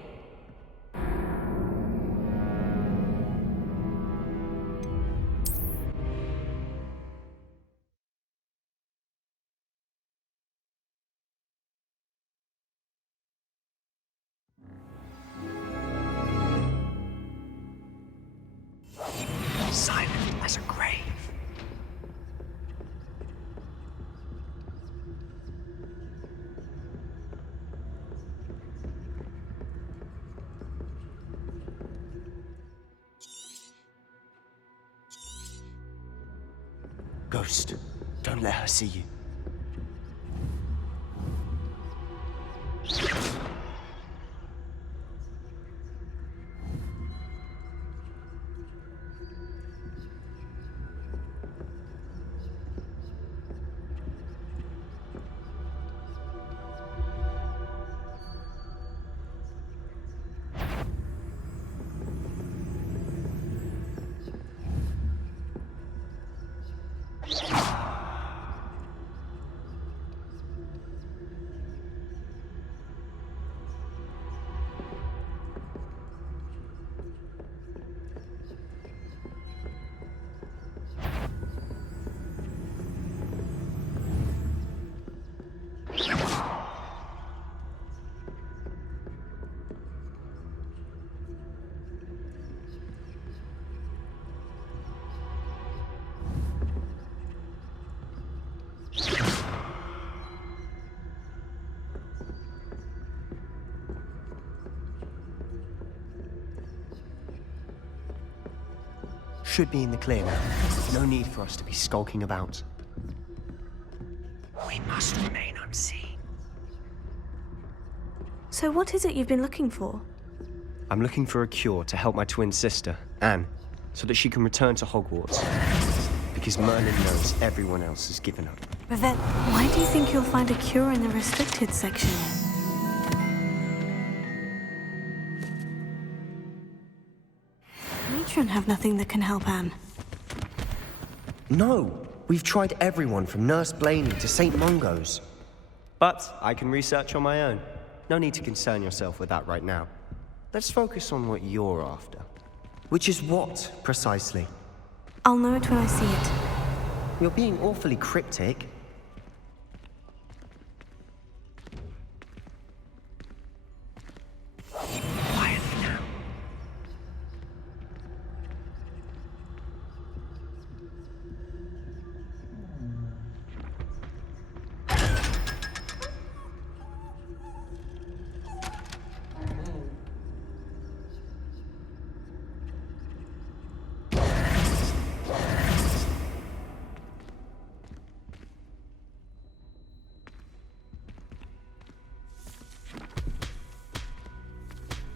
Silent as a grave. Ghost, don't let her see you. Should be in the clear now. No need for us to be skulking about. We must remain unseen. So what is it you've been looking for? I'm looking for a cure to help my twin sister, Anne, so that she can return to Hogwarts. Because Merlin knows everyone else has given up. But then, why do you think you'll find a cure in the restricted section? Matron have nothing that can help Anne. No! We've tried everyone from Nurse Blaney to St. Mungo's. But I can research on my own. No need to concern yourself with that right now. Let's focus on what you're after. Which is what, precisely? I'll know it when I see it. You're being awfully cryptic. Quietly now.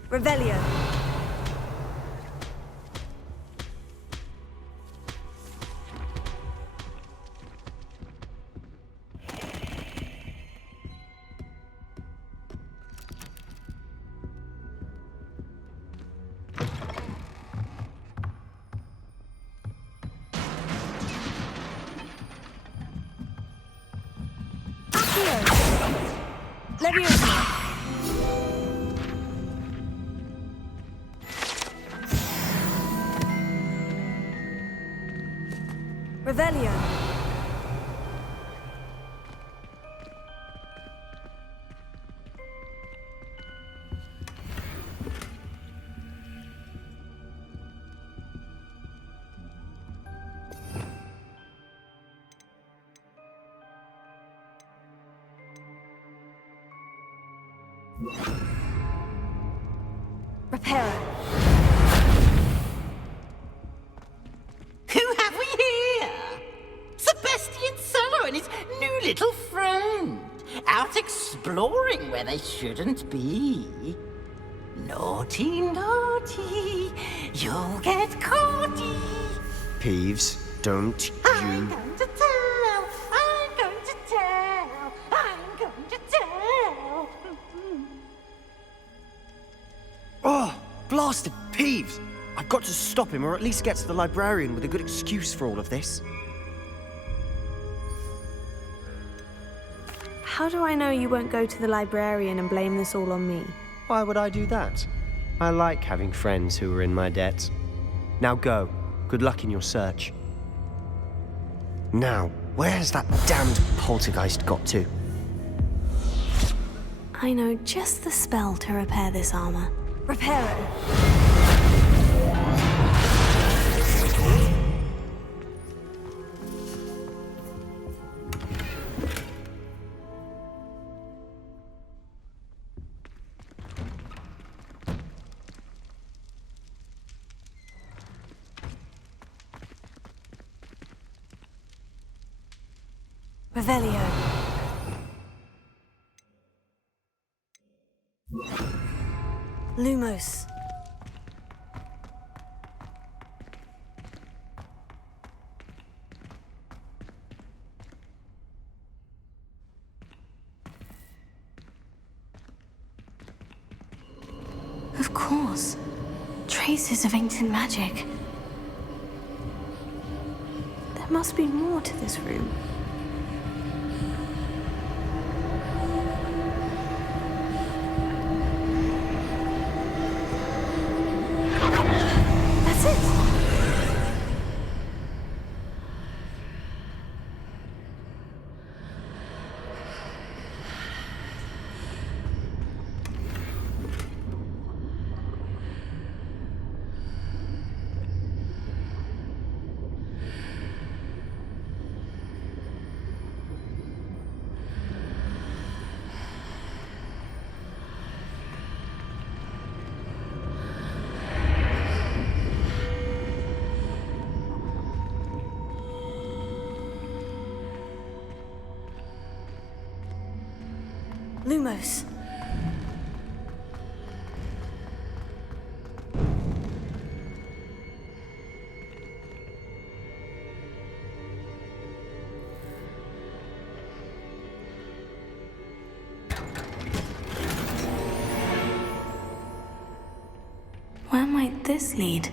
Revelio. Leviosa. Revelio. Reparo. Who have we here? Sebastian Solo and his little friend, out exploring where they shouldn't be. Naughty, naughty, you'll get caughty. Peeves, don't I'm you... going to tell, I'm going to tell, I'm going to tell. Oh, blasted Peeves! I've got to stop him, or at least get to the librarian with a good excuse for all of this. How do I know you won't go to the librarian and blame this all on me? Why would I do that? I like having friends who are in my debt. Now go. Good luck in your search. Now, where's that damned poltergeist got to? I know just the spell to repair this armor. Repair it. Revelio. Lumos. Of course. Traces of ancient magic. There must be more to this room. Lumos. Where might this lead?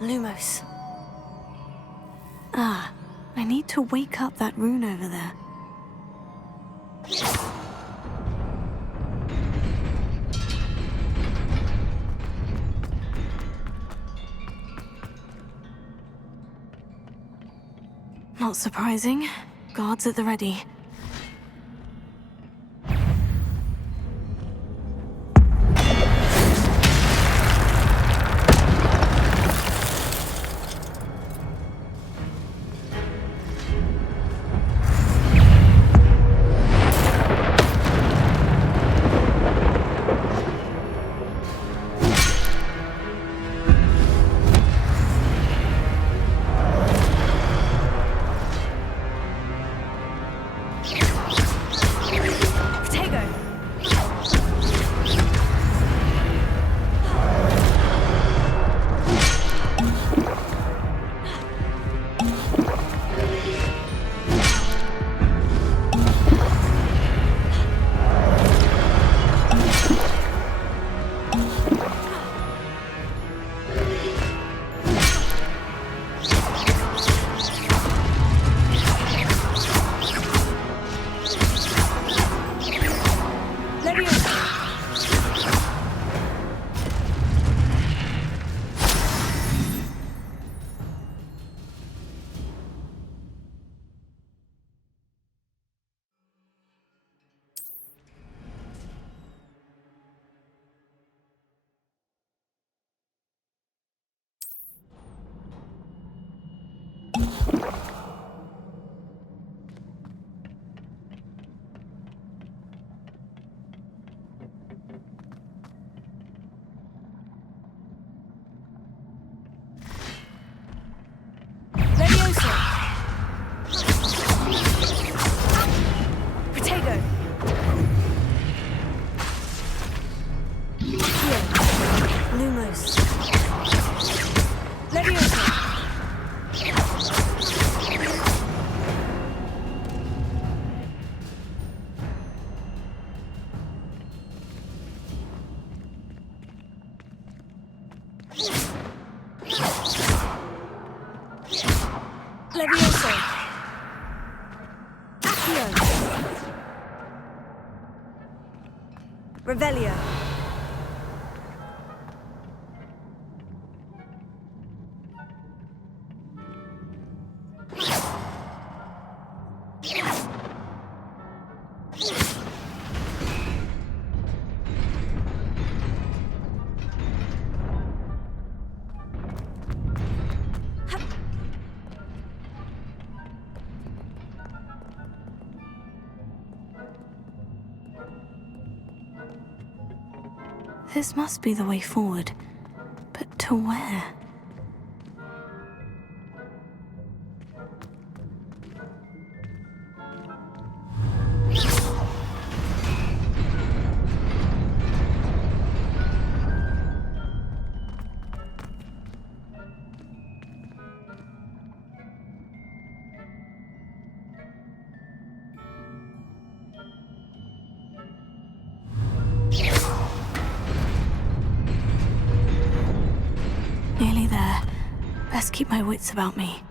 Lumos. Ah, I need to wake up that rune over there. Not surprising. Guards at the ready. Revelio. This must be the way forward. But to where? Nearly there. Best keep my wits about me.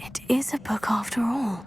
It is a book after all.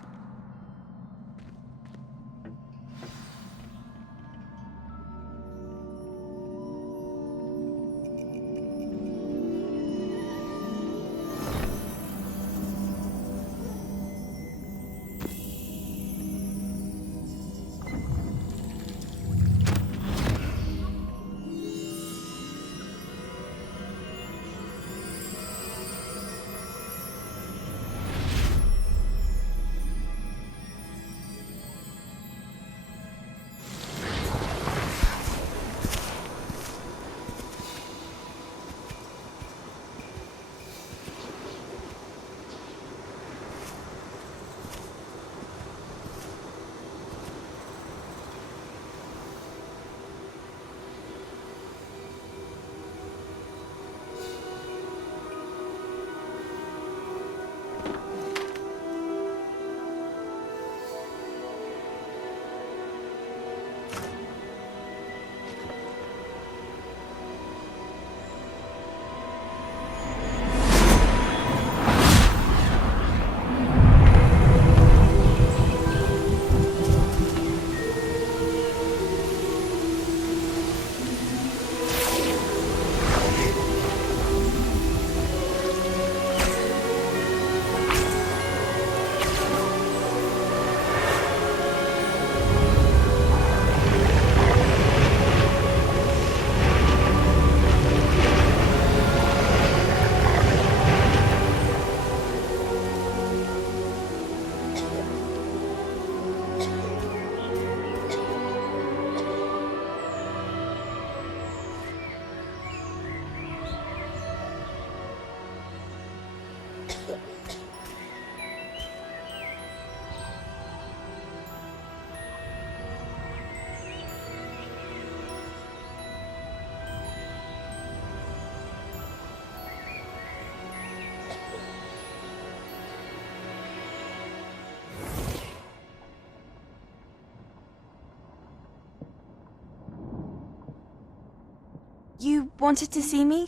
wanted to see me?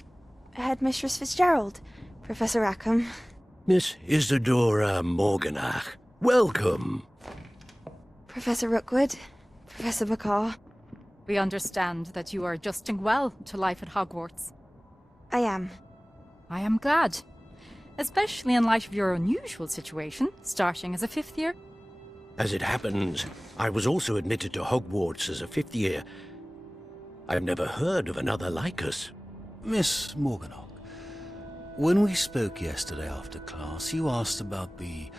Headmistress Fitzgerald, Professor Rackham. Miss Isadora Morganach, welcome. Professor Rookwood, Professor McCaw. We understand that you are adjusting well to life at Hogwarts. I am. I am glad. Especially in light of your unusual situation, starting as a 5th year. As it happens, I was also admitted to Hogwarts as a 5th year. I've never heard of another like us. Miss Morganach, when we spoke yesterday after class, you asked about the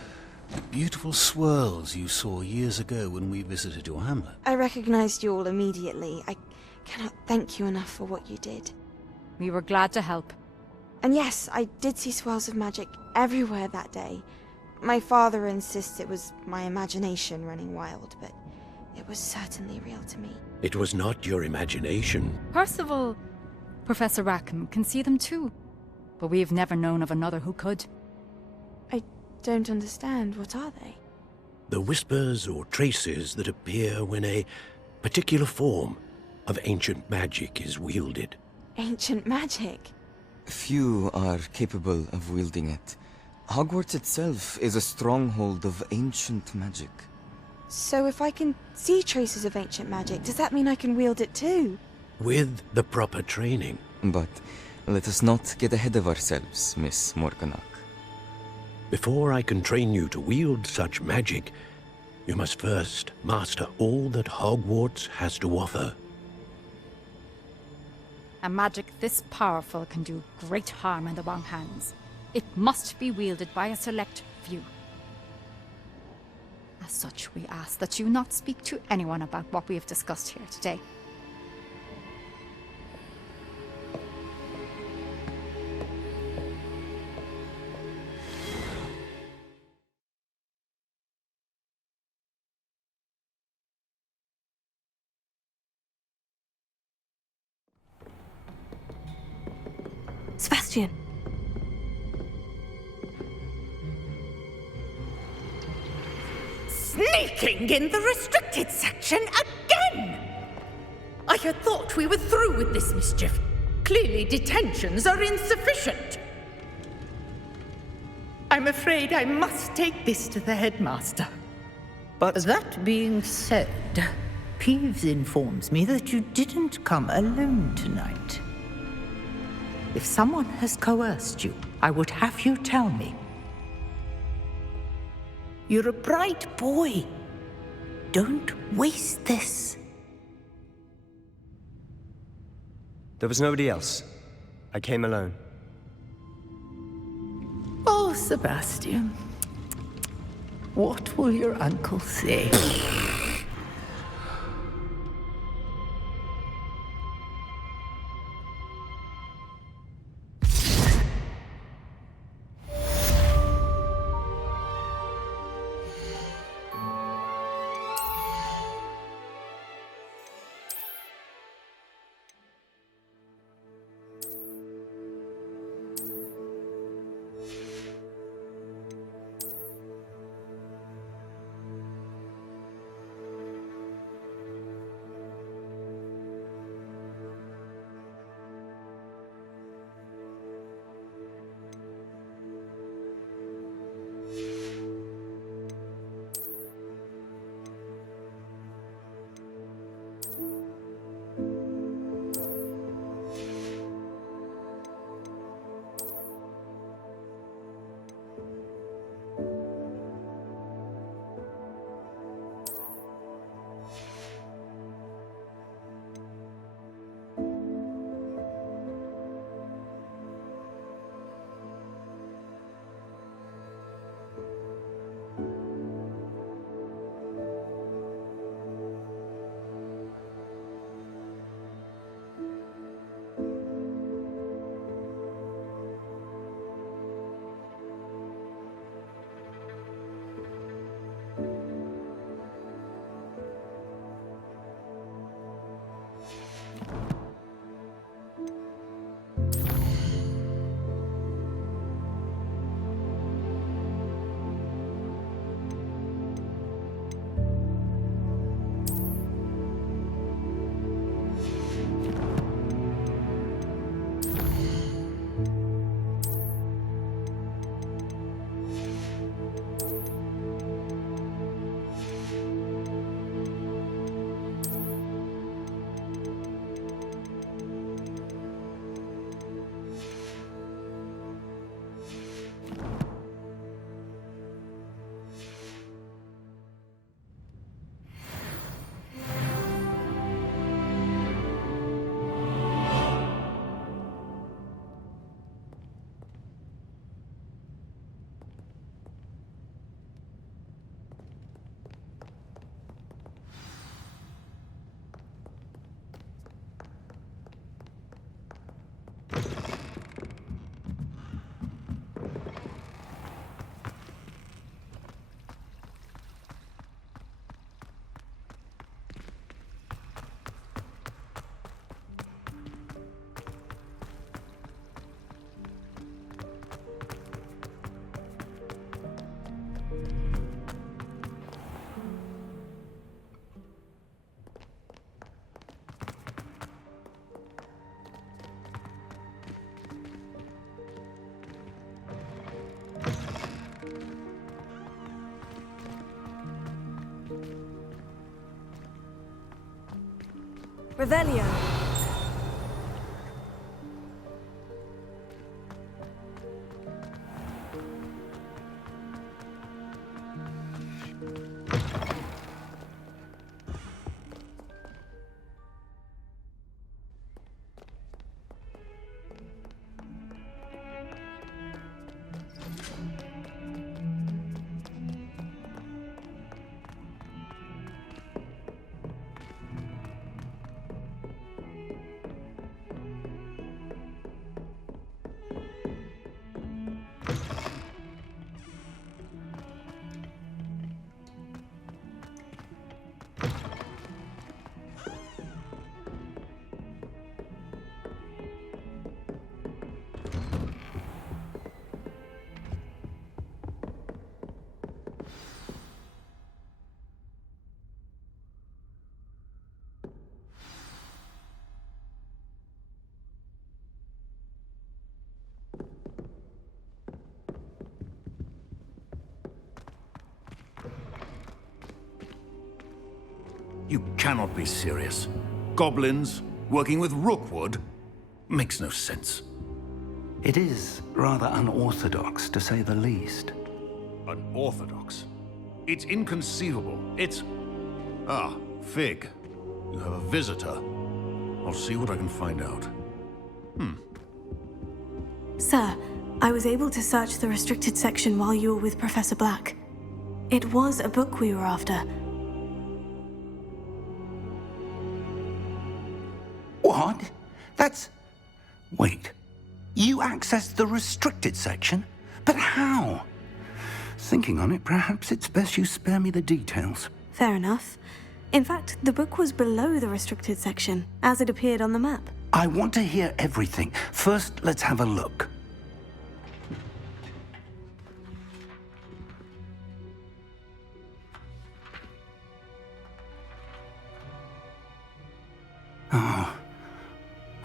beautiful swirls you saw years ago when we visited your hamlet. I recognized you all immediately. I cannot thank you enough for what you did. We were glad to help. And yes, I did see swirls of magic everywhere that day. My father insists it was my imagination running wild, but it was certainly real to me. It was not your imagination. Percival, Professor Rackham can see them too. But we've never known of another who could. I don't understand. What are they? The whispers or traces that appear when a particular form of ancient magic is wielded. Ancient magic? Few are capable of wielding it. Hogwarts itself is a stronghold of ancient magic. So if I can see traces of ancient magic, does that mean I can wield it too? With the proper training. But let us not get ahead of ourselves, Miss Morganach. Before I can train you to wield such magic, you must first master all that Hogwarts has to offer. A magic this powerful can do great harm in the wrong hands. It must be wielded by a select few. As such, we ask that you not speak to anyone about what we have discussed here today. Sebastian. Sneaking in the restricted section again! I had thought we were through with this mischief. Clearly detentions are insufficient. I'm afraid I must take this to the headmaster. But that being said, Peeves informs me that you didn't come alone tonight. If someone has coerced you, I would have you tell me. You're a bright boy. Don't waste this. There was nobody else. I came alone. Oh, Sebastian. What will your uncle say? Revelio. You cannot be serious. Goblins working with Rookwood? Makes no sense. It is rather unorthodox, to say the least. Unorthodox? It's inconceivable. It's... Ah, Fig. You have a visitor. I'll see what I can find out. Sir, I was able to search the restricted section while you were with Professor Black. It was a book we were after. What? That's... Wait. You accessed the restricted section? But how? Thinking on it, perhaps it's best you spare me the details. Fair enough. In fact, the book was below the restricted section, as it appeared on the map. I want to hear everything. First, let's have a look.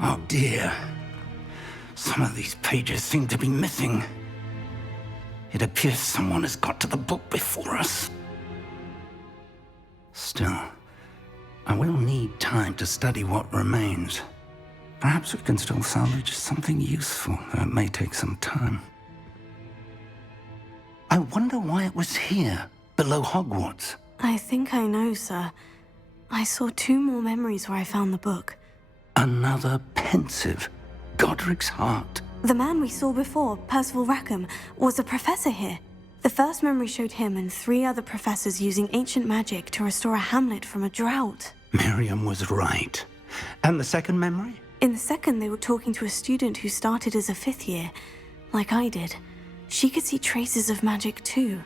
Oh dear. Some of these pages seem to be missing. It appears someone has got to the book before us. Still, I will need time to study what remains. Perhaps we can still salvage something useful, though it may take some time. I wonder why it was here, below Hogwarts. I think I know, sir. I saw 2 more memories where I found the book. Another pensive. Godric's heart. The man we saw before, Percival Rackham, was a professor here. The first memory showed him and 3 other professors using ancient magic to restore a hamlet from a drought. Miriam was right. And the second memory? In the second, they were talking to a student who started as a 5th year, like I did. She could see traces of magic too.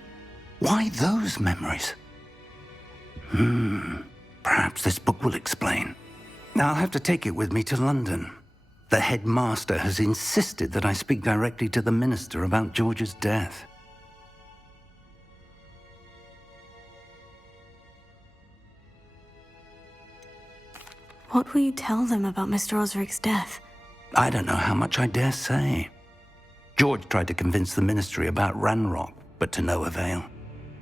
Why those memories? Perhaps this book will explain. I'll have to take it with me to London. The headmaster has insisted that I speak directly to the minister about George's death. What will you tell them about Mr. Osric's death? I don't know how much I dare say. George tried to convince the ministry about Ranrock, but to no avail.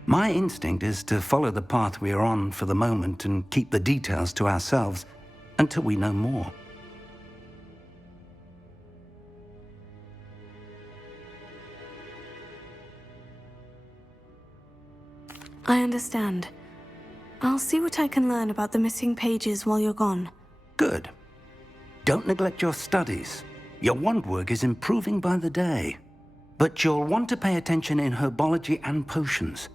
My instinct is to follow the path we are on for the moment and keep the details to ourselves until we know more. I understand. I'll see what I can learn about the missing pages while you're gone. Good. Don't neglect your studies. Your wand work is improving by the day. But you'll want to pay attention in herbology and potions.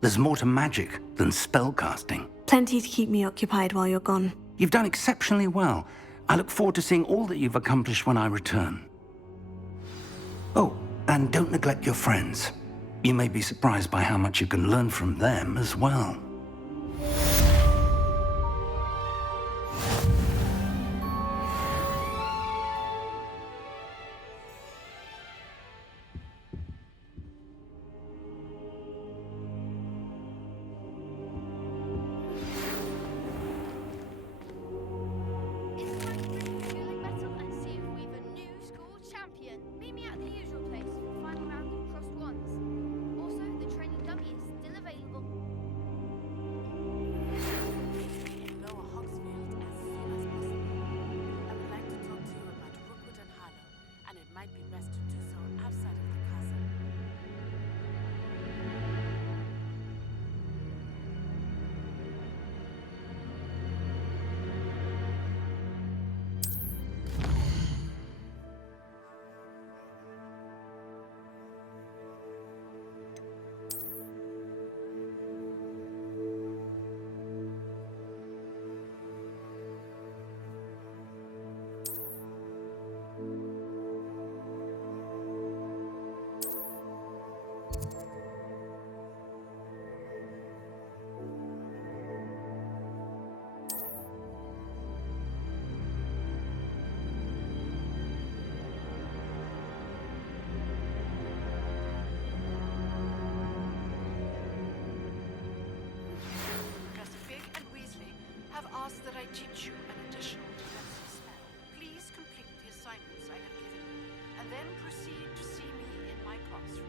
There's more to magic than spellcasting. Plenty to keep me occupied while you're gone. You've done exceptionally well. I look forward to seeing all that you've accomplished when I return. Oh, and don't neglect your friends. You may be surprised by how much you can learn from them as well. I teach you an additional defensive spell, please complete the assignments I have given you, and then proceed to see me in my classroom.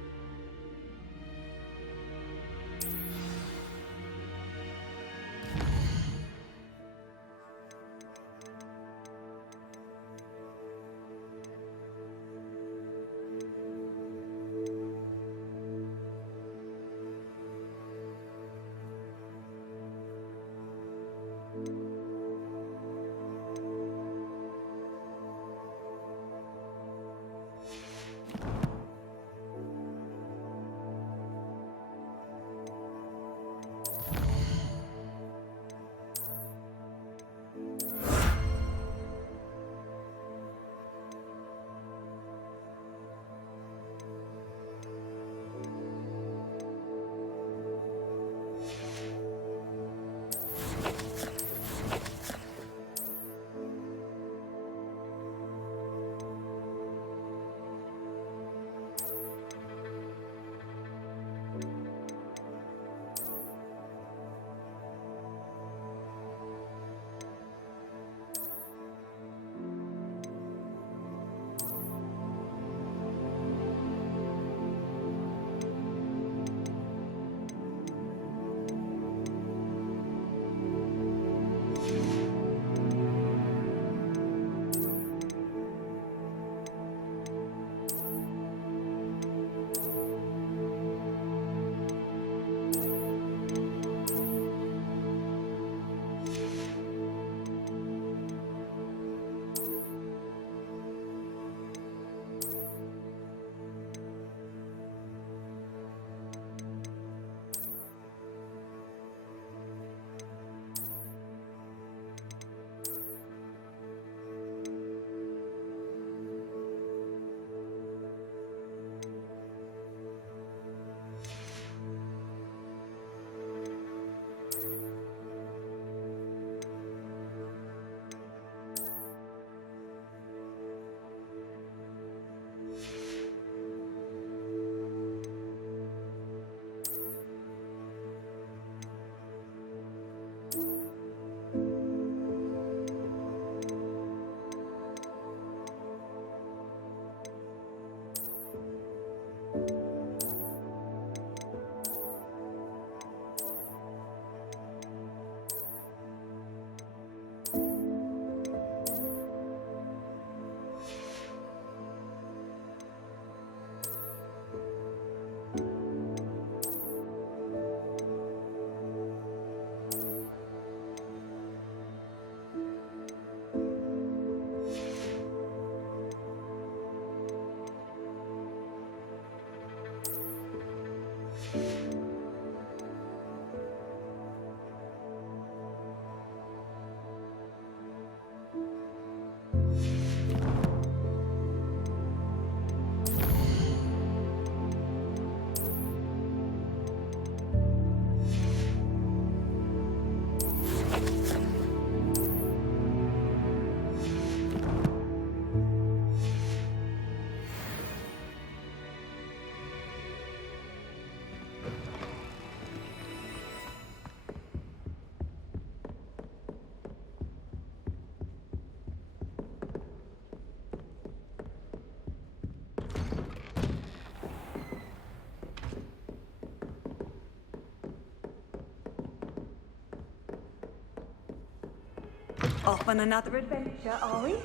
Off on another adventure, are we?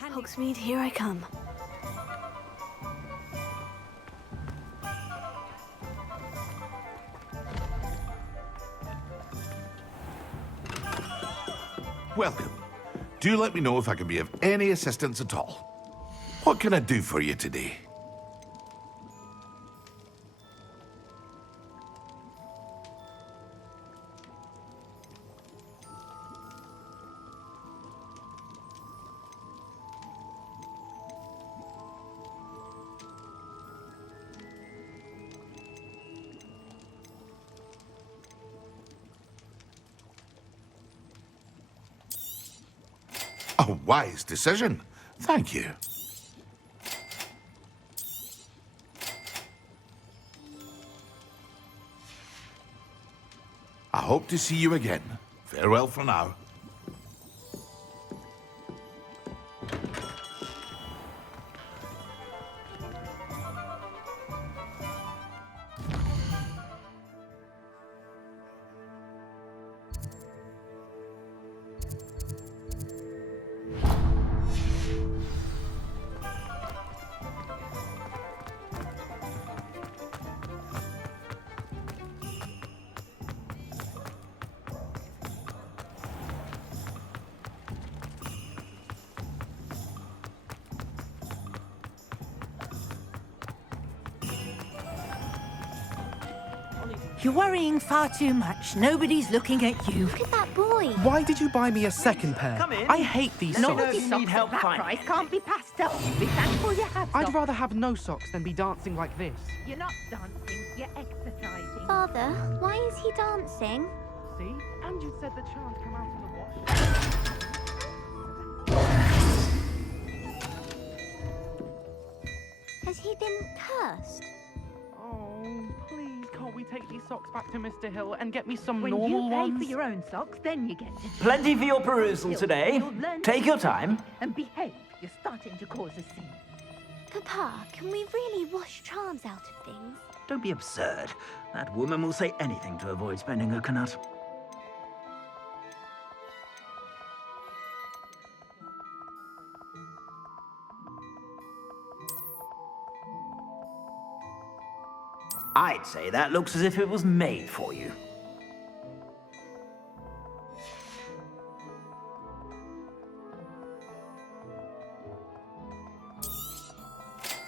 Hogsmeade, here I come. Welcome. Do let me know if I can be of any assistance at all. What can I do for you today? A wise decision. Thank you. I hope to see you again. Farewell for now. You're worrying far too much. Nobody's looking at you. Look at that boy. Why did you buy me a second pair? Come in. I hate these No, socks. you need help finding price can't be passed up. Be thankful you have I'd socks. rather have no socks than be dancing like this. You're not dancing, you're exercising. Father, why is he dancing? See? And you said the chant come out of the wash. Has he been cursed? Oh, please, can't we take these socks back to Mr. Hill and get me some When normal you pay ones? for your own socks, then you get to... Plenty for your perusal today. You'll learn Take your time. and behave. You're starting to cause a scene. Papa, can we really wash charms out of things? Don't be absurd. That woman will say anything to avoid spending her knut. I'd say that looks as if it was made for you.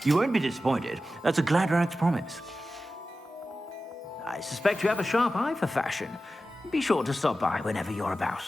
You won't be disappointed. That's a Gladrax promise. I suspect you have a sharp eye for fashion. Be sure to stop by whenever you're about.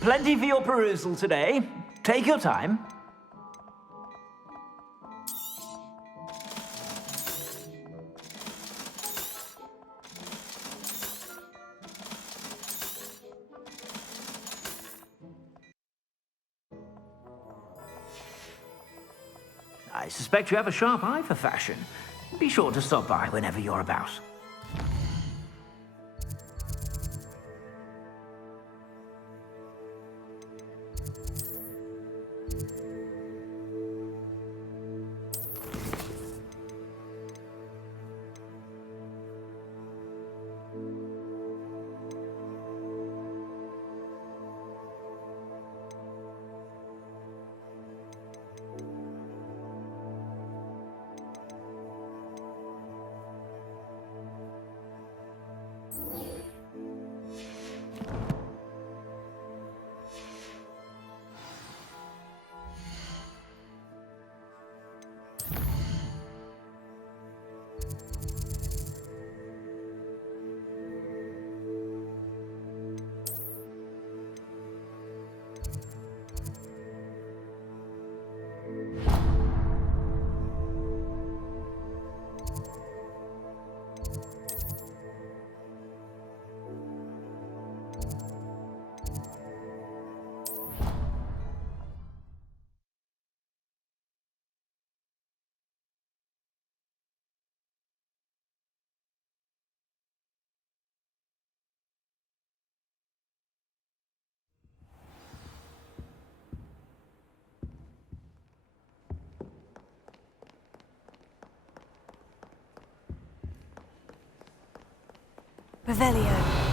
Plenty for your perusal today. Take your time. I suspect you have a sharp eye for fashion. Be sure to stop by whenever you're about. Revelio.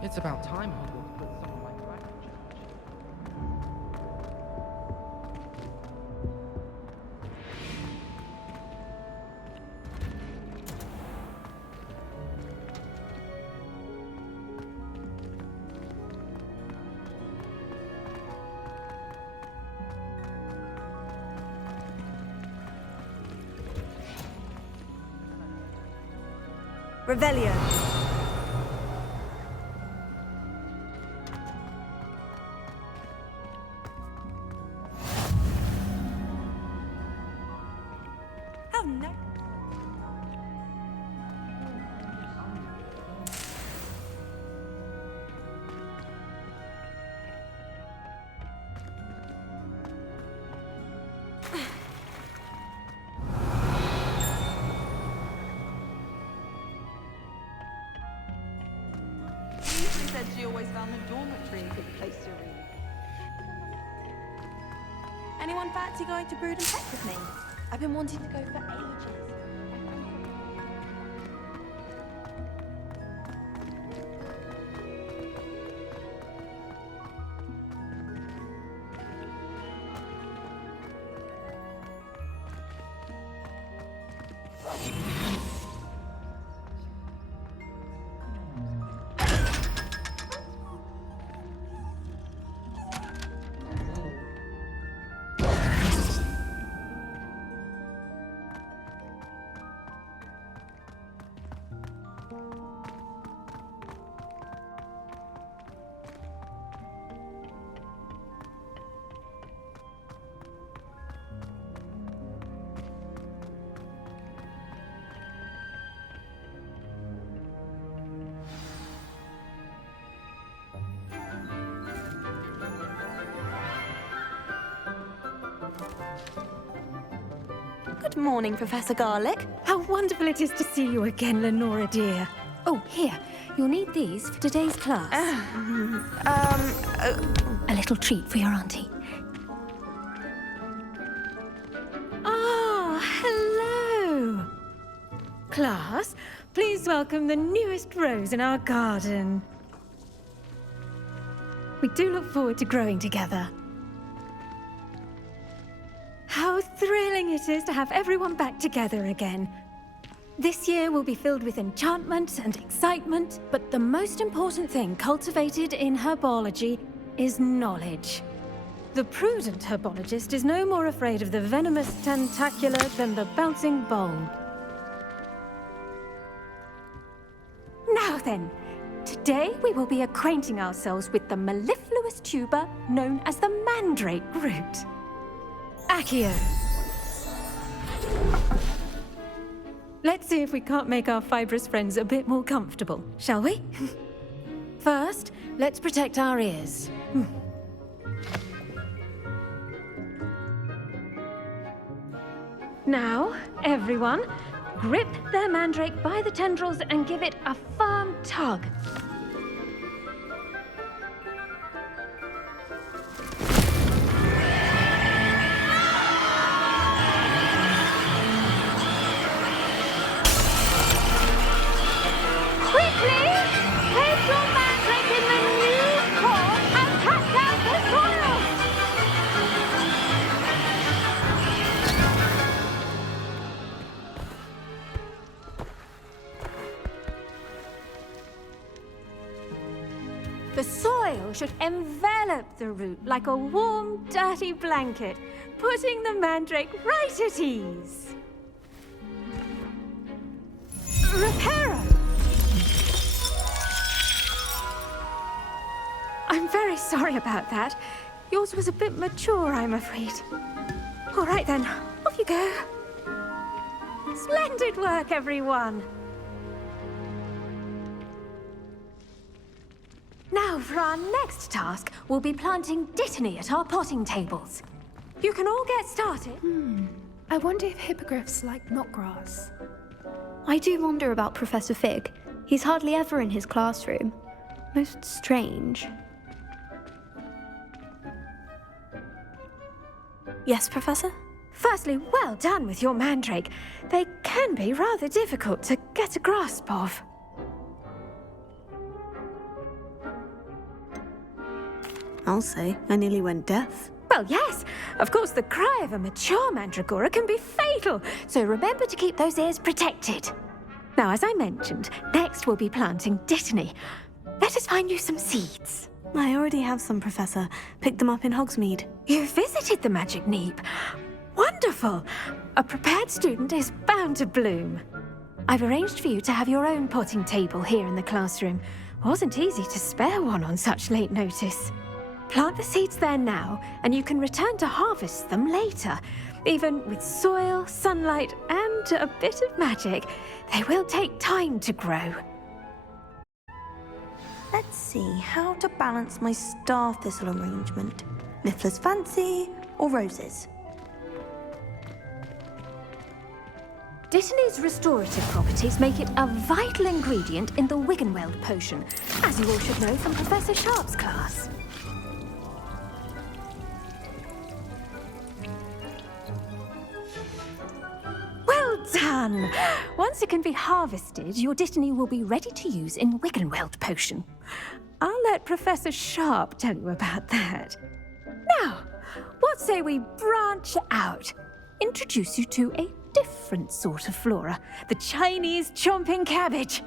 It's about time Hogwarts put someone like that in charge. Revelio. Oh no. She said she always found the dormitory a good place to read. Anyone fancy going to Brood and Peck with me? I've been wanting to go for ages. Good morning, Professor Garlick. How wonderful it is to see you again, Lenora dear. Oh, here. You'll need these for today's class. A little treat for your auntie. Oh, hello. Class, please welcome the newest rose in our garden. We do look forward to growing together. How thrilling it is to have everyone back together again. This year will be filled with enchantment and excitement, but the most important thing cultivated in herbology is knowledge. The prudent herbologist is no more afraid of the venomous tentacula than the bouncing bulb. Now then, today we will be acquainting ourselves with the mellifluous tuber known as the mandrake root. Accio. Let's see if we can't make our fibrous friends a bit more comfortable, shall we? First, let's protect our ears. Now, everyone, grip their mandrake by the tendrils and give it a firm tug. The soil should envelop the root like a warm, dirty blanket, putting the mandrake right at ease. Reparo! I'm I'm very sorry about that. Yours was a bit mature, I'm afraid. All right then, off you go. Splendid work, everyone. Now, for our next task, we'll be planting Dittany at our potting tables. You can all get started. I wonder if hippogriffs like knotgrass. I do wonder about Professor Fig. He's hardly ever in his classroom. Most strange. Yes, Professor? Firstly, well done with your mandrake. They can be rather difficult to get a grasp of. I'll say, I nearly went deaf. Well, yes. Of course, the cry of a mature mandragora can be fatal, so remember to keep those ears protected. Now, as I mentioned, next we'll be planting Dittany. Let us find you some seeds. I already have some, Professor. Picked them up in Hogsmeade. You visited the Magic Neep. Wonderful! A prepared student is bound to bloom. I've arranged for you to have your own potting table here in the classroom. Wasn't easy to spare one on such late notice. Plant the seeds there now, and you can return to harvest them later. Even with soil, sunlight, and a bit of magic, they will take time to grow. Let's see how to balance my star thistle arrangement. Niffler's Fancy or roses? Dittany's restorative properties make it a vital ingredient in the Wiggenweld potion, as you all should know from Professor Sharp's class. Well done! Once it can be harvested, your Dittany will be ready to use in Wiggenweld potion. I'll let Professor Sharp tell you about that. Now, what say we branch out? Introduce you to a different sort of flora, the Chinese chomping cabbage.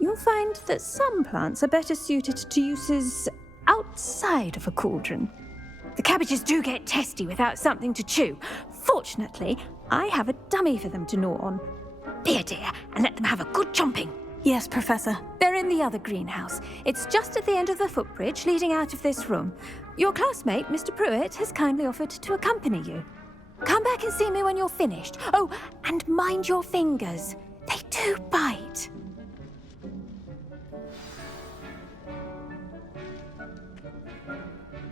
You'll find that some plants are better suited to uses outside of a cauldron. The cabbages do get testy without something to chew. Fortunately, I have a dummy for them to gnaw on. Be a dear and let them have a good chomping. Yes, Professor. They're in the other greenhouse. It's just at the end of the footbridge leading out of this room. Your classmate, Mr. Pruitt, has kindly offered to accompany you. Come back and see me when you're finished. Oh, and mind your fingers. They do bite.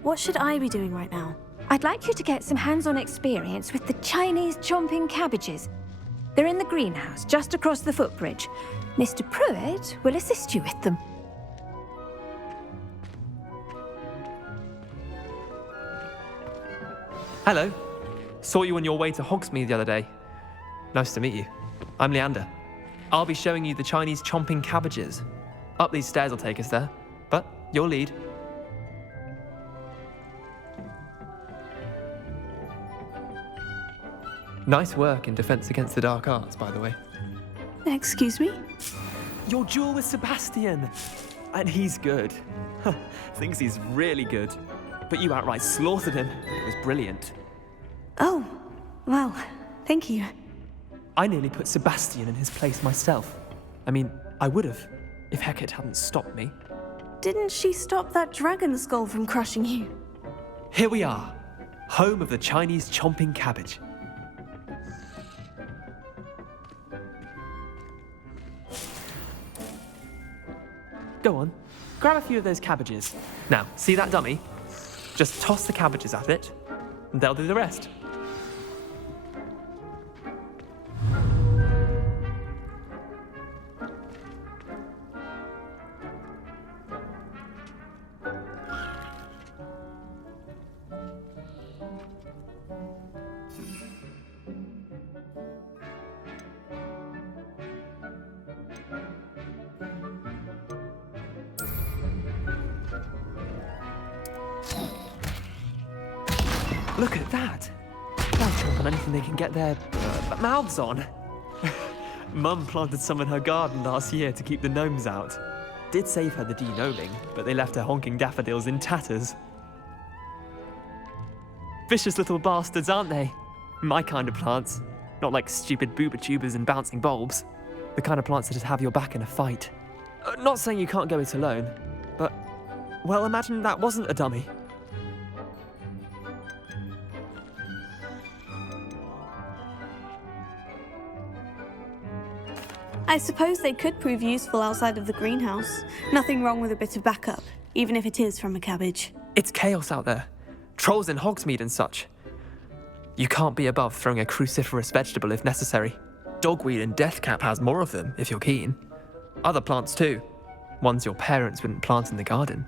What should I be doing right now? I'd like you to get some hands-on experience with the Chinese chomping cabbages. They're in the greenhouse, just across the footbridge. Mr. Pruitt will assist you with them. Hello. Saw you on your way to Hogsmeade the other day. Nice to meet you. I'm Leander. I'll be showing you the Chinese chomping cabbages. Up these stairs will take us there, but you'll lead. Nice work in Defense Against the Dark Arts, by the way. Excuse me? Your duel with Sebastian! And he's good. Thinks he's really good. But you outright slaughtered him. It was brilliant. Oh, well, thank you. I nearly put Sebastian in his place myself. I mean, I would have, if Hecate hadn't stopped me. Didn't she stop that dragon skull from crushing you? Here we are, home of the Chinese chomping cabbage. Go on, grab a few of those cabbages. Now, see that dummy? Just toss the cabbages at it, and they'll do the rest. Look at that! They'll chomp on anything they can get their mouths on. Mum planted some in her garden last year to keep the gnomes out. Did save her the de-gnoming, but they left her honking daffodils in tatters. Vicious little bastards, aren't they? My kind of plants. Not like stupid booba tubers and bouncing bulbs. The kind of plants that just have your back in a fight. Not saying you can't go it alone, but Well, imagine that wasn't a dummy. I suppose they could prove useful outside of the greenhouse. Nothing wrong with a bit of backup, even if it is from a cabbage. It's chaos out there. Trolls in Hogsmeade and such. You can't be above throwing a cruciferous vegetable if necessary. Dogweed and Deathcap has more of them, if you're keen. Other plants too. Ones your parents wouldn't plant in the garden.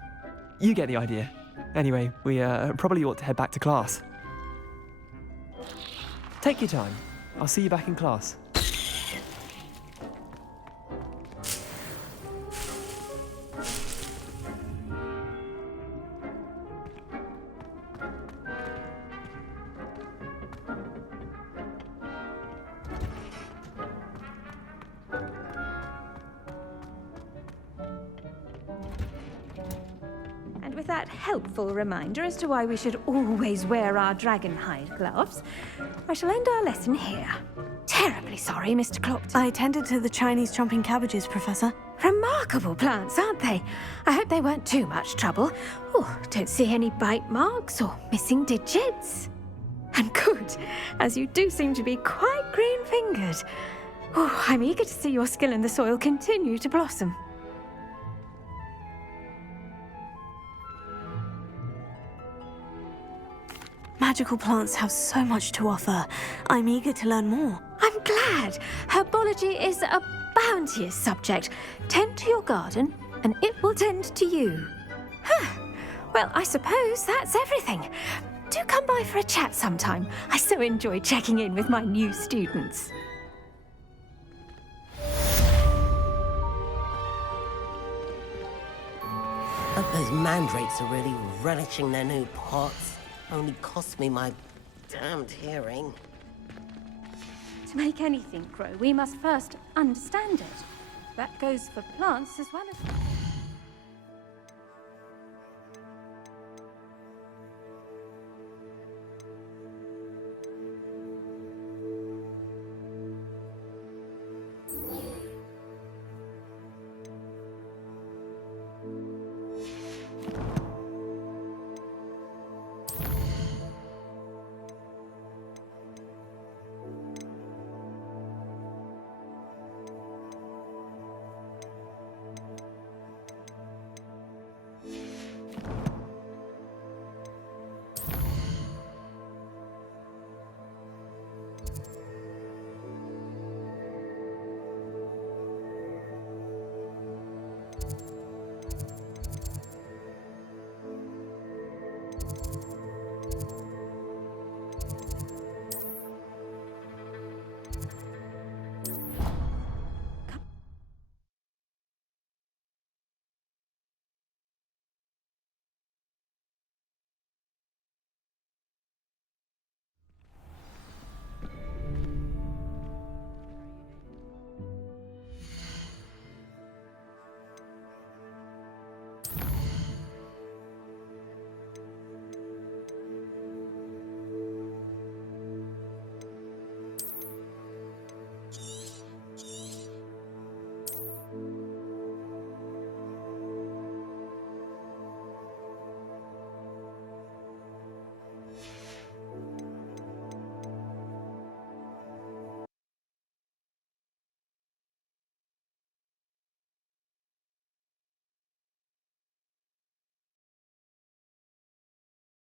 You get the idea. Anyway, we probably ought to head back to class. Take your time. I'll see you back in class. And with that helpful reminder as to why we should always wear our dragonhide gloves, I shall end our lesson here. Terribly sorry, Mr. Clockton. I attended to the Chinese chomping cabbages, Professor. Remarkable plants, aren't they? I hope they weren't too much trouble. Oh, don't see any bite marks or missing digits. And good, as you do seem to be quite green-fingered. Oh, I'm eager to see your skill in the soil continue to blossom. Magical plants have so much to offer. I'm eager to learn more. I'm glad. Herbology is a bounteous subject. Tend to your garden, and it will tend to you. Well, I suppose that's everything. Do come by for a chat sometime. I so enjoy checking in with my new students. Hope those mandrakes are really relishing their new pots. Only cost me my damned hearing. To make anything grow, we must first understand it. That goes for plants as well as...